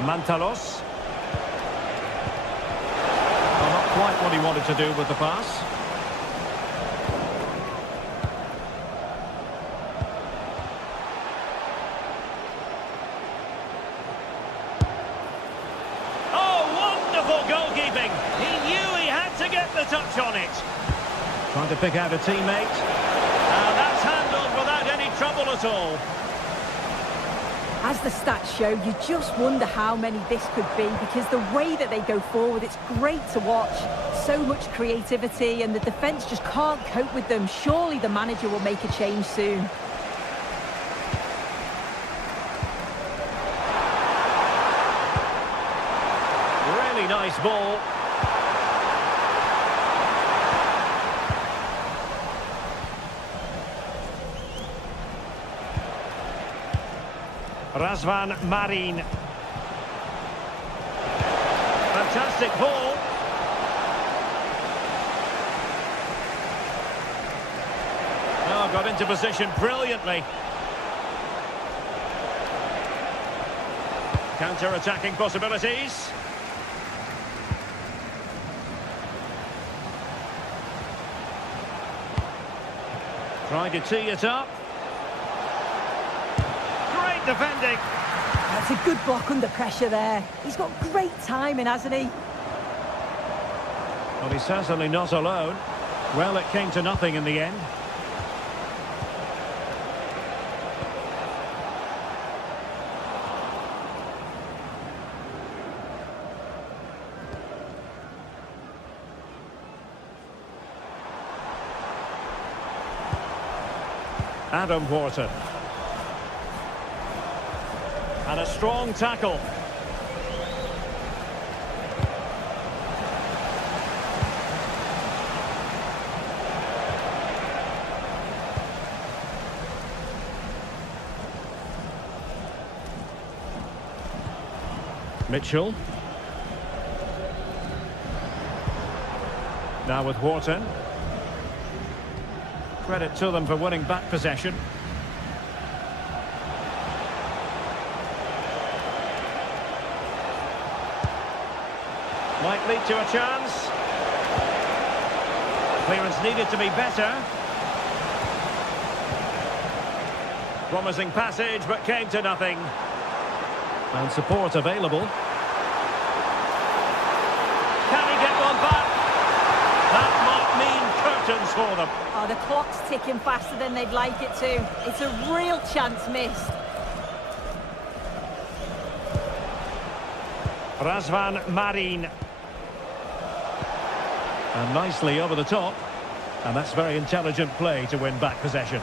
Mantalos. Well, not quite what he wanted to do with the pass. Oh, wonderful goalkeeping. He knew he had to get the touch on it. Trying to pick out a teammate. And that's handled without any trouble at all. As the stats show, you just wonder how many this could be, because the way that they go forward, it's great to watch. So much creativity, and the defence just can't cope with them. Surely the manager will make a change soon. Really nice ball. Razvan Marin. Fantastic ball. Oh, got into position brilliantly. Counter-attacking possibilities. Trying to tee it up. Great defending. That's a good block under pressure there. He's got great timing, hasn't he? Well, he's certainly not alone. Well, it came to nothing in the end. Adam Wharton. And a strong tackle. Mitchell. Now with Wharton. Credit to them for winning back possession. Might lead to a chance. Clearance needed to be better. Promising passage, but came to nothing. And support available. Can he get one back? That might mean curtains for them. Oh, the clock's ticking faster than they'd like it to. It's a real chance missed. Razvan Marin. And nicely over the top. And that's very intelligent play to win back possession.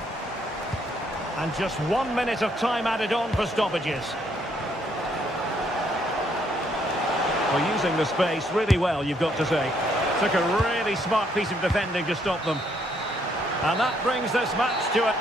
And just 1 minute of time added on for stoppages. Well, using the space really well, you've got to say. Took a really smart piece of defending to stop them. And that brings this match to a...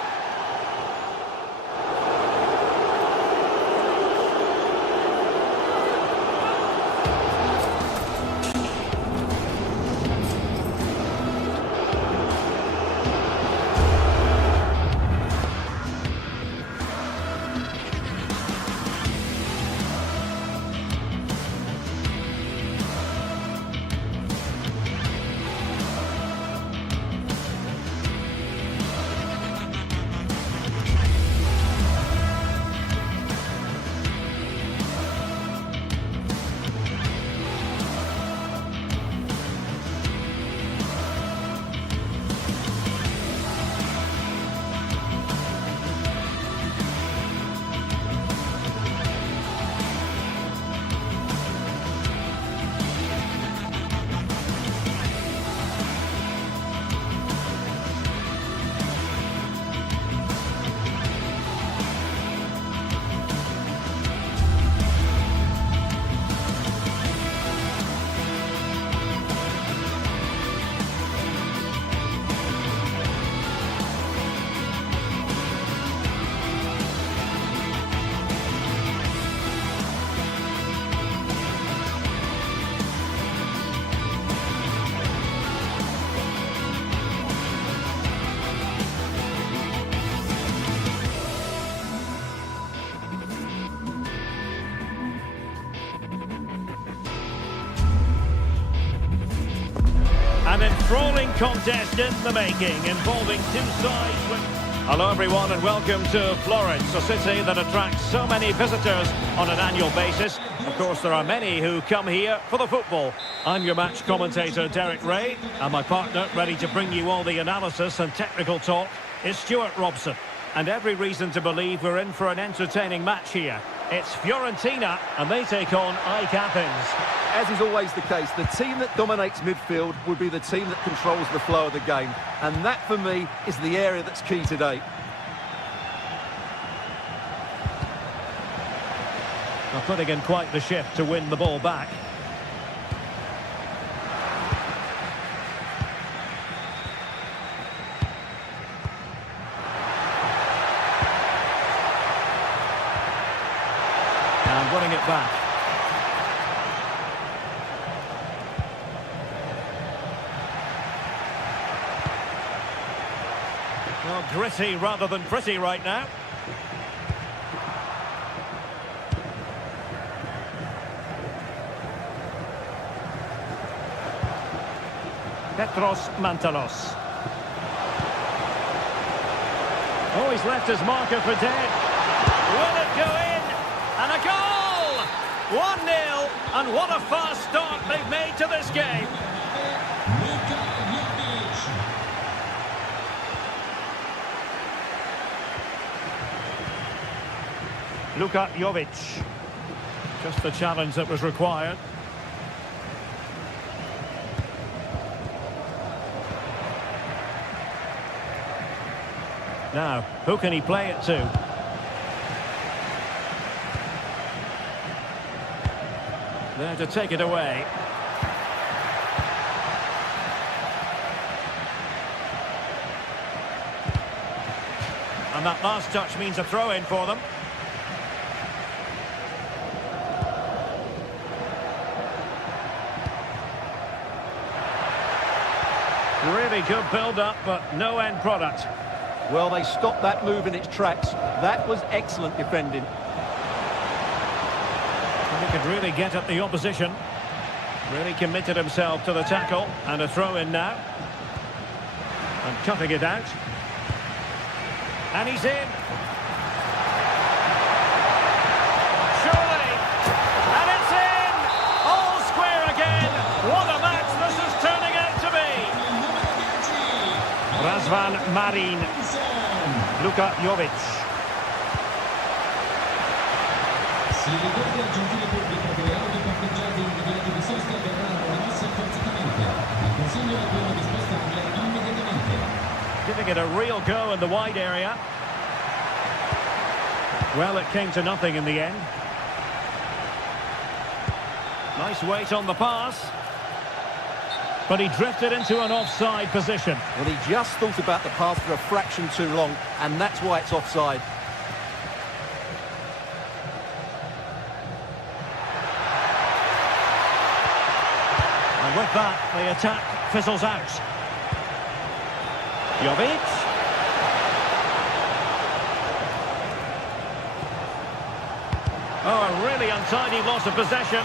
An enthralling contest in the making, involving two sides with... Hello everyone and welcome to Florence, a city that attracts so many visitors on an annual basis. Of course, there are many who come here for the football. I'm your match commentator, Derek Ray, and my partner, ready to bring you all the analysis and technical talk, is Stuart Robson. And every reason to believe we're in for an entertaining match here. It's Fiorentina, and they take on AEK Athens. As is always the case, the team that dominates midfield would be the team that controls the flow of the game. And that, for me, is the area that's key today. They're putting in quite the shift to win the ball back. And winning it back. Well, gritty rather than pretty right now. Petros Mantalos. Oh, he's left his marker for dead. Will it go in? And a goal! 1-0, and what a fast start they've made to this game. Luka Jovic. Just the challenge that was required. Now, who can he play it to? There to take it away. And that last touch means a throw-in for them. Really good build-up, but no end product. Well, they stopped that move in its tracks. That was excellent defending. He could really get at the opposition. Really committed himself to the tackle. And a throw-in now. And cutting it out. And he's in. Surely. And it's in! All square again. What a match this is turning out to be. Razvan Marin. Luka Jovic. Si ricorda al gentile pubblico che le auto parcheggiate in divieto di sosta verranno rimosse forzatamente. Il consiglio è quello di spostarle immediatamente. Giving it a real go in the wide area. Well, it came to nothing in the end. Nice weight on the pass. But he drifted into an offside position. Well, he just thought about the pass for a fraction too long, and that's why it's offside. And with that, the attack fizzles out. Jovic. Oh, a really untidy loss of possession.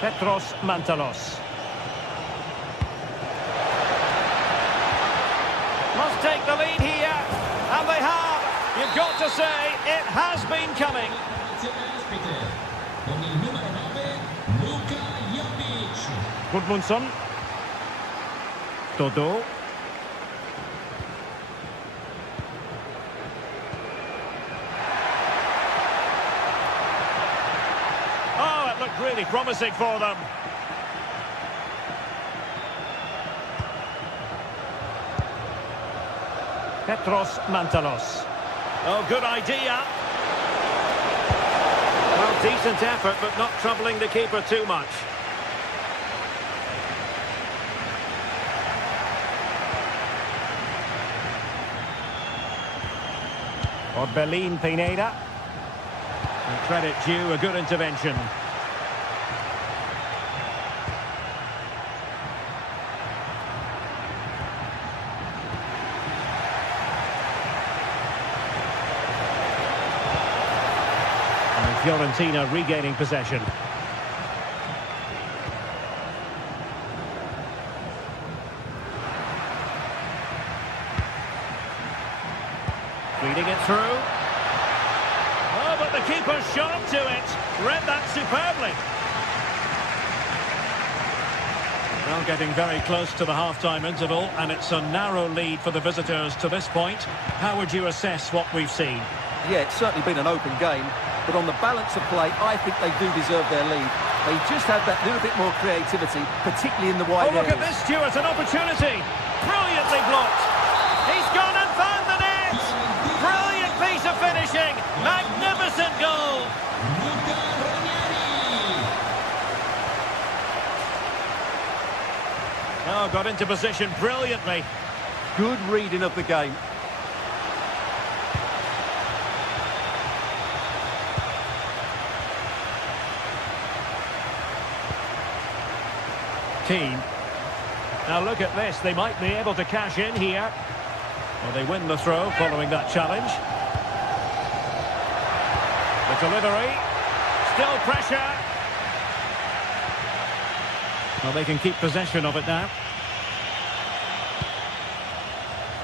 Petros Mantalos. Must take the lead here, and they have. You've got to say, it has been coming. Con il numero 9, Luka Jovic. Gudmundsson. Dodo. Oh, it looked really promising for them. Petros Mantalos. Oh, good idea. Well, decent effort, but not troubling the keeper too much. Orbelin Pineda. And credit due, a good intervention. Fiorentina regaining possession. Feeding it through. Oh, but the keeper's shot to it. Read that superbly. Well, getting very close to the half-time interval, and it's a narrow lead for the visitors to this point. How would you assess what we've seen? Yeah, it's certainly been an open game, but on the balance of play, I think they do deserve their lead. They just had that little bit more creativity, particularly in the wide Oh, look areas. at this, Stuart, an opportunity. Brilliantly blocked. He's gone and found the net. Brilliant piece of finishing. Magnificent goal. Oh, got into position brilliantly. Good reading of the game. Keane. Now look at this, they might be able to cash in here. Well, they win the throw following that challenge. The delivery. Still pressure. Well, they can keep possession of it now.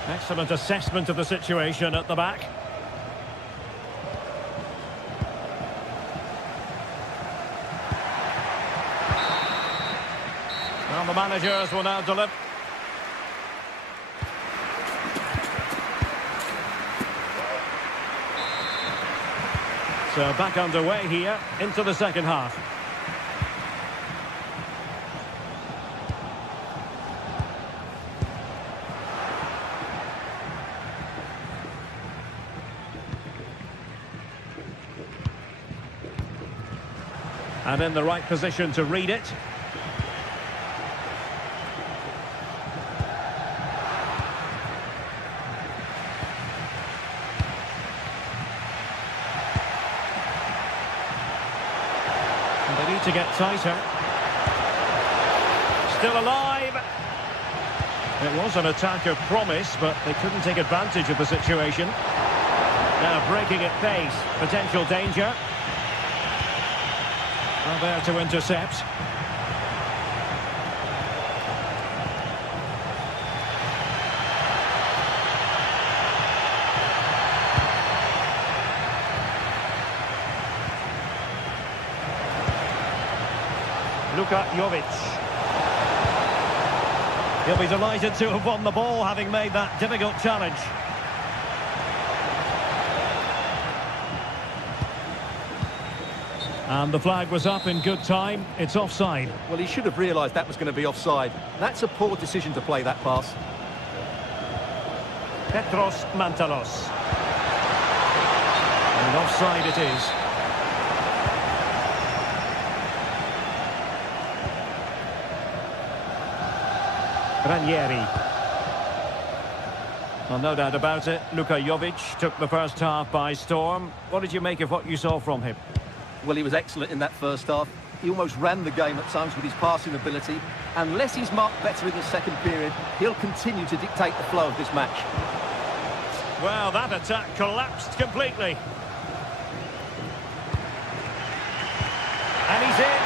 Excellent assessment of the situation at the back. Well, the managers will now deliver. So back underway here into the second half. And in the right position to read it. And they need to get tighter. Still alive. It was an attack of promise, but they couldn't take advantage of the situation. Now breaking at pace. Potential danger. Well, there to intercept. Luka Jovic. He'll be delighted to have won the ball, having made that difficult challenge. And the flag was up in good time. It's offside. Well, he should have realised that was going to be offside. That's a poor decision to play that pass. Petros Mantalos. And offside it is. Ranieri. Well, no doubt about it. Luka Jovic took the first half by storm. What did you make of what you saw from him? Well, he was excellent in that first half. He almost ran the game at times with his passing ability. Unless he's marked better in the second period, he'll continue to dictate the flow of this match. Well, that attack collapsed completely. And he's in.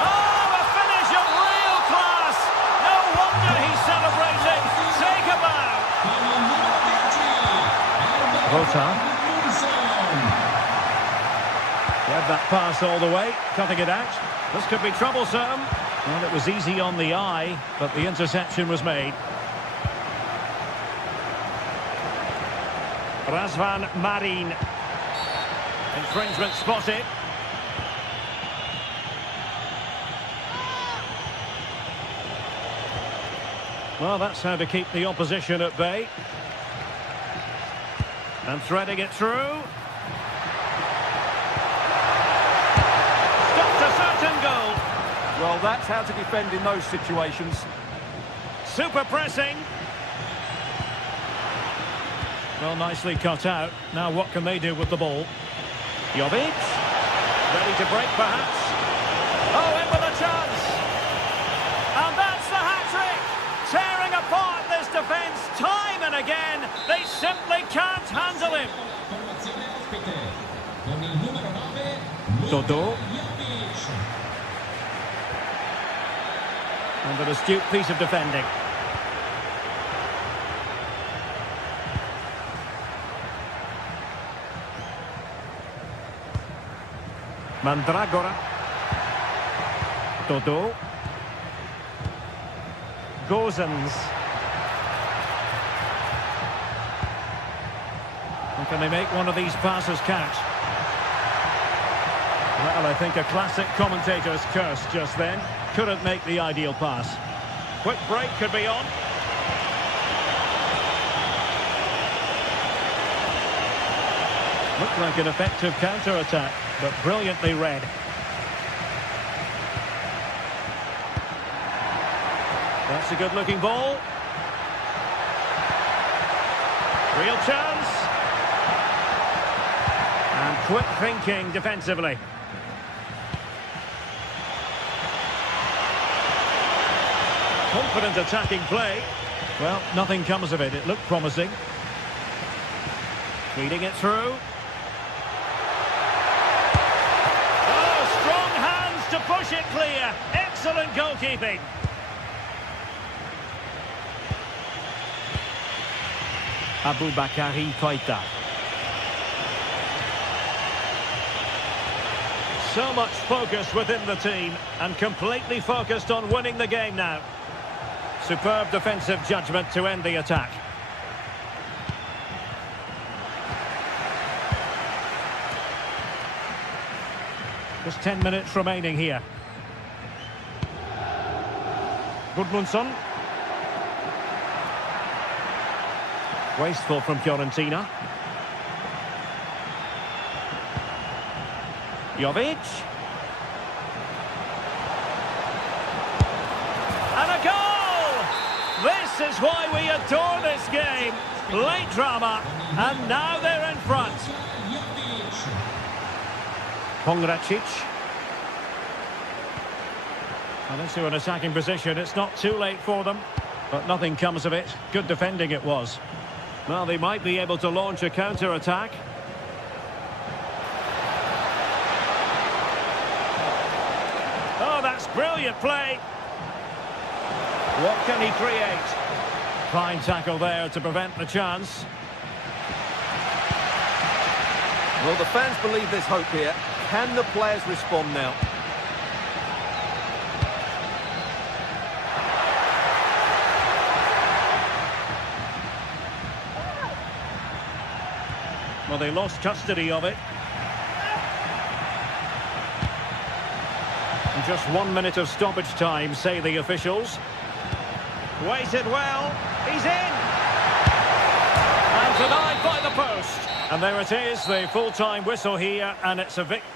Oh, a finish of real class. No wonder he's celebrating. Take a bow. Rota. Had that pass all the way, cutting it out. This could be troublesome. Well, it was easy on the eye, but the interception was made. Razvan Marin. Infringement spotted. Well, that's how to keep the opposition at bay. And threading it through. Stopped a certain goal. Well, that's how to defend in those situations. Super pressing. Well, nicely cut out. Now what can they do with the ball? Jovic. Ready to break, perhaps. Oh, in with a chance. And that's the hat-trick. Tearing apart this defence time and again. They simply can't handle Dodo. And an astute piece of defending. Mandragora. Dodo. Gozens. And can they make one of these passes count? Well, I think a classic commentator's curse just then. Couldn't make the ideal pass. Quick break could be on. Looked like an effective counter-attack, but brilliantly read. That's a good-looking ball. Real chance. And quick thinking defensively. Confident attacking play. Well, nothing comes of it. It looked promising. Feeding it through. Oh, strong hands to push it clear. Excellent goalkeeping. Aboubakary Koita. So much focus within the team and completely focused on winning the game now. Superb defensive judgment to end the attack. Just 10 minutes remaining here. Gudmundsson. Wasteful from Fiorentina. Jovic. And a goal! This is why we adore this game. Late drama, and now they're in front. Pongracic. And into an attacking position. It's not too late for them, but nothing comes of it. Good defending it was. Well, they might be able to launch a counter-attack. Oh, that's brilliant play. What can he create? Fine tackle there to prevent the chance. Well, the fans believe there's hope here. Can the players respond now? Well, they lost custody of it. And just 1 minute of stoppage time, say the officials. Waited well. He's in. And denied by the post. And there it is, the full-time whistle here, and it's a victory.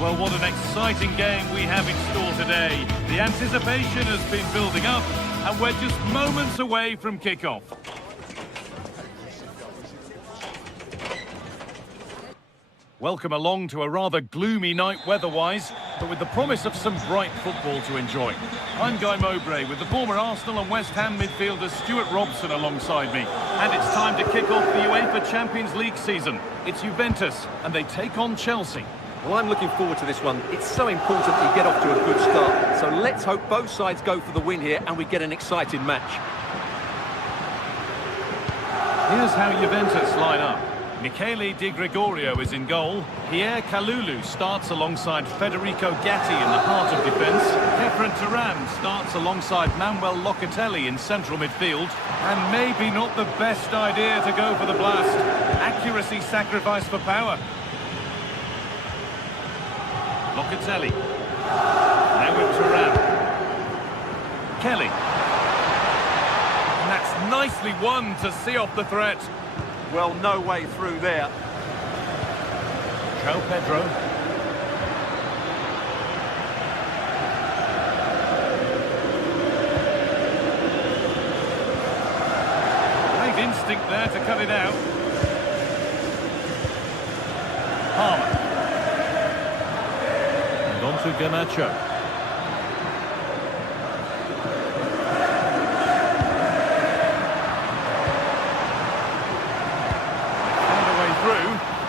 Well, what an exciting game we have in store today. The anticipation has been building up, and we're just moments away from kick-off. Welcome along to a rather gloomy night weather-wise, but with the promise of some bright football to enjoy. I'm Guy Mowbray with the former Arsenal and West Ham midfielder Stuart Robson alongside me. And it's time to kick off the UEFA Champions League season. It's Juventus, and they take on Chelsea. Well, I'm looking forward to this one. It's so important that you get off to a good start. So let's hope both sides go for the win here and we get an exciting match. Here's how Juventus line up. Michele Di Gregorio is in goal. Pierre Kalulu starts alongside Federico Gatti in the heart of defence. Khéphren Thuram starts alongside Manuel Locatelli in central midfield. And maybe not the best idea to go for the blast. Accuracy sacrificed for power. Locatelli. Now with Thuram. Kelly. And that's nicely won to see off the threat. Well, no way through there. João Pedro. Great instinct there to cut it out. Palmer. And on to Garnacho.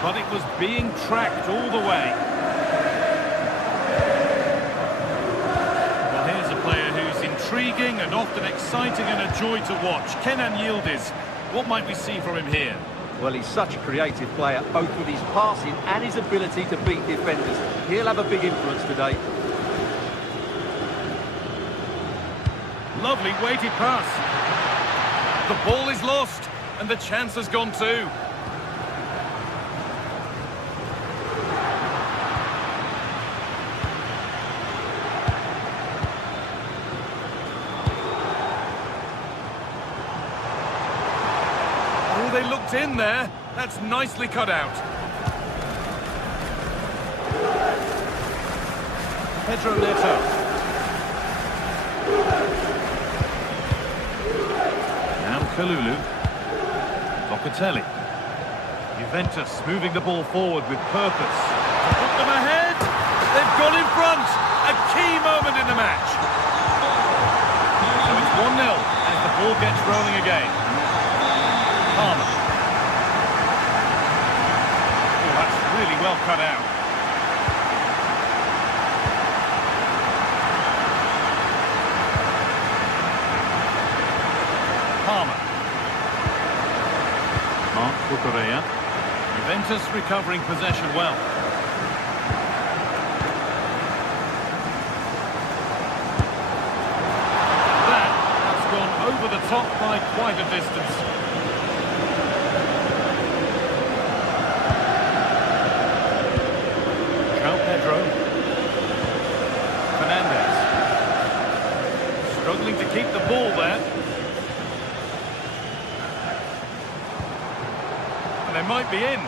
But it was being tracked all the way. Well, here's a player who's intriguing and often exciting and a joy to watch. Kenan Yildiz. What might we see from him here? Well, he's such a creative player, both with his passing and his ability to beat defenders. He'll have a big influence today. Lovely weighted pass. The ball is lost, and the chance has gone too. They looked in there. That's nicely cut out. Pedro Neto. Now Kalulu. Locatelli. Juventus moving the ball forward with purpose. To put them ahead. They've gone in front. A key moment in the match. So it's 1-0 as the ball gets rolling again. Palmer. Oh, that's really well cut out. Palmer. Marc Cucurella. Juventus recovering possession well. That's gone over the top by quite a distance. Struggling to keep the ball there. And they might be in.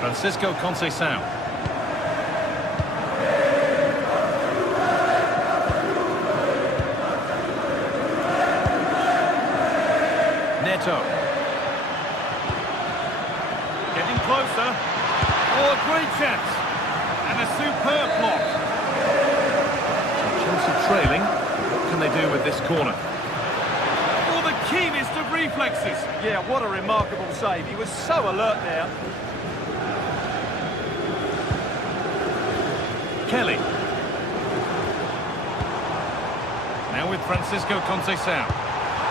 Francisco Conceição. Neto. Getting closer. Oh, a great chance. And a superb block. Chelsea trailing. What can they do with this corner? Oh, the keenest of reflexes. Yeah, what a remarkable save. He was so alert there. Kelly. Now with Francisco Conceição.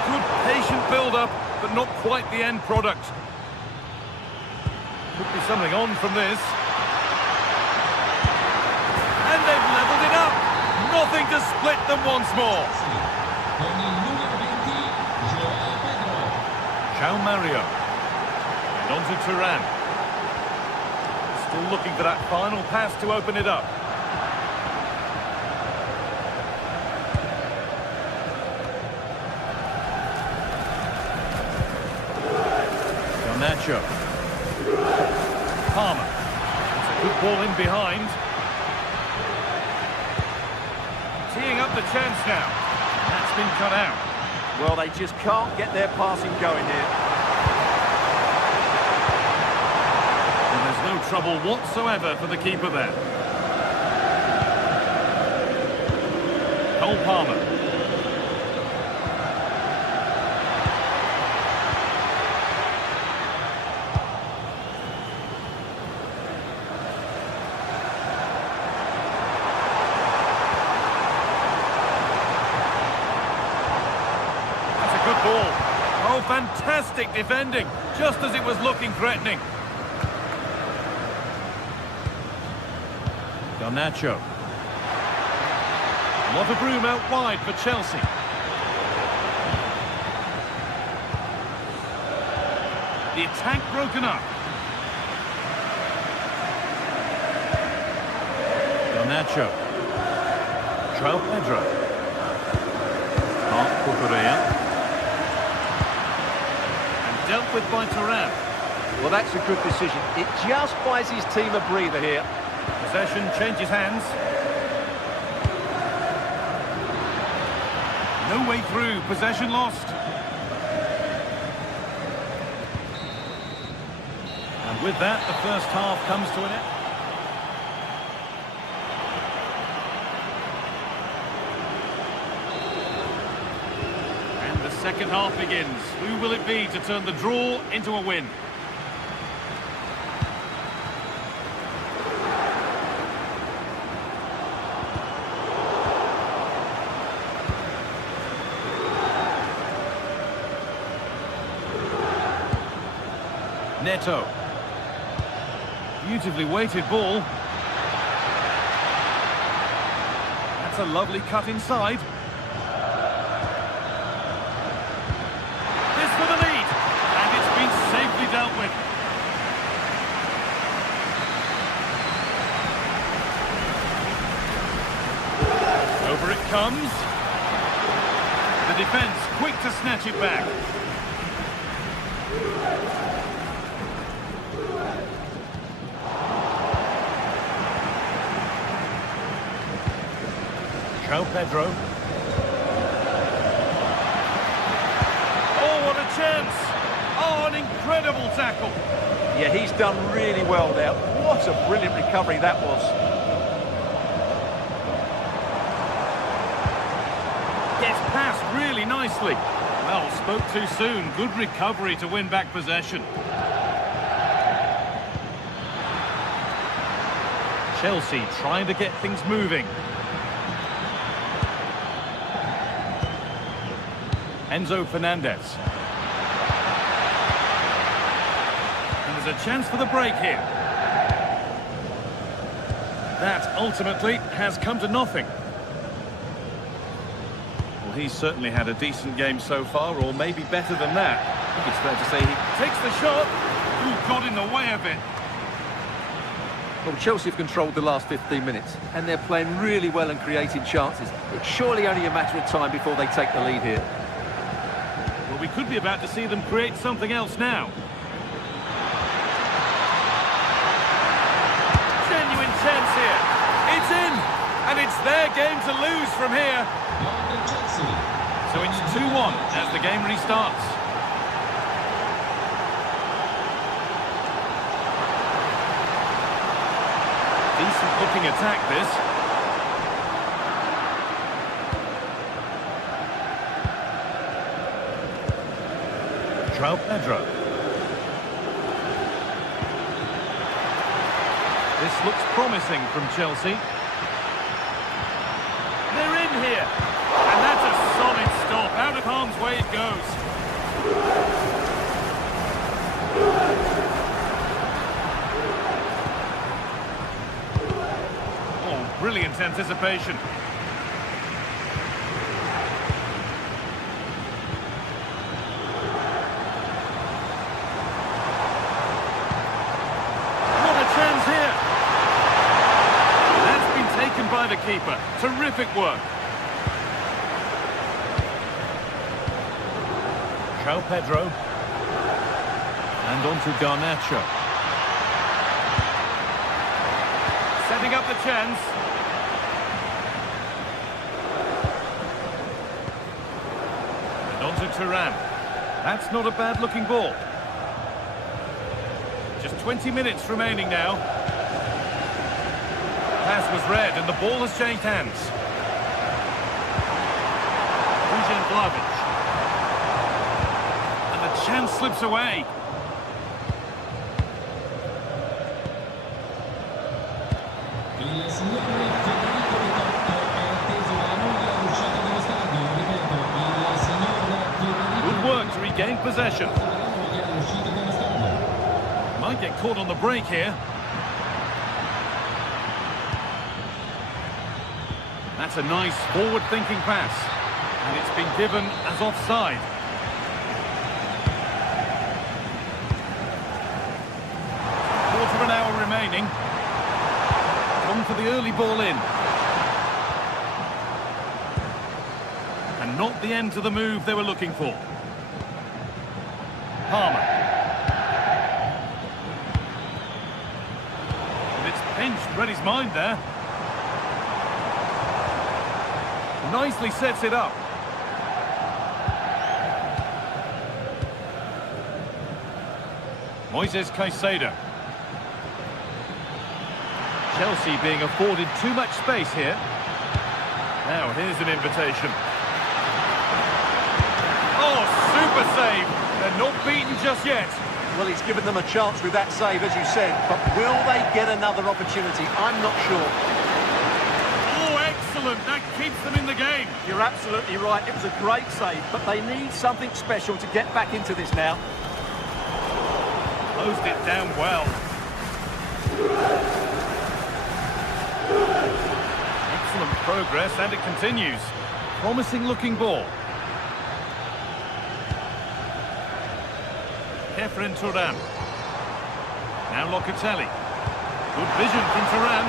Good patient build-up, but not quite the end product. Could be something on from this. And they've levelled it up. Nothing to split them once more. João Mario. And on to Thuram. Still looking for that final pass to open it up. Nacho. Palmer. It's a good ball in behind. Teeing up the chance now. That's been cut out. Well, they just can't get their passing going here. And there's no trouble whatsoever for the keeper there. Cole Palmer. Ball. Oh, fantastic defending, just as it was looking threatening. Garnacho. A lot of room out wide for Chelsea. The attack broken up. Garnacho. João Pedro. Marc Cucurella. Dealt with by Turan. Well, that's a good decision. It just buys his team a breather here. Possession changes hands. No way through. Possession lost. And with that, the first half comes to an end. Second half begins. Who will it be to turn the draw into a win? Neto. Beautifully weighted ball. That's a lovely cut inside. For the lead, and it's been safely dealt with. Over it comes. The defence quick to snatch it back. João Pedro. Chance. Oh, an incredible tackle. Yeah, he's done really well there. What a brilliant recovery that was. Gets past really nicely. Well, spoke too soon. Good recovery to win back possession. Chelsea trying to get things moving. Enzo Fernandez. There's a chance for the break here. That ultimately has come to nothing. Well, he's certainly had a decent game so far, or maybe better than that. I think it's fair to say he takes the shot. Ooh, got in the way of it. Well, Chelsea have controlled the last 15 minutes, and they're playing really well and creating chances. It's surely only a matter of time before they take the lead here. Well, we could be about to see them create something else now. Chance here. It's in, and it's their game to lose from here. So it's 2-1 as the game restarts. Decent looking attack, this. João Pedro. This looks promising from Chelsea. They're in here. And that's a solid stop. Out of harm's way it goes. Oh, brilliant anticipation. By the keeper. Terrific work. João Pedro. And on to Garnacho. Setting up the chance. And on to Turan. That's not a bad-looking ball. Just 20 minutes remaining now. Pass was read and the ball has changed hands. And the chance slips away. Il signor Federico Vitotto è atteso la lunga uscita dello stadio. Ripeto, il signor Federico. Good work to regain possession. Uscita dello stadio. Might get caught on the break here. That's a nice forward-thinking pass. And it's been given as offside. Quarter of an hour remaining. On for the early ball in. And not the end to the move they were looking for. Palmer. And it's pinched, read his mind there. Nicely sets it up. Moises Caicedo. Chelsea being afforded too much space here. Now here's an invitation. Oh, super save. They're not beaten just yet. Well, he's given them a chance with that save, as you said, but will they get another opportunity? I'm not sure. Oh, excellent. That keeps them in the game. You're absolutely right. It was a great save, but they need something special to get back into this now. Closed it down well. Excellent progress, and it continues. Promising looking ball. Kefren Turan. Now Locatelli. Good vision from Turan,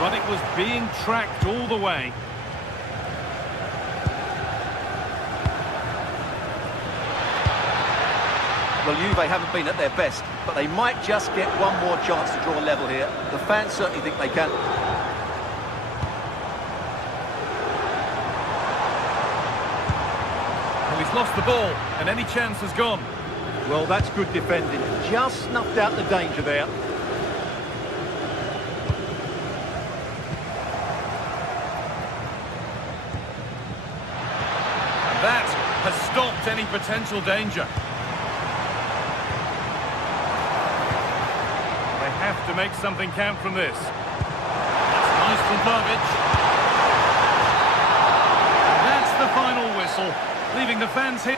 but it was being tracked all the way. Well, Juve haven't been at their best, but they might just get one more chance to draw level here. The fans certainly think they can. Well, he's lost the ball, and any chance has gone. Well, that's good defending. Just snuffed out the danger there. That has stopped any potential danger. They have to make something count from this. That's nice from Vlahovic. That's the final whistle, leaving the fans here.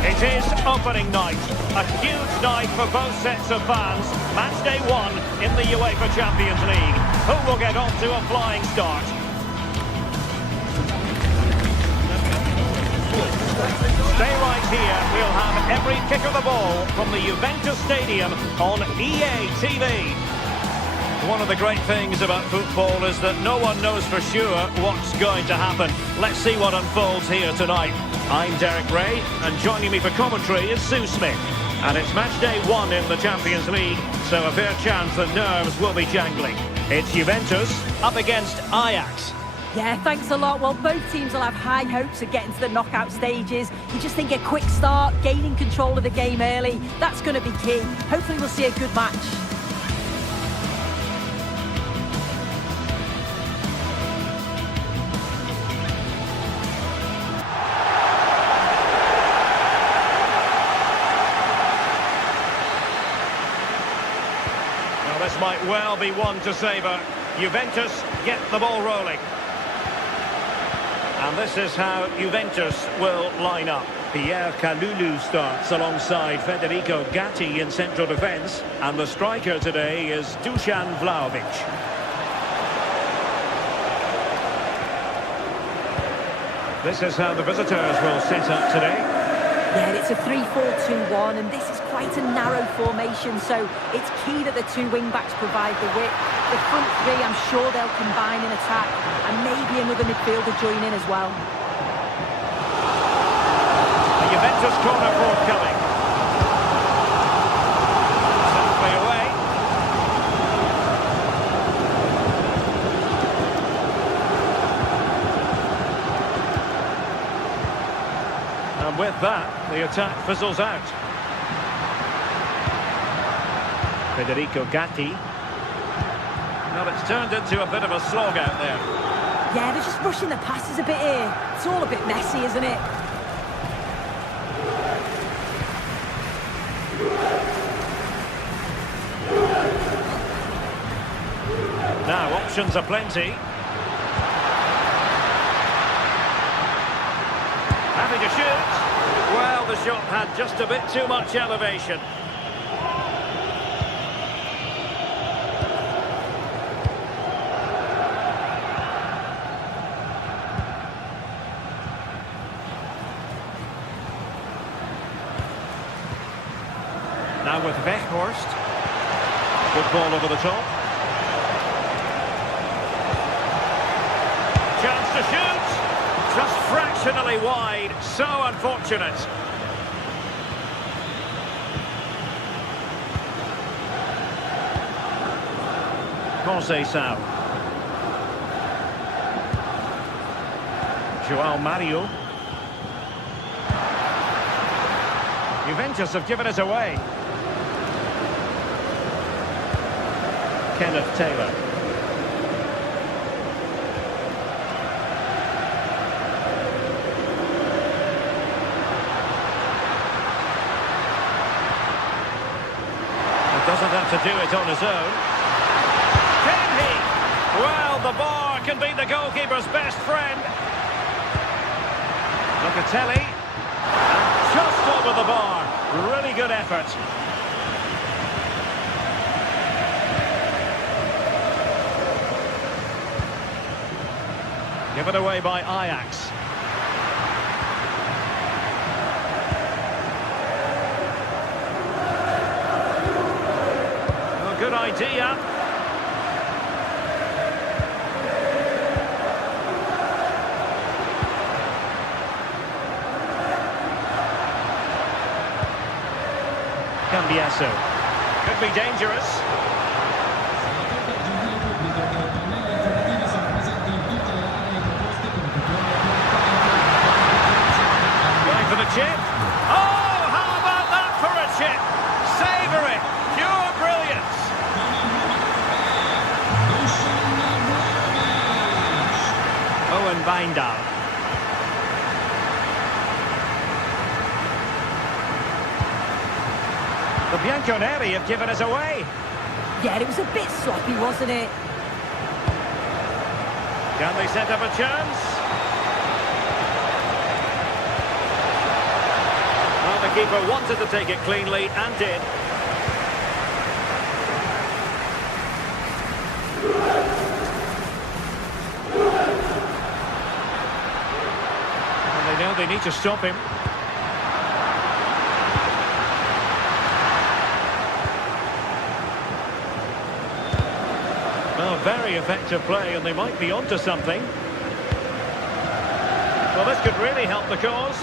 It is opening night, a huge night for both sets of fans. Match day one in the UEFA Champions League. Who will get off to a flying start? Stay right here. We'll have every kick of the ball from the Juventus Stadium on EA TV. One of the great things about football is that no one knows for sure what's going to happen. Let's see what unfolds here tonight. I'm Derek Ray, and joining me for commentary is Sue Smith. And it's match day one in the Champions League, so a fair chance the nerves will be jangling. It's Juventus up against Ajax. Yeah, thanks a lot. Well, both teams will have high hopes of getting to the knockout stages. You just think a quick start, gaining control of the game early, that's going to be key. Hopefully we'll see a good match. this might well be one to savour. Juventus get the ball rolling. And this is how Juventus will line up. Pierre Kalulu starts alongside Federico Gatti in central defence. And the striker today is Dusan Vlahovic. This is how the visitors will set up today. Yeah, it's a 3-4-2-1, and this is quite a narrow formation, so it's key that the two wing-backs provide the width. The front three, I'm sure they'll combine in attack, and maybe another midfielder join in as well. The Juventus corner forthcoming. Safely away. And with that, the attack fizzles out. Federico Gatti. Well, it's turned into a bit of a slog out there. Yeah, they're just rushing the passes a bit here. It's all a bit messy, isn't it? Now, options are plenty. Having to shoot. Well, the shot had just a bit too much elevation. Now with Weghorst. Good ball over the top. Chance to shoot. Just fractionally wide. So unfortunate. Conceição. João Mario. Juventus have given it away. Kenneth Taylor. Doesn't have to do it on his own. Can he? Well, the bar can be the goalkeeper's best friend. Locatelli. And just over the bar. Really good effort. Given away by Ajax. Good idea. Cambiasso. Could be dangerous. Going for the chip. Oh, how about that for a chip? Savour it. Pure brilliance. Owen Wijndal. The Bianconeri have given us away. Yeah, it was a bit sloppy, wasn't it? Can they set up a chance? Well, the keeper wanted to take it cleanly and did. And they know they need to stop him. Well, very effective play, and they might be onto something. Well, this could really help the cause.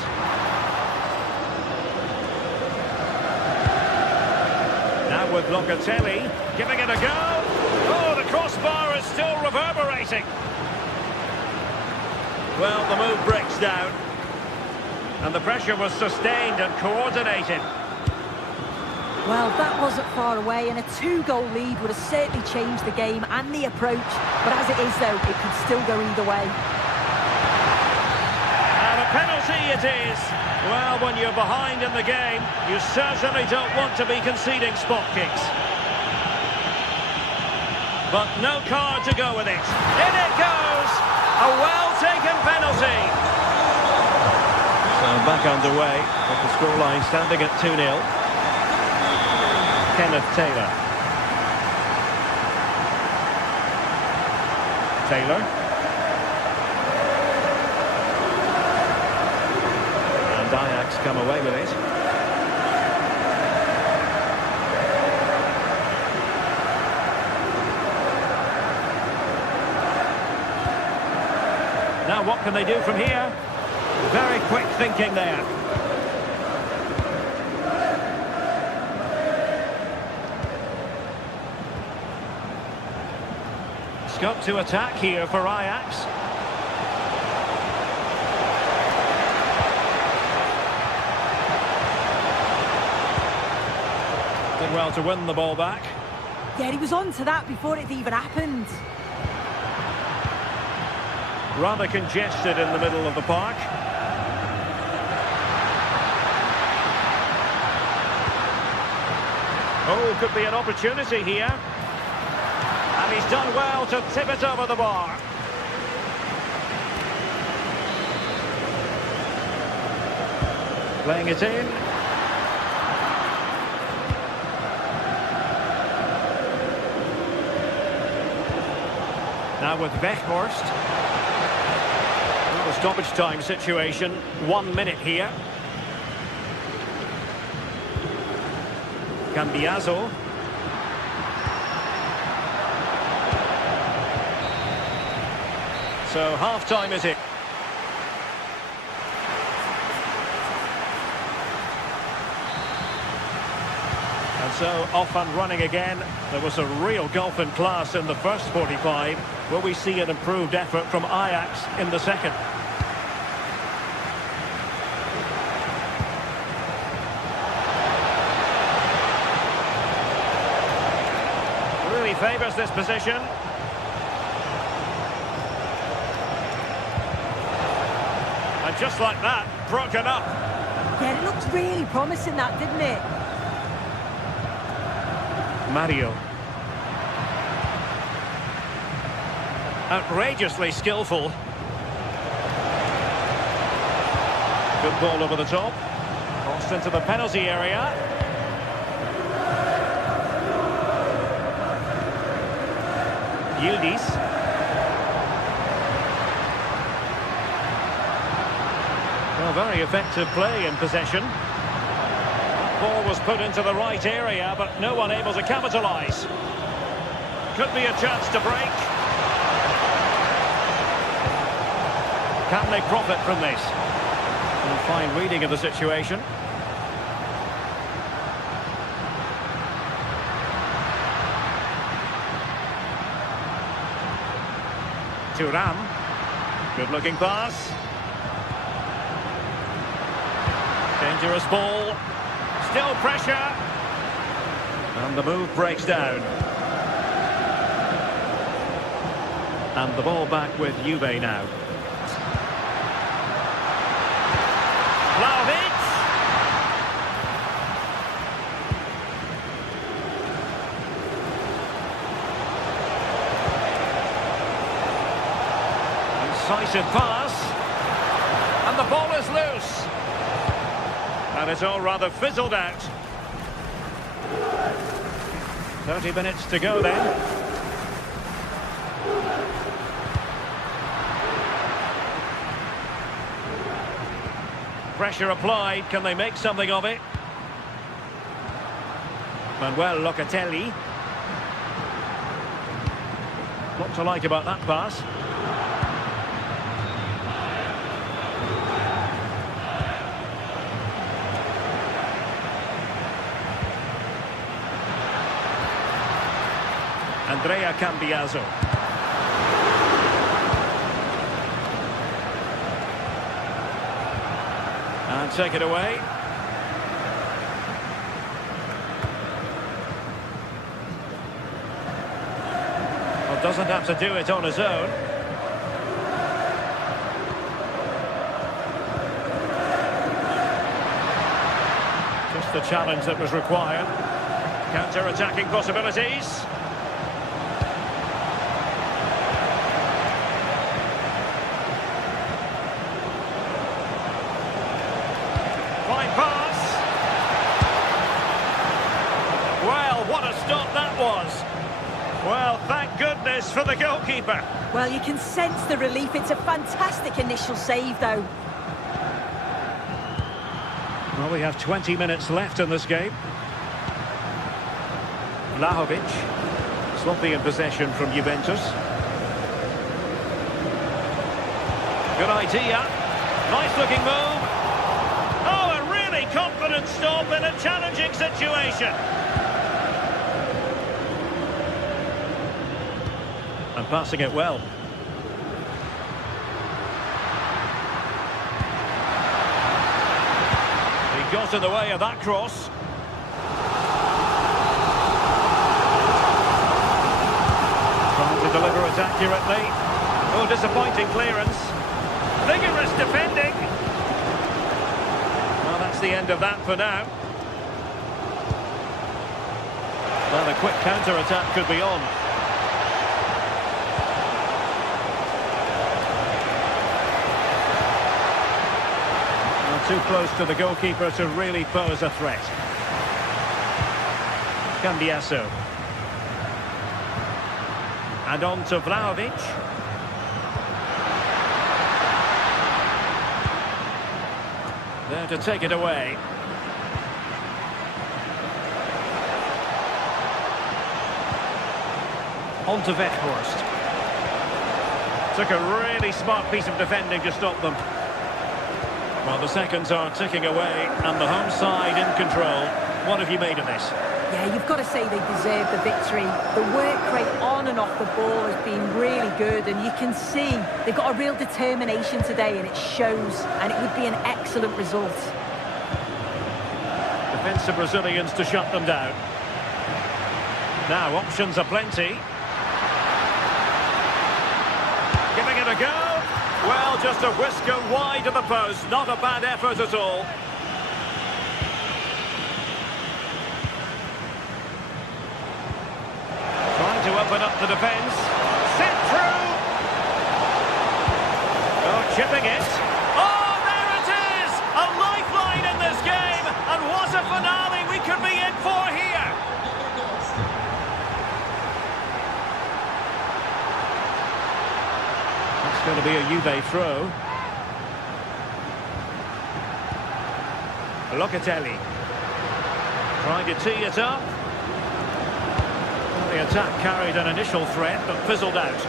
Now with Locatelli, giving it a go. Oh, the crossbar is still reverberating. Well, the move breaks down. And the pressure was sustained and coordinated. Well, that wasn't far away, and a two-goal lead would have certainly changed the game and the approach. But as it is, though, it could still go either way. And a penalty it is. Well, when you're behind in the game, you certainly don't want to be conceding spot kicks. But no card to go with it. In it goes! A well-taken penalty. So back underway, with the scoreline standing at 2-0. Kenneth Taylor. Taylor. And Ajax come away with it. Now what can they do from here? Very quick thinking there. Scope to attack here for Ajax. Did well to win the ball back. Yeah, he was on to that before it even happened. Rather congested in the middle of the park. Oh, could be an opportunity here. And he's done well to tip it over the bar. Playing it in. Now with Weghorst. Stoppage time situation, 1 minute here. Cambiaso. So half-time is it. And so off and running again. There was a real gulf in class in the first 45. Will we see an improved effort from Ajax in the second? Really favours this position. And just like that, broken up. Yeah, it looked really promising, that, didn't it? Mario. Outrageously skillful. Good ball over the top. Crossed into the penalty area. Yildiz. Well, very effective play in possession. That ball was put into the right area, but no one able to capitalise. Could be a chance to break. Can they profit from this? And fine reading of the situation. Thuram. Good looking pass. Dangerous ball. Still pressure. And the move breaks down. And the ball back with Juve now. Vlahovic. Incisive pass. And the ball is loose. And it's all rather fizzled out. 30 minutes to go then. Pressure applied. Can they make something of it? Manuel Locatelli. What to like about that pass? Andrea Cambiaso. And take it away. Well, doesn't have to do it on his own. Just the challenge that was required. Counter-attacking possibilities. Well, thank goodness for the goalkeeper. Well, you can sense the relief. It's a fantastic initial save, though. Well, we have 20 minutes left in this game. Vlahovic, sloppy in possession from Juventus. Good idea. Nice looking move. Oh, a really confident stop in a challenging situation. And passing it well. He got in the way of that cross. Trying to deliver it accurately. Oh, disappointing clearance. Vigorous defending. Well, that's the end of that for now. Well, the quick counter-attack could be on. Too close to the goalkeeper to really pose a threat. Cambiasso. And on to Vlahovic. There to take it away. On to Weghorst. Took a really smart piece of defending to stop them. Well, the seconds are ticking away, and the home side in control. What have you made of this? Yeah, you've got to say they deserve the victory. The work rate on and off the ball has been really good, and you can see they've got a real determination today, and it shows, and it would be an excellent result. Defensive Brazilians to shut them down. Now, options are plenty. Giving it a go. Well, just a whisker wide of the post. Not a bad effort at all. Trying to open up the defence. Set through. Oh, chipping it. Oh, there it is! A lifeline in this game. And what a finale we could be in for here. It's going to be a Juve throw. Locatelli. Trying to tee it up. Well, the attack carried an initial threat, but fizzled out.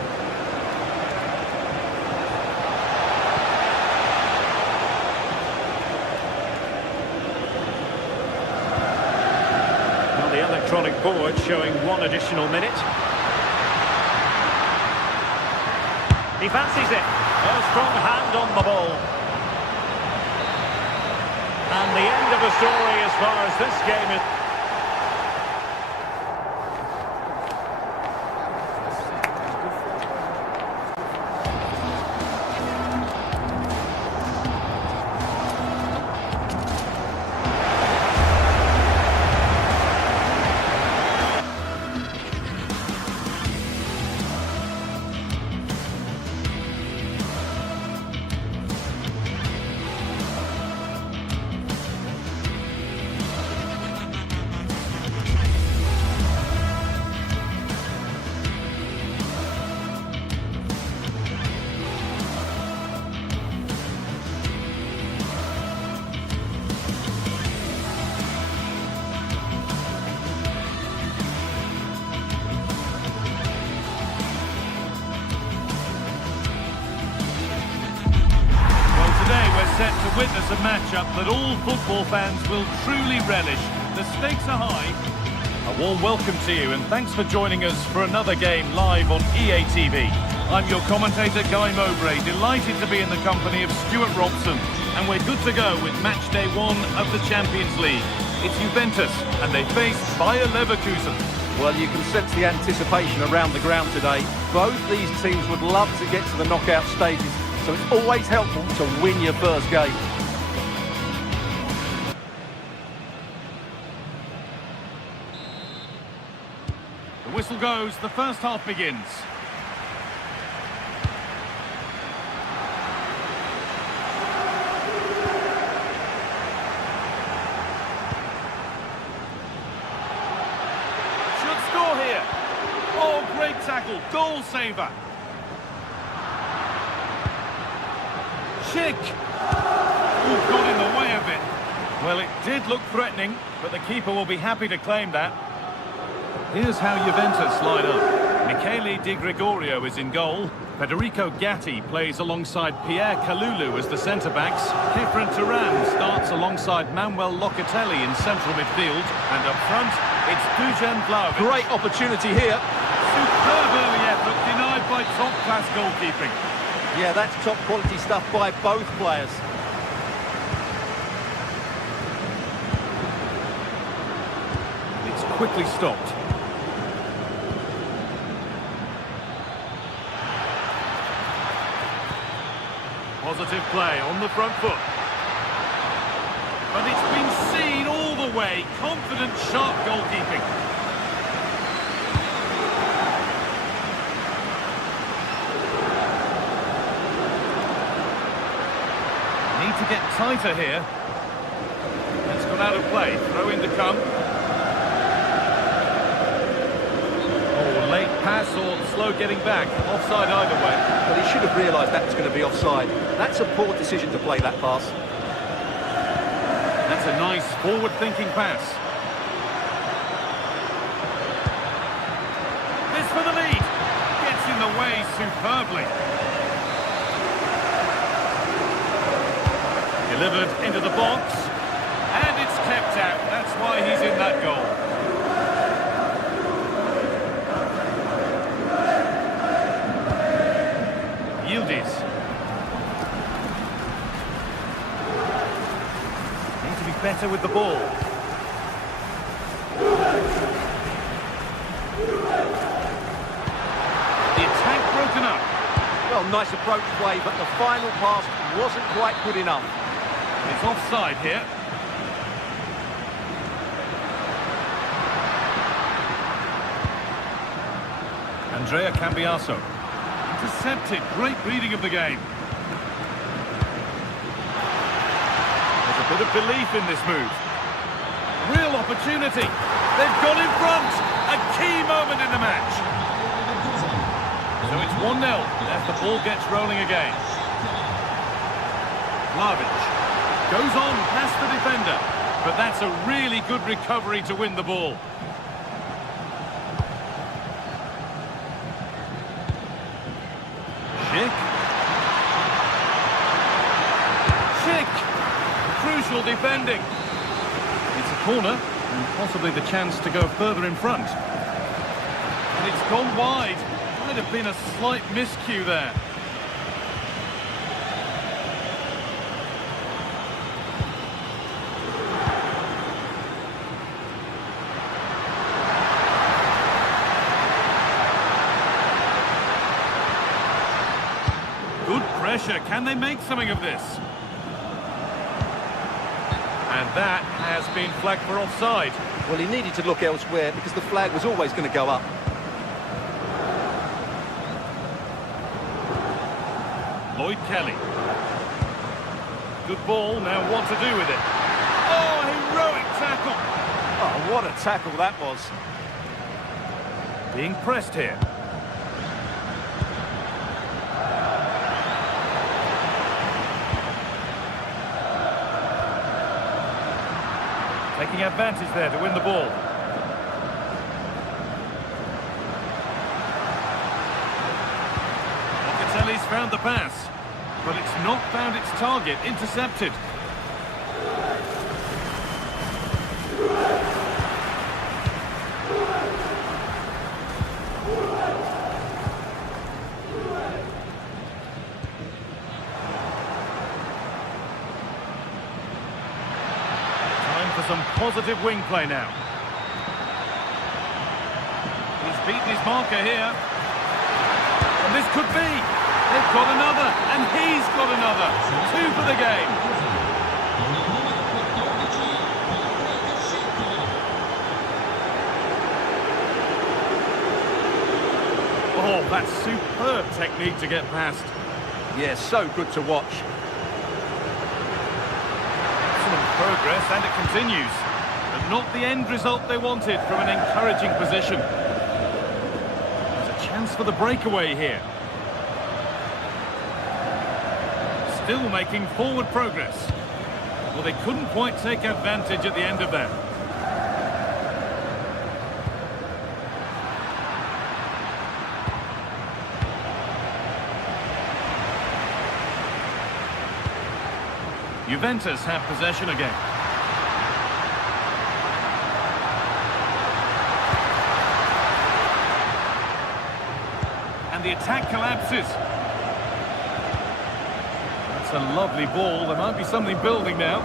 Well, the electronic board showing one additional minute. He fancies it. A strong hand on the ball. And the end of the story as far as this game is. Set to witness a matchup that all football fans will truly relish. The stakes are high. A warm welcome to you and thanks for joining us for another game live on EA TV. I'm your commentator Guy Mowbray, delighted to be in the company of Stuart Robson, and we're good to go with match day 1 of the Champions League. It's Juventus and they face Bayer Leverkusen. Well, you can sense the anticipation around the ground today. Both these teams would love to get to the knockout stages, so it's always helpful to win your first game. The whistle goes, the first half begins. Should score here. Oh, great tackle, goal saver. Schick. Oh, got in the way of it. Well, it did look threatening, but the keeper will be happy to claim that. Here's how Juventus line up. Michele Di Gregorio is in goal. Federico Gatti plays alongside Pierre Kalulu as the centre-backs. Kefren Turan starts alongside Manuel Locatelli in central midfield. And up front, it's Dusan Vlahovic. Great opportunity here. Superb early effort, denied by top-class goalkeeping. Yeah, that's top-quality stuff by both players. It's quickly stopped. Positive play on the front foot. But it's been seen all the way. Confident, sharp goalkeeping. Need to get tighter here. It's gone out of play. Throw in to come. Oh, late pass or slow getting back. Offside either way. Well, he should have realised that was going to be offside. That's a poor decision to play that pass. That's a nice forward-thinking pass. This for the lead. Gets in the way superbly. Delivered into the box. And it's kept out. That's why he's in that goal. Yildiz. Need to be better with the ball. The attack broken up. Well, nice approach play, but the final pass wasn't quite good enough. It's offside here. Andrea Cambiaso. Intercepted. Great reading of the game. There's a bit of belief in this move. Real opportunity. They've gone in front. A key moment in the match. So it's 1-0 as the ball gets rolling again. Vlahovic goes on past the defender. But that's a really good recovery to win the ball. Schick. Crucial defending. It's a corner and possibly the chance to go further in front. And it's gone wide. Might have been a slight miscue there. Good pressure. Can they make something of this? And that has been flagged for offside. Well, he needed to look elsewhere because the flag was always going to go up. Lloyd Kelly. Good ball. Now what to do with it? Oh, heroic tackle. Oh, what a tackle that was. Being pressed here. Taking advantage there to win the ball. Locatelli's found the pass, but it's not found its target. Intercepted. For some positive wing play now. He's beaten his marker here. And this could be. They've got another. And he's got another. 2 for the game. Oh, that's superb technique to get past. Yeah, so good to watch. Progress, and it continues, but not the end result they wanted from an encouraging position. chance for the breakaway here. Still making forward progress. Well, they couldn't quite take advantage at the end of that. Juventus have possession again. And the attack collapses. That's a lovely ball. There might be something building now.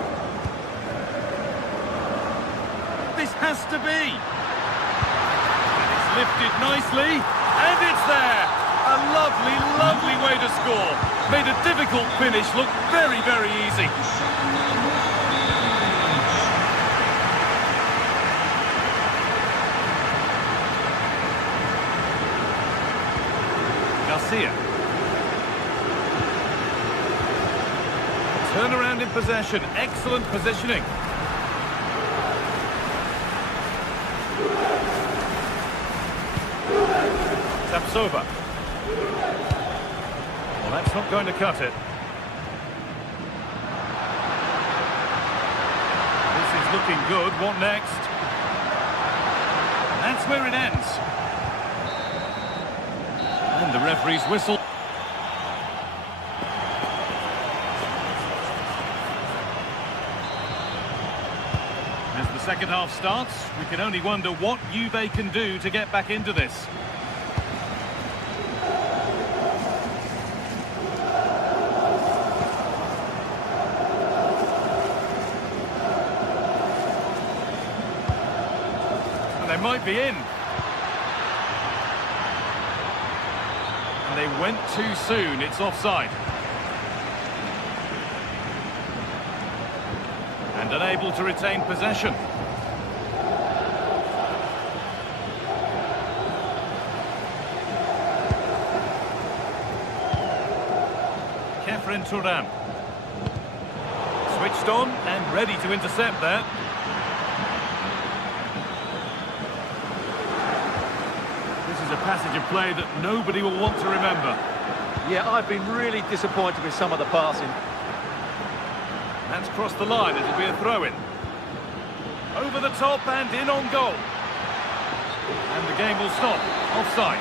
This has to be. And it's lifted nicely. And it's there. A lovely, lovely way to score. Made a difficult finish look very, very easy. Garcia. Turn around in possession. Excellent positioning. Tapsova. Well, that's not going to cut it. This is looking good. What next? That's where it ends. And the referee's whistle. As the second half starts, we can only wonder what Juve can do to get back into this. They might be in. And they went too soon. It's offside. And unable to retain possession. Kefren Turan. Switched on and ready to intercept there. A passage of play that nobody will want to remember. Yeah, I've been really disappointed with some of the passing. That's crossed the line. It'll be a throw-in. Over the top and in on goal. And the game will stop. Offside.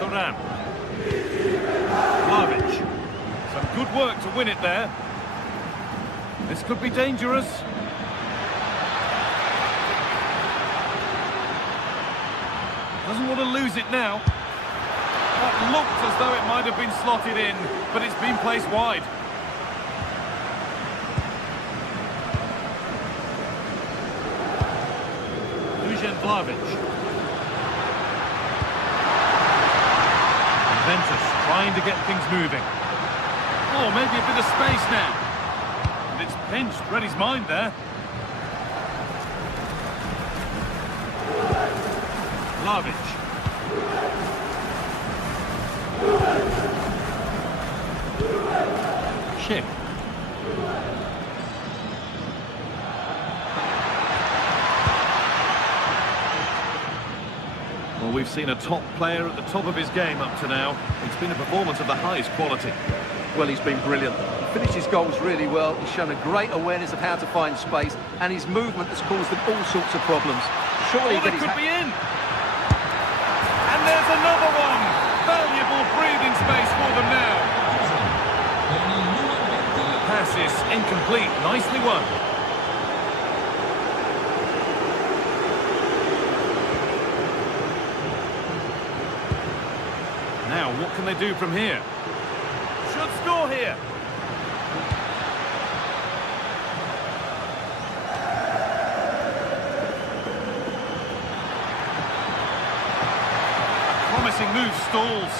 Turan. Vlahovic. Some good work to win it there. This could be dangerous. Doesn't want to lose it now. That looked as though it might have been slotted in, but it's been placed wide. Dusan Vlahovic. Juventus trying to get things moving. Oh, maybe a bit of space now. And it's pinched, read his mind there. Vlahovic. Ship. Well, we've seen a top player at the top of his game up to now. It's been a performance of the highest quality. Well, he's been brilliant. He finished his goals really well. He's shown a great awareness of how to find space, and his movement has caused them all sorts of problems. Surely they could be in. And there's another one. Valuable breathing space for them now. Pass is incomplete. Nicely won. Now, what can they do from here? Should score here. Promising move stalls.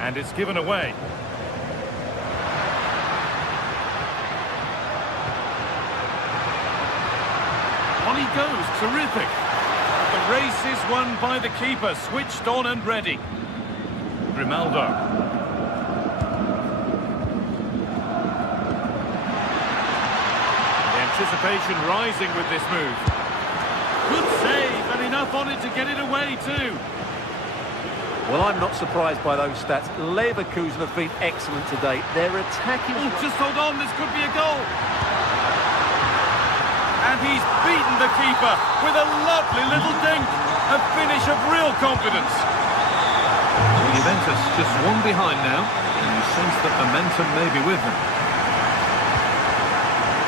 And it's given away. On he goes, terrific. The race is won by the keeper, switched on and ready. Grimaldo. The anticipation rising with this move. Good save, and enough on it to get it away too. Well, I'm not surprised by those stats. Leverkusen have been excellent today. They're attacking... Oh, just hold on, this could be a goal. And he's beaten the keeper with a lovely little dink. A finish of real confidence. Juventus just one behind now, and you sense that momentum may be with them.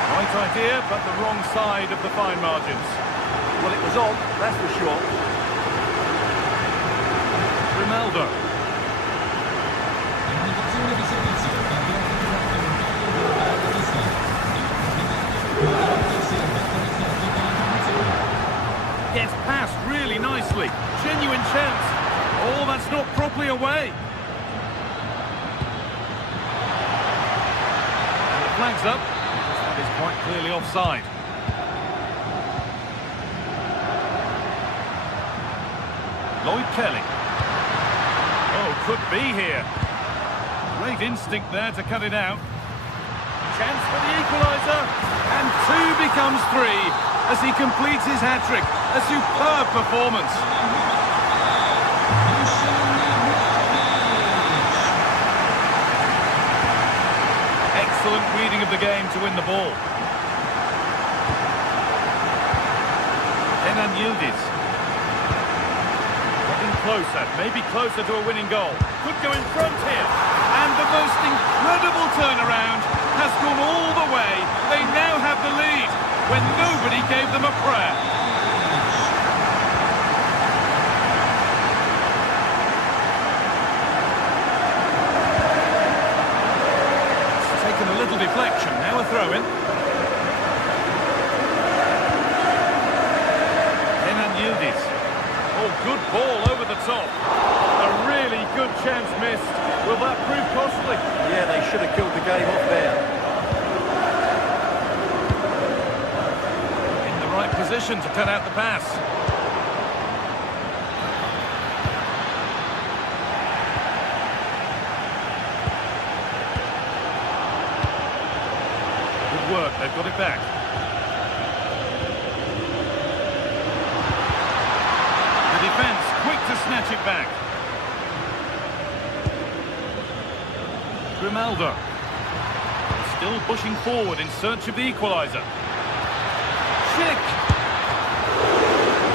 Right idea, but the wrong side of the fine margins. Well, it was on, that's for sure. Grimaldo. Indicazione di servizio, campionato di Gets past really nicely. Genuine chance. Oh, that's not properly away. And the flag's up. That is quite clearly offside. Lloyd Kelly. Oh, could be here. Great instinct there to cut it out. Chance for the equaliser. And 2 becomes 3 as he completes his hat-trick. A superb performance. Excellent reading of the game to win the ball. Kenan Yildiz. Getting closer, maybe closer to a winning goal. Could go in front here. And the most incredible turnaround has gone all the way. They now have the lead when nobody gave them a prayer. It's taken a little deflection, now a throw-in. Kenan Yildiz. Oh, good ball over the top. A really good chance missed. Will that prove costly? Yeah, they should have killed the game off there. In the right position to cut out the pass. Good work, they've got it back. The defence quick to snatch it back. Grimaldo. Still pushing forward in search of the equaliser. Schick!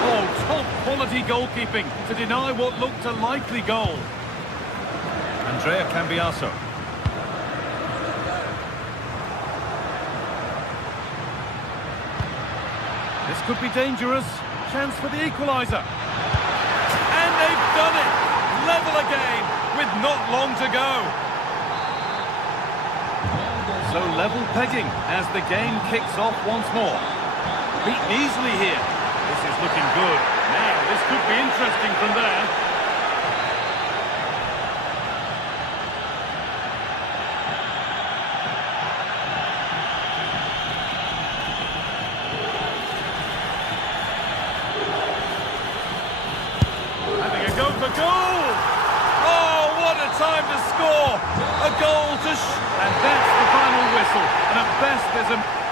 Oh, top quality goalkeeping to deny what looked a likely goal. Andrea Cambiaso. This could be dangerous. Chance for the equaliser. And they've done it! Level again with not long to go. So level pegging as the game kicks off once more. Beaten easily here. This is looking good. Now, this could be interesting from there. Having a go for goal! Oh, what a time to score! A goal to and that's the final whistle. And at best there's a...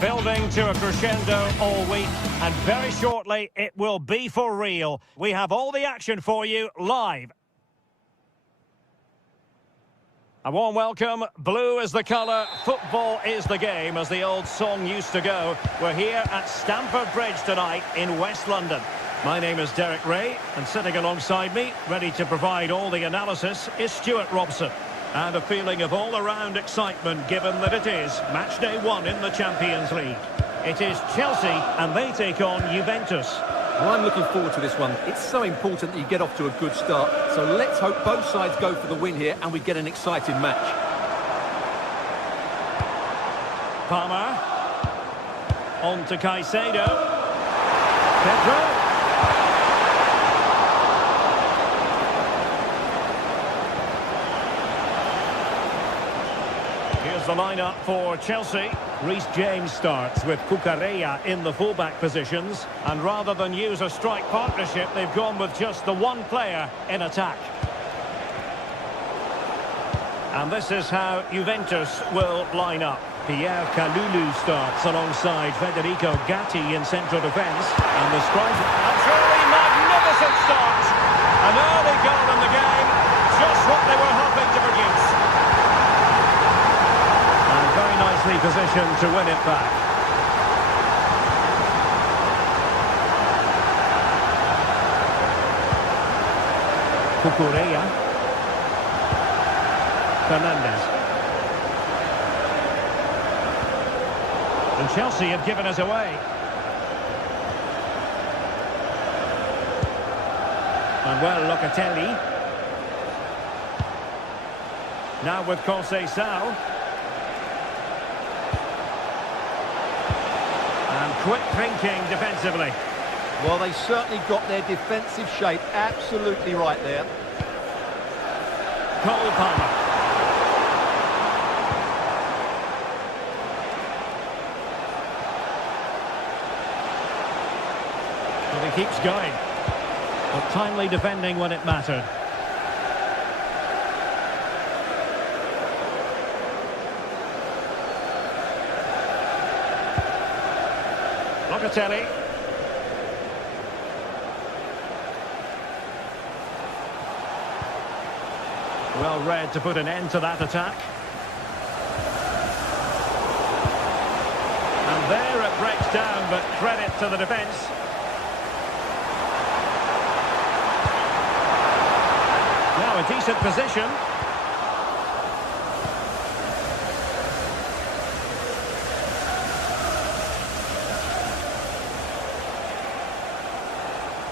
building to a crescendo all week, and very shortly it will be for real. We have all the action for you live. A warm welcome. Blue is the colour, football is the game, as the old song used to go. We're here at Stamford Bridge tonight in West London. My name is Derek Ray, and sitting alongside me, ready to provide all the analysis, is Stuart Robson. And a feeling of all-around excitement, given that it is match day 1 in the Champions League. It is Chelsea, and they take on Juventus. Well, I'm looking forward to this one. It's so important that you get off to a good start. So let's hope both sides go for the win here and we get an exciting match. Palmer. On to Caicedo. Pedro. Here's the lineup for Chelsea. Reece James starts with Cucurella in the fullback positions, and rather than use a strike partnership, they've gone with just the one player in attack. And this is how Juventus will line up. Pierre Kalulu starts alongside Federico Gatti in central defence, and the strike. A truly magnificent start. An early goal in the game, just what they were hoping to produce. Very nicely positioned to win it back. Cucurella. Fernandez. And Chelsea have given us away. Manuel Locatelli. Now with Conceição. Quick thinking defensively. Well, they certainly got their defensive shape absolutely right there. Cole Palmer. Well, he keeps going. But timely defending when it mattered. Locatelli. Well read to put an end to that attack. And there it breaks down, but credit to the defence. Now a decent position.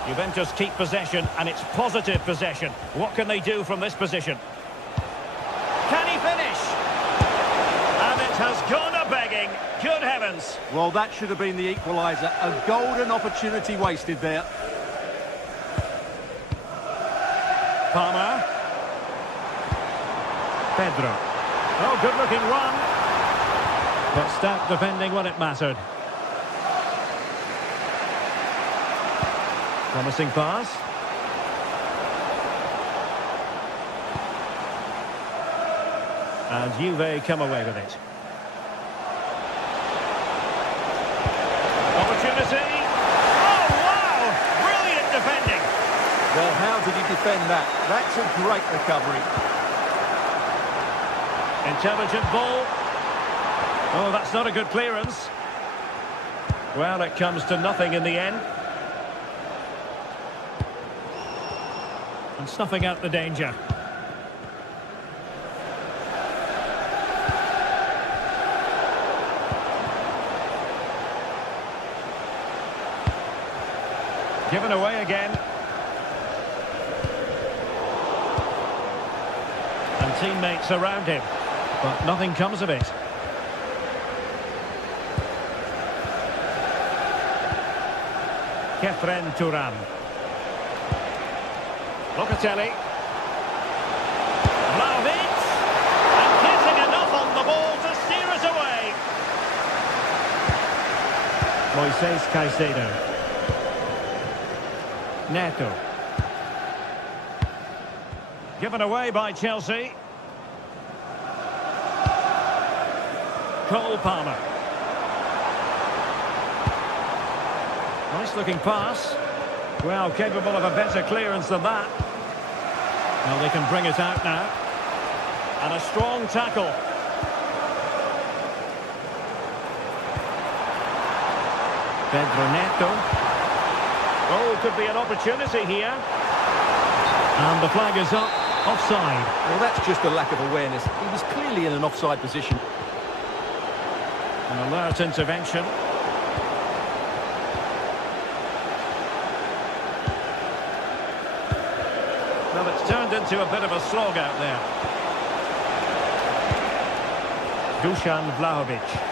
Juventus keep possession, and it's positive possession. What can they do from this position? Can he finish? And it has gone a-begging. Good heavens. Well, that should have been the equaliser. A golden opportunity wasted there. Palmer. Pedro. Oh, good-looking run. But stout defending when it mattered. Promising pass. And Juve come away with it. Opportunity. Oh, wow! Brilliant defending. Well, how did he defend that? That's a great recovery. Intelligent ball. Oh, that's not a good clearance. Well, it comes to nothing in the end. And snuffing out the danger. Given away again. And teammates around him. But nothing comes of it. Kefren Turan. Locatelli. Vlahovic. And getting enough on the ball to steer us away. Moises Caicedo. Neto. Given away by Chelsea. Cole Palmer. Nice looking pass. Well, capable of a better clearance than that. Well, they can bring it out now. And a strong tackle. Pedro Neto. Oh, could be an opportunity here. And the flag is up. Offside. Well, that's just a lack of awareness. He was clearly in an offside position. An alert intervention. Well, it's turned into a bit of a slog out there. Dusan Vlahovic.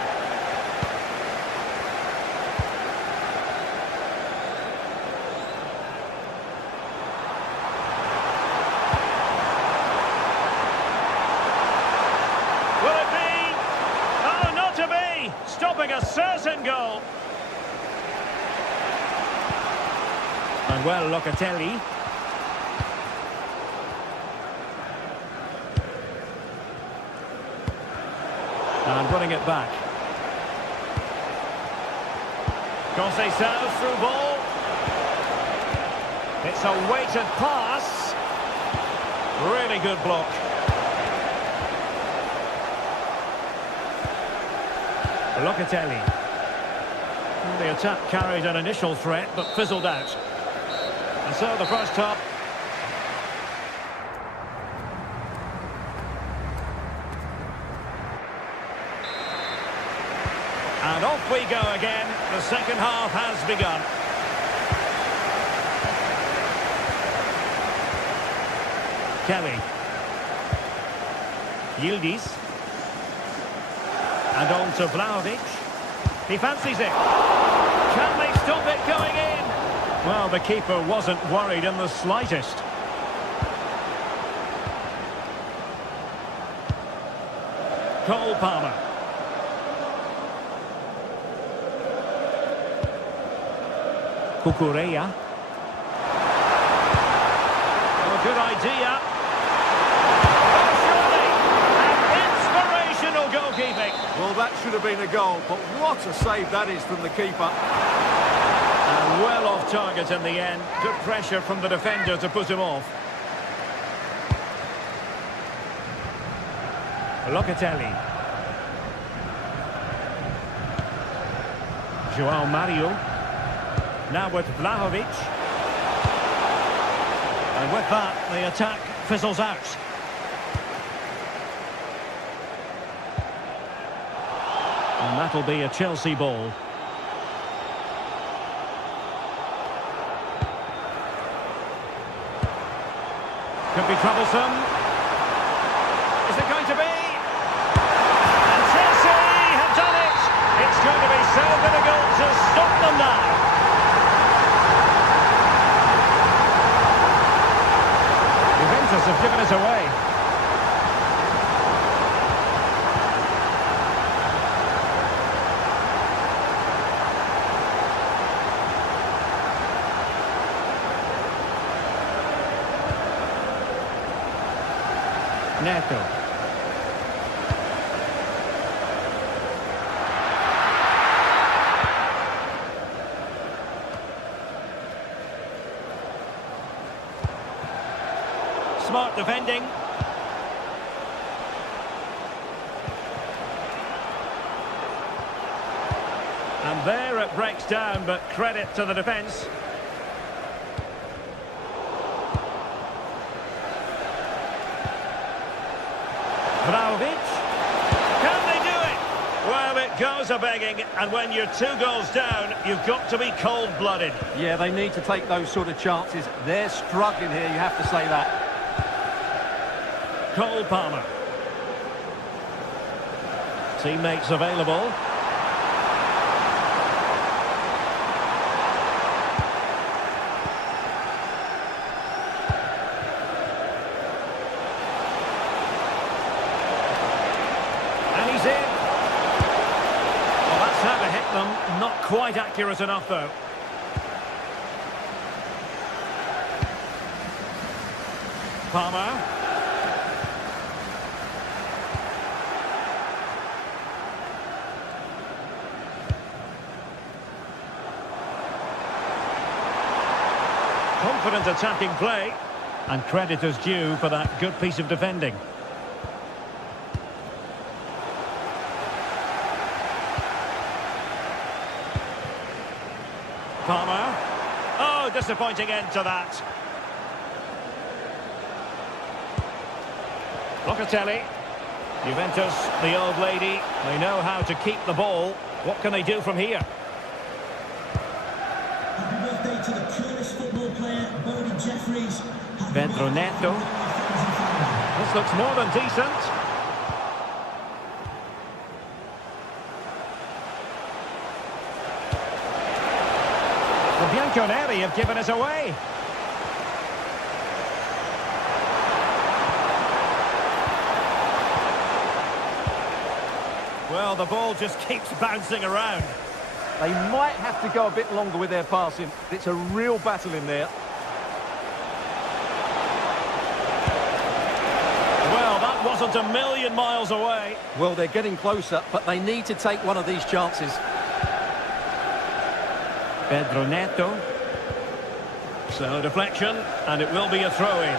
Stopping a certain goal. Manuel Locatelli. And running it back. Conceição through ball. It's a weighted pass. Really good block. Locatelli. The attack carried an initial threat, but fizzled out. And so the first half. And off we go again. The second half has begun. Kelly. Yildiz. And on to Vlahovic. He fancies it. Can they stop it going in? Well, the keeper wasn't worried in the slightest. Cole Palmer. Cucurella. Oh, good idea. Goalkeeping. Well, that should have been a goal, but what a save that is from the keeper. And well off target in the end. Good pressure from the defender to put him off. Locatelli. João Mario. Now with Vlahovic. And with that, the attack fizzles out. And that'll be a Chelsea ball. Could be troublesome. Is it going to be? And Chelsea have done it! It's going to be so difficult to stop them now. Juventus have given it away. Neto. Smart defending. And there it breaks down, but credit to the defence. Vlahovic. Can they do it? Well, it goes a-begging, and when you're 2 goals down, you've got to be cold-blooded. Yeah, they need to take those sort of chances. They're struggling here, you have to say that. Cole Palmer. Teammates available. And he's in. Well, that's how to hit them. Not quite accurate enough, though. Palmer. Confident attacking play. And credit is due for that good piece of defending. Palmer. Oh, disappointing end to that. Locatelli. Juventus, the old lady, they know how to keep the ball. What can they do from here? Happy birthday to the coolest football player, Bodie Jeffries. Pedro Neto. This looks more than decent. The Bianconeri have given us away. Well, the ball just keeps bouncing around. They might have to go a bit longer with their passing. It's a real battle in there. Well, that wasn't a million miles away. Well, they're getting closer, but they need to take one of these chances. Pedro Neto. So, deflection, and it will be a throw-in.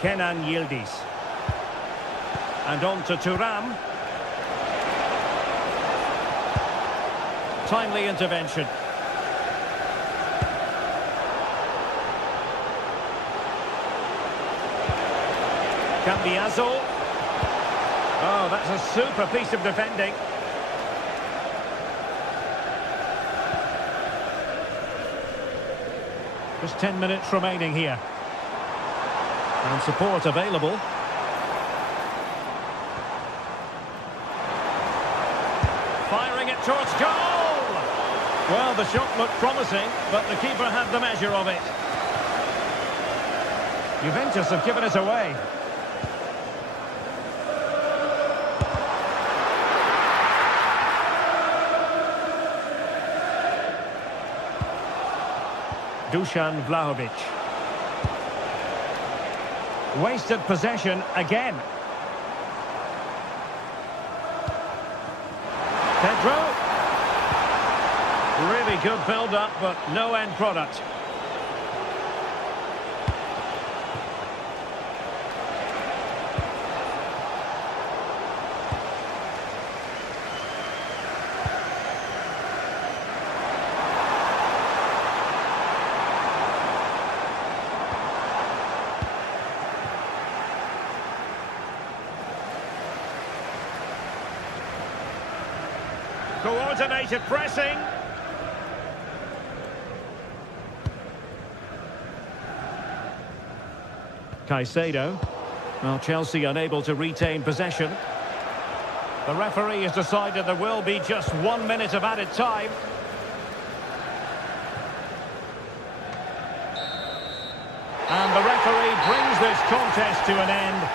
Kenan Yildiz. And on to Thuram. Timely intervention. Cambiaso. Oh, that's a super piece of defending. Just 10 minutes remaining here. And support available. Firing it towards goal! Well, the shot looked promising, but the keeper had the measure of it. Juventus have given us away. Dusan Vlahovic. Wasted possession again. Pedro. Really good build-up, but no end product. Coordinated pressing. Caicedo. Well, Chelsea unable to retain possession. The referee has decided there will be just 1 minute of added time. And the referee brings this contest to an end.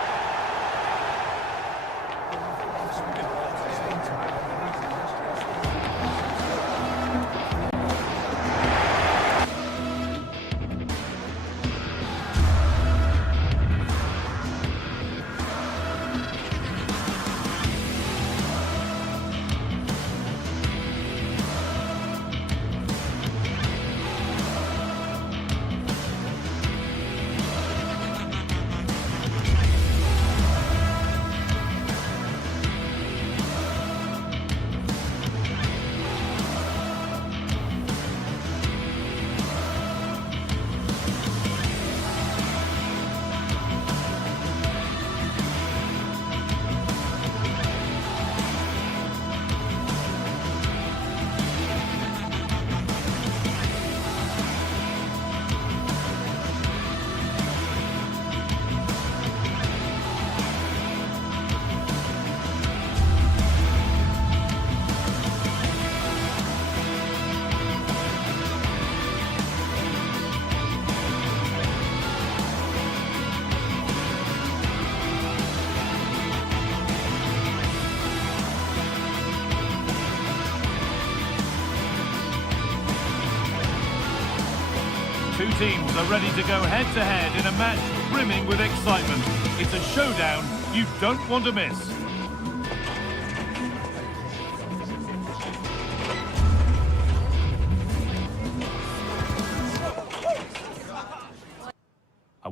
Two teams are ready to go head-to-head in a match brimming with excitement. It's a showdown you don't want to miss.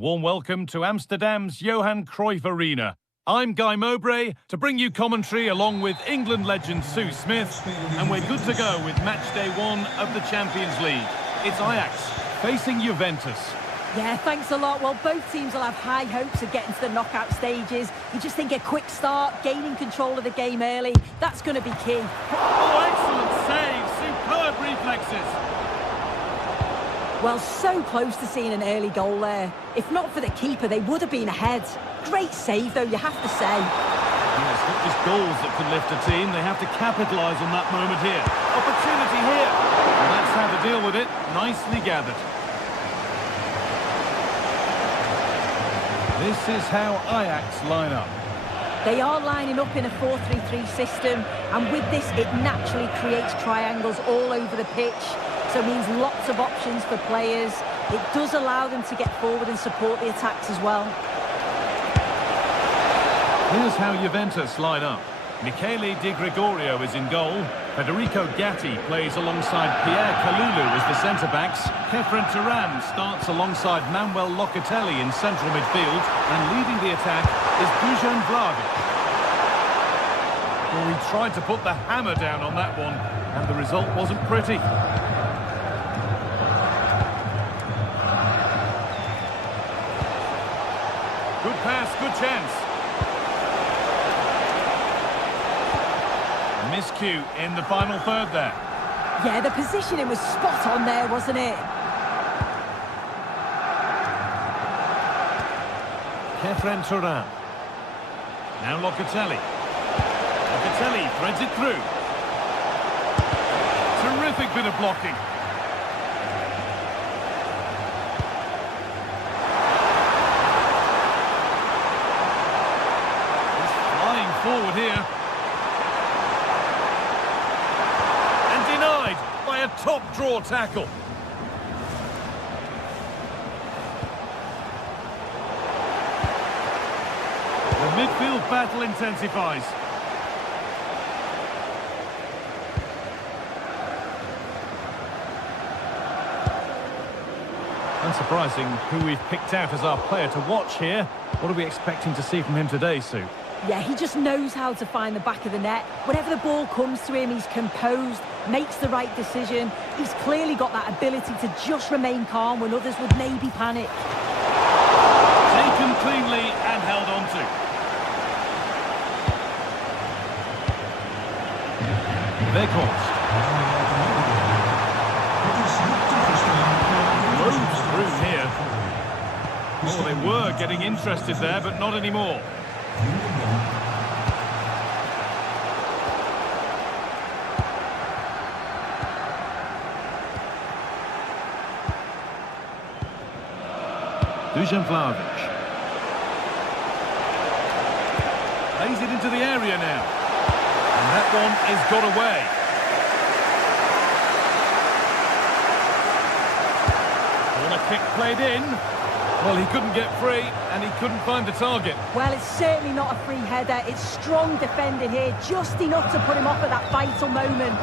warm welcome to Amsterdam's Johan Cruyff Arena. I'm Guy Mowbray to bring you commentary along with England legend Sue Smith, and we're good to go with match day 1 of the Champions League. It's Ajax facing Juventus. Yeah, thanks a lot. Well, both teams will have high hopes of getting to the knockout stages. You just think a quick start, gaining control of the game early, that's going to be key. Oh, excellent save, superb reflexes. Well, so close to seeing an early goal there. If not for the keeper, they would have been ahead. Great save, though, you have to say. Yes, not just goals that can lift a team, they have to capitalise on that moment here. Opportunity here. And that's how to deal with it. Nicely gathered. This is how Ajax line up. They are lining up in a 4-3-3 system, and with this, it naturally creates triangles all over the pitch. So it means lots of options for players. It does allow them to get forward and support the attacks as well. Here's how Juventus line up. Michele Di Gregorio is in goal. Federico Gatti plays alongside Pierre Kalulu as the centre-backs. Kefren Turan starts alongside Manuel Locatelli in central midfield. And leading the attack is Dusan Vlahovic. Well, he tried to put the hammer down on that one, and the result wasn't pretty. Good pass, good chance. Miscue in the final third there. Yeah, the positioning was spot on there, wasn't it? Kefren Turan. Now Locatelli. Locatelli threads it through. Terrific bit of blocking. He's flying forward here. By a top draw tackle. The midfield battle intensifies. Unsurprising who we've picked out as our player to watch here. What are we expecting to see from him today, Sue? Yeah, he just knows how to find the back of the net. Whenever the ball comes to him, he's composed, makes the right decision. He's clearly got that ability to just remain calm when others would maybe panic. Taken cleanly and held on to. Weghorst. Moves through here. Oh, they were getting interested there, but not anymore. Dusan Vlahovic. Lays it into the area now. And that one is got away. Corner kick played in. Well, he couldn't get free, and he couldn't find the target. Well, it's certainly not a free header. It's strong defending here, just enough to put him off at that vital moment.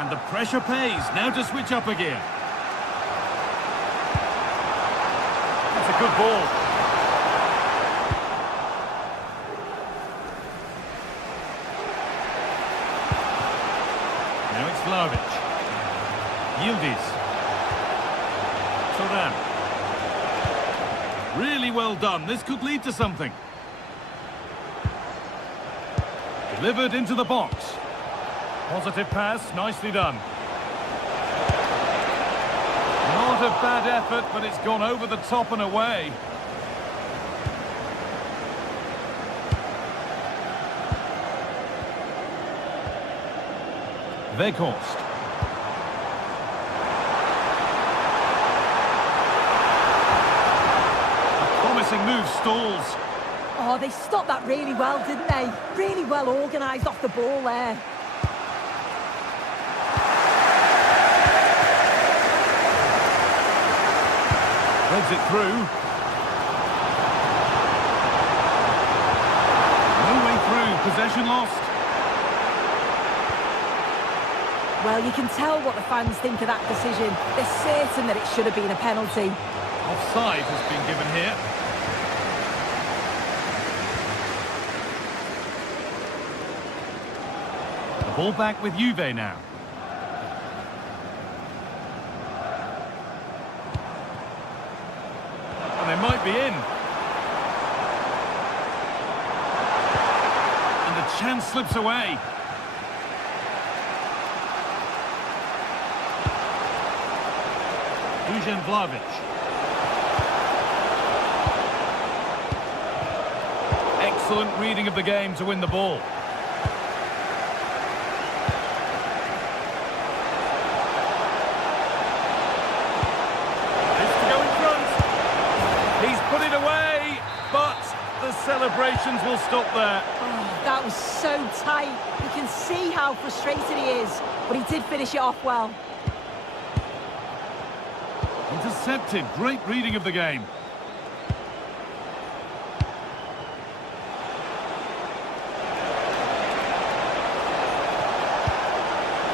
And the pressure pays. Now to switch up again. That's a good ball. Now it's Vlahovic. Yildiz. Turan. Really well done. This could lead to something. Delivered into the box. Positive pass, nicely done. Not a bad effort, but it's gone over the top and away. Weghorst. A promising move stalls. Oh, they stopped that really well, didn't they? Really well organised off the ball there. Threads it through. No way through. Possession lost. Well, you can tell what the fans think of that decision. They're certain that it should have been a penalty. Offside has been given here. The ball back with Juve now. And they might be in. And the chance slips away. Excellent reading of the game to win the ball. This to go in front. He's put it away, but the celebrations will stop there. Oh, that was so tight. You can see how frustrated he is, but he did finish it off well. Intercepted. Great reading of the game.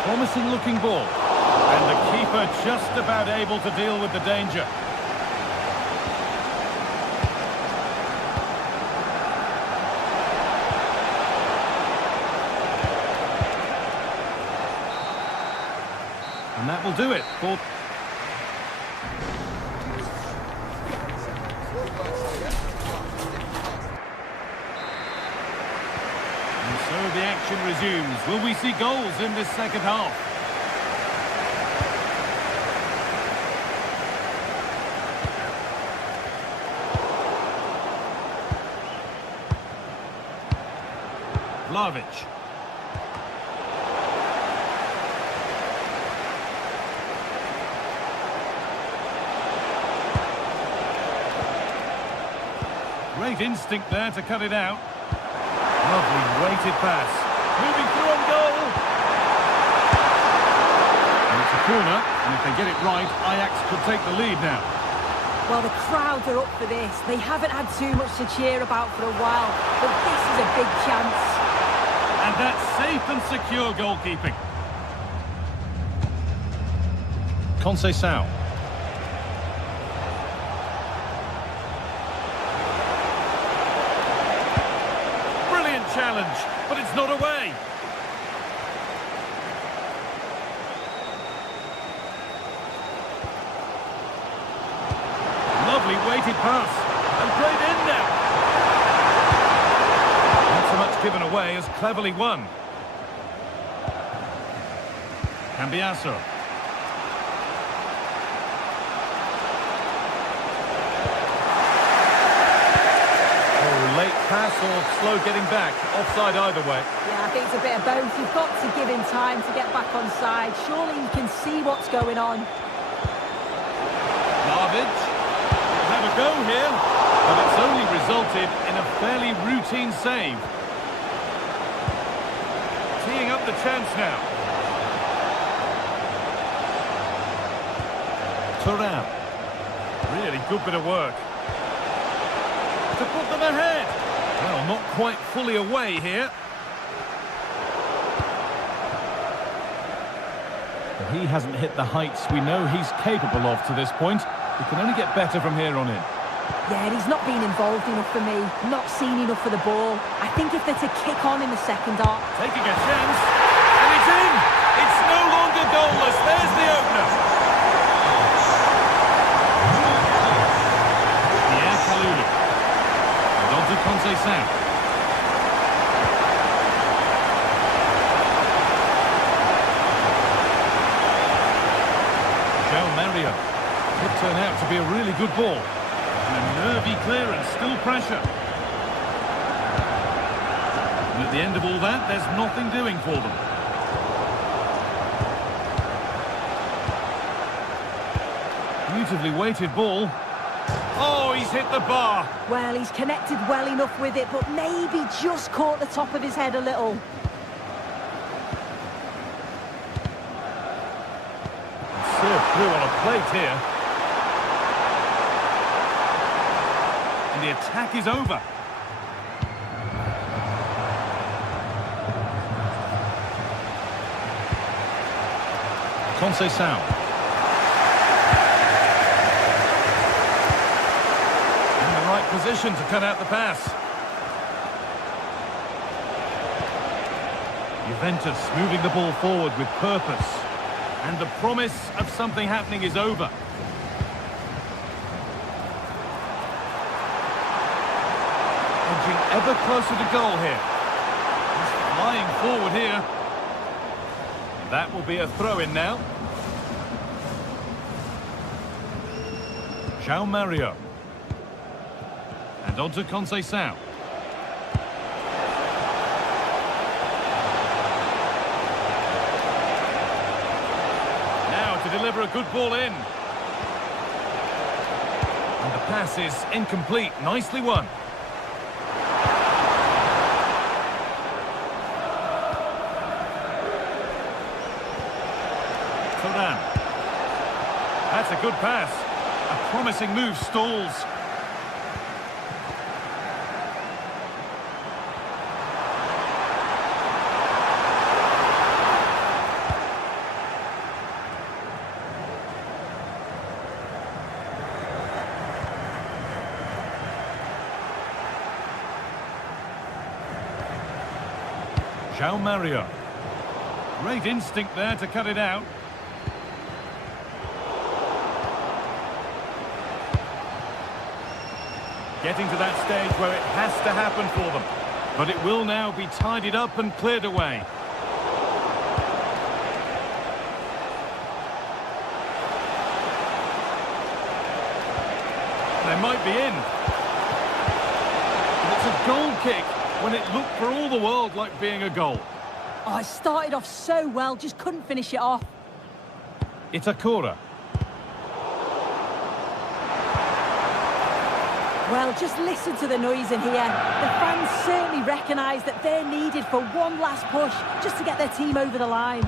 Promising looking ball. And the keeper just about able to deal with the danger. And that will do it for... So the action resumes. Will we see goals in this second half? Vlahovic. Great instinct there to cut it out. Lovely weighted pass. Moving through on goal. And it's a corner, and if they get it right, Ajax could take the lead now. Well, the crowd are up for this. They haven't had too much to cheer about for a while, but this is a big chance. And that's safe and secure goalkeeping. Conceição. Challenge, but it's not away. Lovely weighted pass, and great in now. Not so much given away as cleverly won. Cambiasso. Late pass or slow getting back. Offside either way. Yeah, I think it's a bit of both. You've got to give him time to get back on side. Surely you can see what's going on. Vlahovic. Have a go here, but it's only resulted in a fairly routine save. Teeing up the chance now. Thuram. Really good bit of work. To put them ahead. Well, not quite fully away here. But he hasn't hit the heights we know he's capable of to this point. He can only get better from here on in. Yeah, he's not been involved enough for me. Not seen enough for the ball. I think if they're to kick on in the second half... Taking a chance. And it's in! It's no longer goalless. There's the opener. Yeah, Kalulu. To Conceição. João Mario. Could turn out to be a really good ball. And a nervy clearance, still pressure. And at the end of all that, there's nothing doing for them. Beautifully weighted ball. Oh, he's hit the bar. Well, he's connected well enough with it, but maybe just caught the top of his head a little. Served through on a plate here. And the attack is over. Conceição. In the right position to cut out the pass. Juventus moving the ball forward with purpose. And the promise of something happening is over. Edging ever closer to goal here. He's flying forward here. That will be a throw-in now. João Mario. And on to Conceição. Now to deliver a good ball in. And the pass is incomplete. Nicely won. That's a good pass. A promising move stalls. João Mario. Great instinct there to cut it out. Getting to that stage where it has to happen for them. But it will now be tidied up and cleared away. They might be in. And it's a goal kick when it looked for all the world like being a goal. Oh, it started off so well, just couldn't finish it off. Itakura. Well, just listen to the noise in here. The fans certainly recognise that they're needed for one last push just to get their team over the line.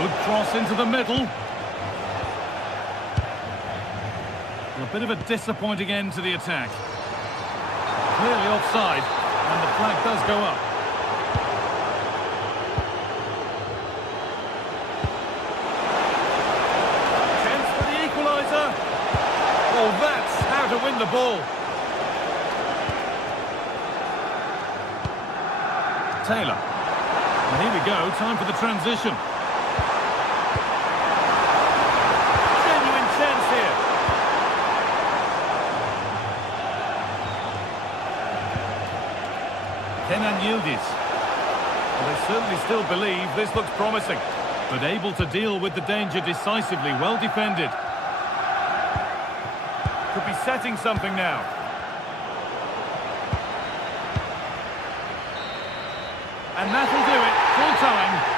Good cross into the middle. A bit of a disappointing end to the attack. Clearly offside, and the flag does go up. Oh, that's how to win the ball. Taylor. And here we go, time for the transition. Genuine chance here. Kenan Yildiz. Well, they certainly still believe this looks promising, but able to deal with the danger decisively, well defended. Could be setting something now. And that'll do it, full time.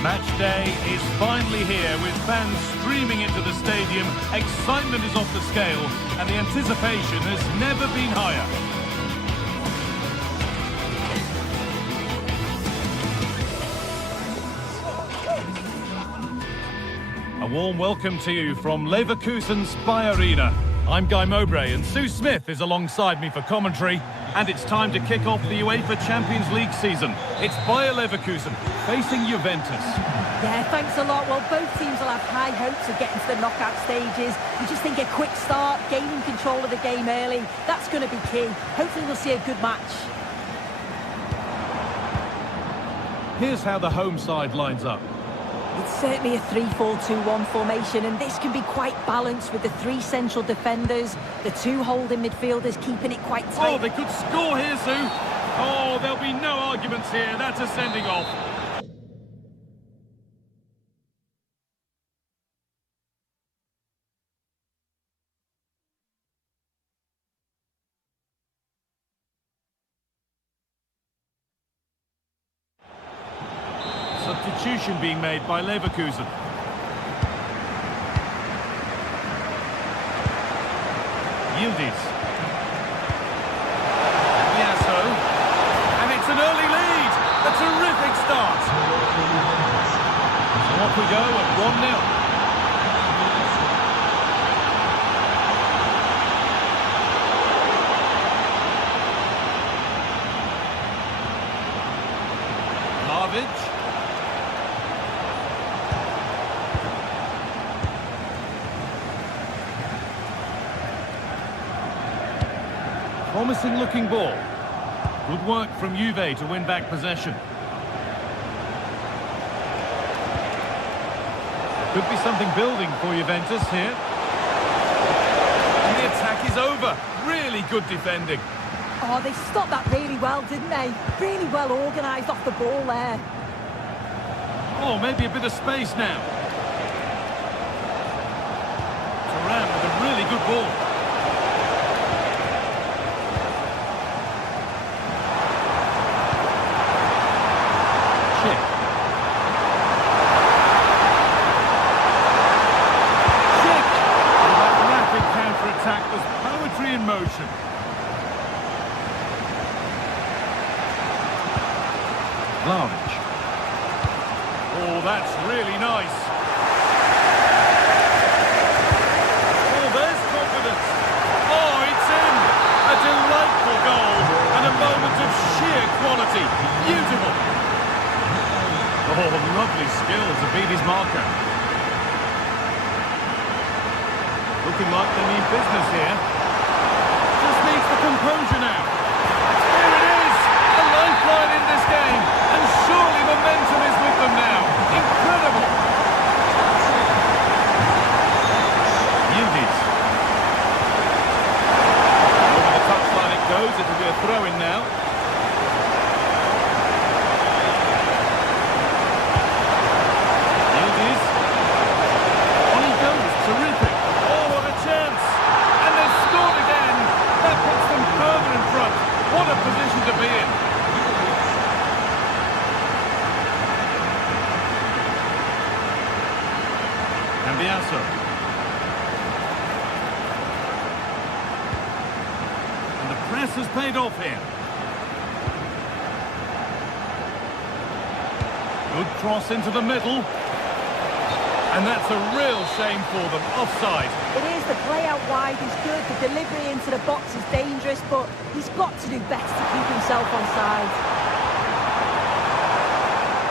Match day is finally here with fans streaming into the stadium. Excitement is off the scale and the anticipation has never been higher. A warm welcome to you from Leverkusen's Spy Arena. I'm Guy Mowbray and Sue Smith is alongside me for commentary. And it's time to kick off the UEFA Champions League season. It's Bayer Leverkusen facing Juventus. Yeah, thanks a lot. Well, both teams will have high hopes of getting to the knockout stages. You just think a quick start, gaining control of the game early, that's going to be key. Hopefully we'll see a good match. Here's how the home side lines up. It's certainly a 3-4-2-1 formation, and this can be quite balanced with the three central defenders, the two holding midfielders keeping it quite tight. Oh, they could score here, Sue. Oh, there'll be no arguments here. That's a sending off. Substitution being made by Leverkusen. Yildiz. Yasso. And it's an early lead. A terrific start. So off we go at 1-0. Promising looking ball. Good work from Juve to win back possession. Could be something building for Juventus here. And the attack is over. Really good defending. Oh, they stopped that really well, didn't they? Really well organised off the ball there. Oh, maybe a bit of space now. Thuram with a really good ball. Motion. Vlahovic. Oh, that's really nice. Oh, there's confidence. Oh, it's in. A delightful goal and a moment of sheer quality. Beautiful. Oh, lovely skill to beat his marker. Looking like they mean business here. Needs the composure now. Here it is, a lifeline in this game, and surely momentum is with them now. Incredible. Yildiz. Over the touchline it goes. It'll be a throw-in now. Yildiz. On he goes. Terrific. Oh, what a chance. And they've scored again. That puts them further in front. What a position to be in. Cambiasso. And the press has paid off here. Good cross into the middle. And that's a real shame for them. Offside. It is. The play out wide is good. The delivery into the box is dangerous, but he's got to do better to keep himself onside.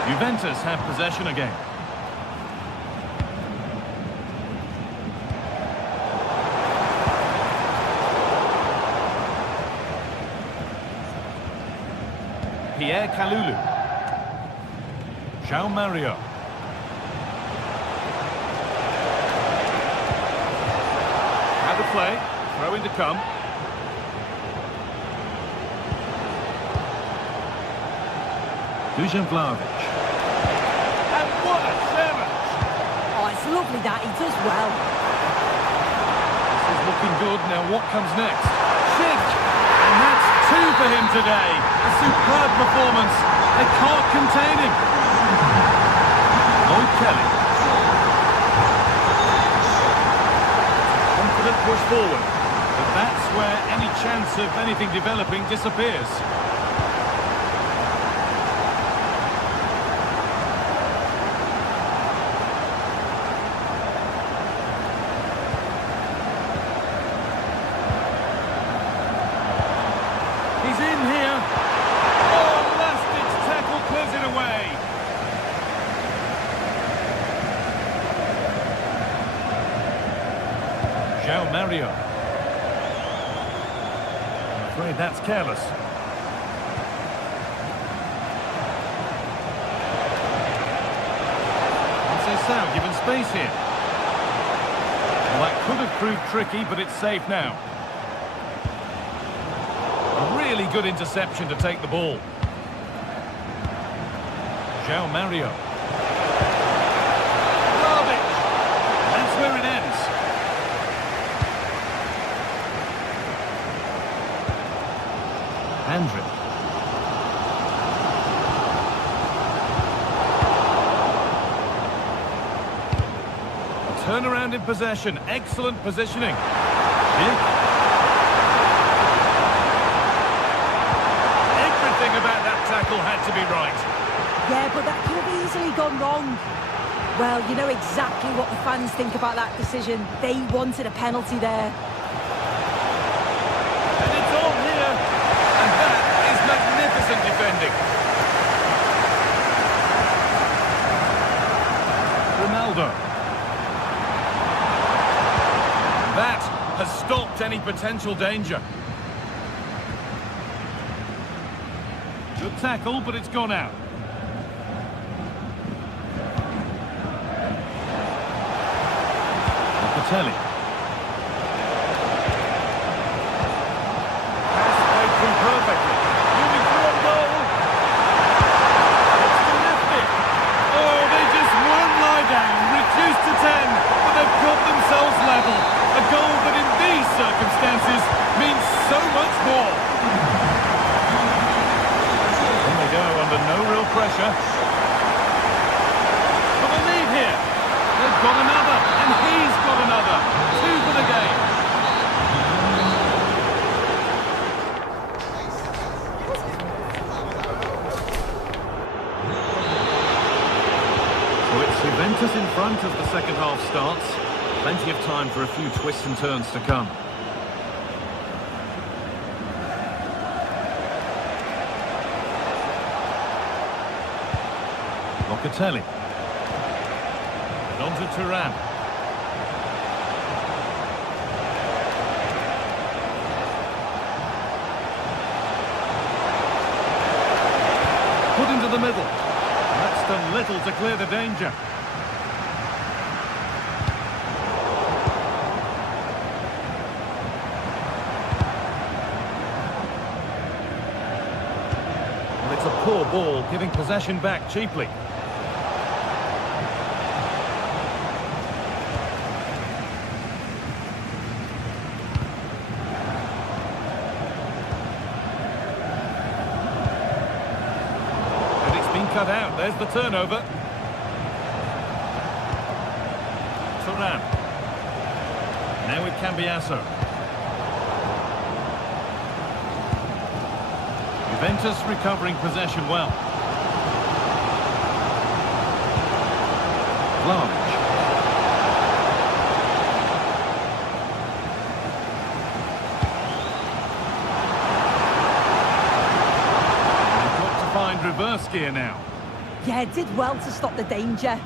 Juventus have possession again. Pierre Kalulu. João Mario. Had the play. Throw in to come. Dusan Vlahovic. And what a challenge! Oh, it's lovely that he does well. This is looking good. Now what comes next? Schick! And that's two for him today. A superb performance. They can't contain him. Lloyd Kelly. Confident push forward. But that's where any chance of anything developing disappears. He's Mario. I'm afraid that's careless. Now given space here. Well, that could have proved tricky, but it's safe now. A really good interception to take the ball. Mario. Garbage. That's where it ends. Andrew. Turnaround in possession. Excellent positioning. Everything about that tackle had to be right. Yeah, but that could have easily gone wrong. Well, you know exactly what the fans think about that decision. They wanted a penalty there. And it's on here. And that is magnificent defending. Ronaldo. That has stopped any potential danger. Good tackle, but it's gone out. Locatelli. Pass played through perfectly. Moving through on goal. It's terrific. Oh, they just won't lie down. Reduced to 10, but they've got themselves level. A goal that in these circumstances means so much more. There they go, under no real pressure. For the lead here. They've got another, and he's got another. 2 for the game. So it's Juventus in front as the second half starts. Plenty of time for a few twists and turns to come. Locatelli. And on to Turan. Put into the middle. That's done little to clear the danger. It's a poor ball, giving possession back cheaply. And it's been cut out. There's the turnover. Turan. Now with Cambiasso. Juventus recovering possession well. Vlahovic. They've got to find reverse gear now. Yeah, did well to stop the danger.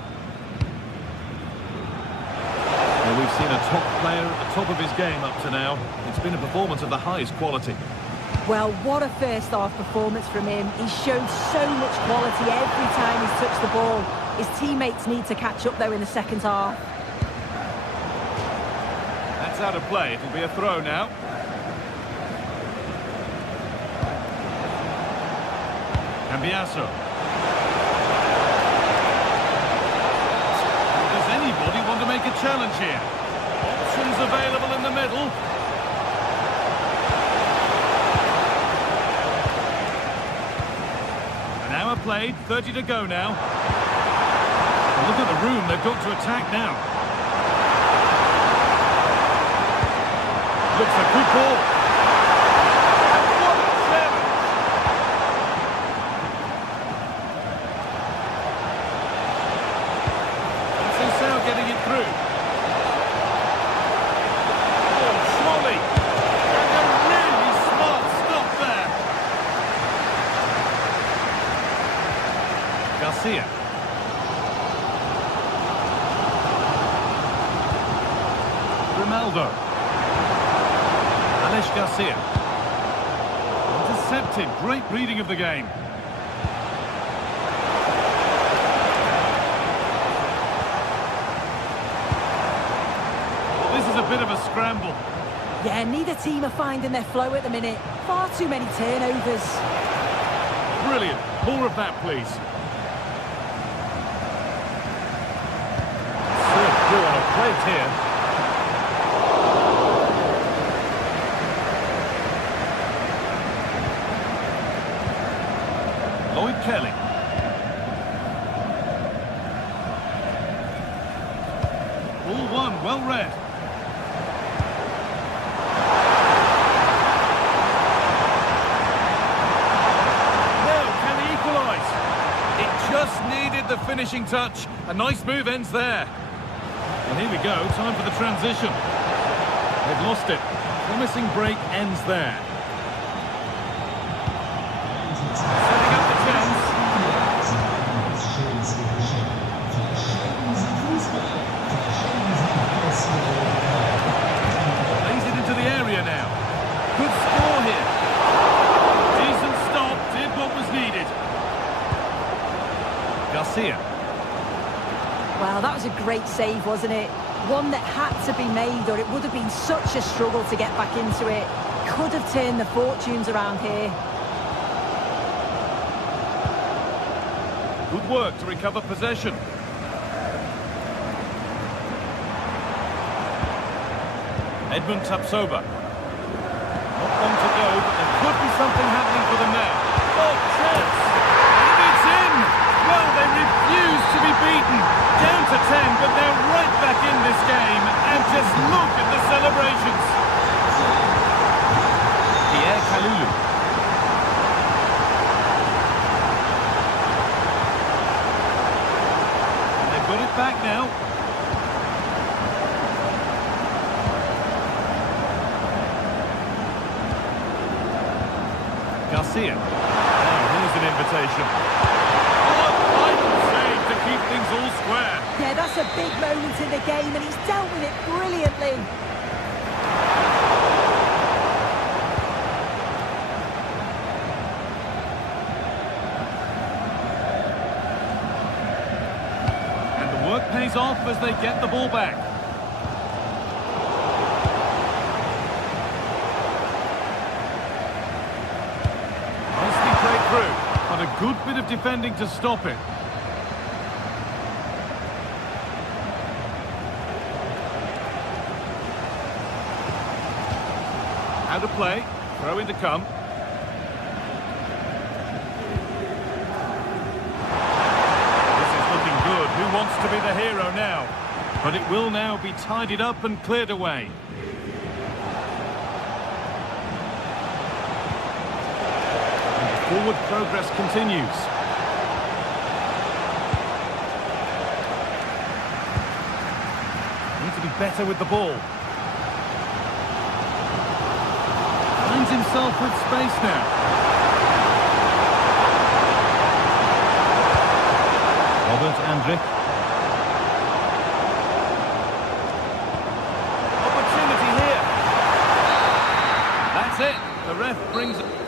Well, we've seen a top player at the top of his game up to now. It's been a performance of the highest quality. Well, what a first half performance from him. He's shown so much quality every time he's touched the ball. His teammates need to catch up though in the second half. That's out of play. It'll be a throw now. Cambiasso. Does anybody want to make a challenge here? Options available in the middle. An hour played, 30 to go now. Look at the room they've got to attack now. Looks a good ball. And what a challenge! And so getting it through. Oh, surely. And a really smart stop there. Garcia. Ronaldo. Garcia. Intercepted. Great reading of the game. This is a bit of a scramble. Yeah, neither team are finding their flow at the minute. Far too many turnovers. Brilliant. More of that, please. Served through on a plate here. Lloyd Kelly. Ball one, well read. Just needed the finishing touch. A nice move ends there. And here we go, time for the transition. They've lost it. Promising break ends there. Setting up the chance. Lays it into the area now. Good score here. Decent stop, did what was needed. Garcia. Well, that was a great save, wasn't it? One that had to be made, or it would have been such a struggle to get back into it. Could have turned the fortunes around here. Good work to recover possession. Edmund Tapsoba. Not long to go, but there could be something happening for them now. Oh, chance! And it's in! Well, they refuse to be beaten. Down to 10, but they're right back in this game. And just look at the celebrations. Pierre Kalulu. And they've got it back now. Garcia. Now, here's an invitation. To keep things all square. Yeah, that's a big moment in the game, and he's dealt with it brilliantly. And the work pays off as they get the ball back. Nicely played through, but a good bit of defending to stop it. How to play, throw in to come. This is looking good. Who wants to be the hero now? But it will now be tidied up and cleared away. And the forward progress continues. Need to be better with the ball. Finds himself with space now. Robert Andrick. Opportunity here. That's it. The ref brings it.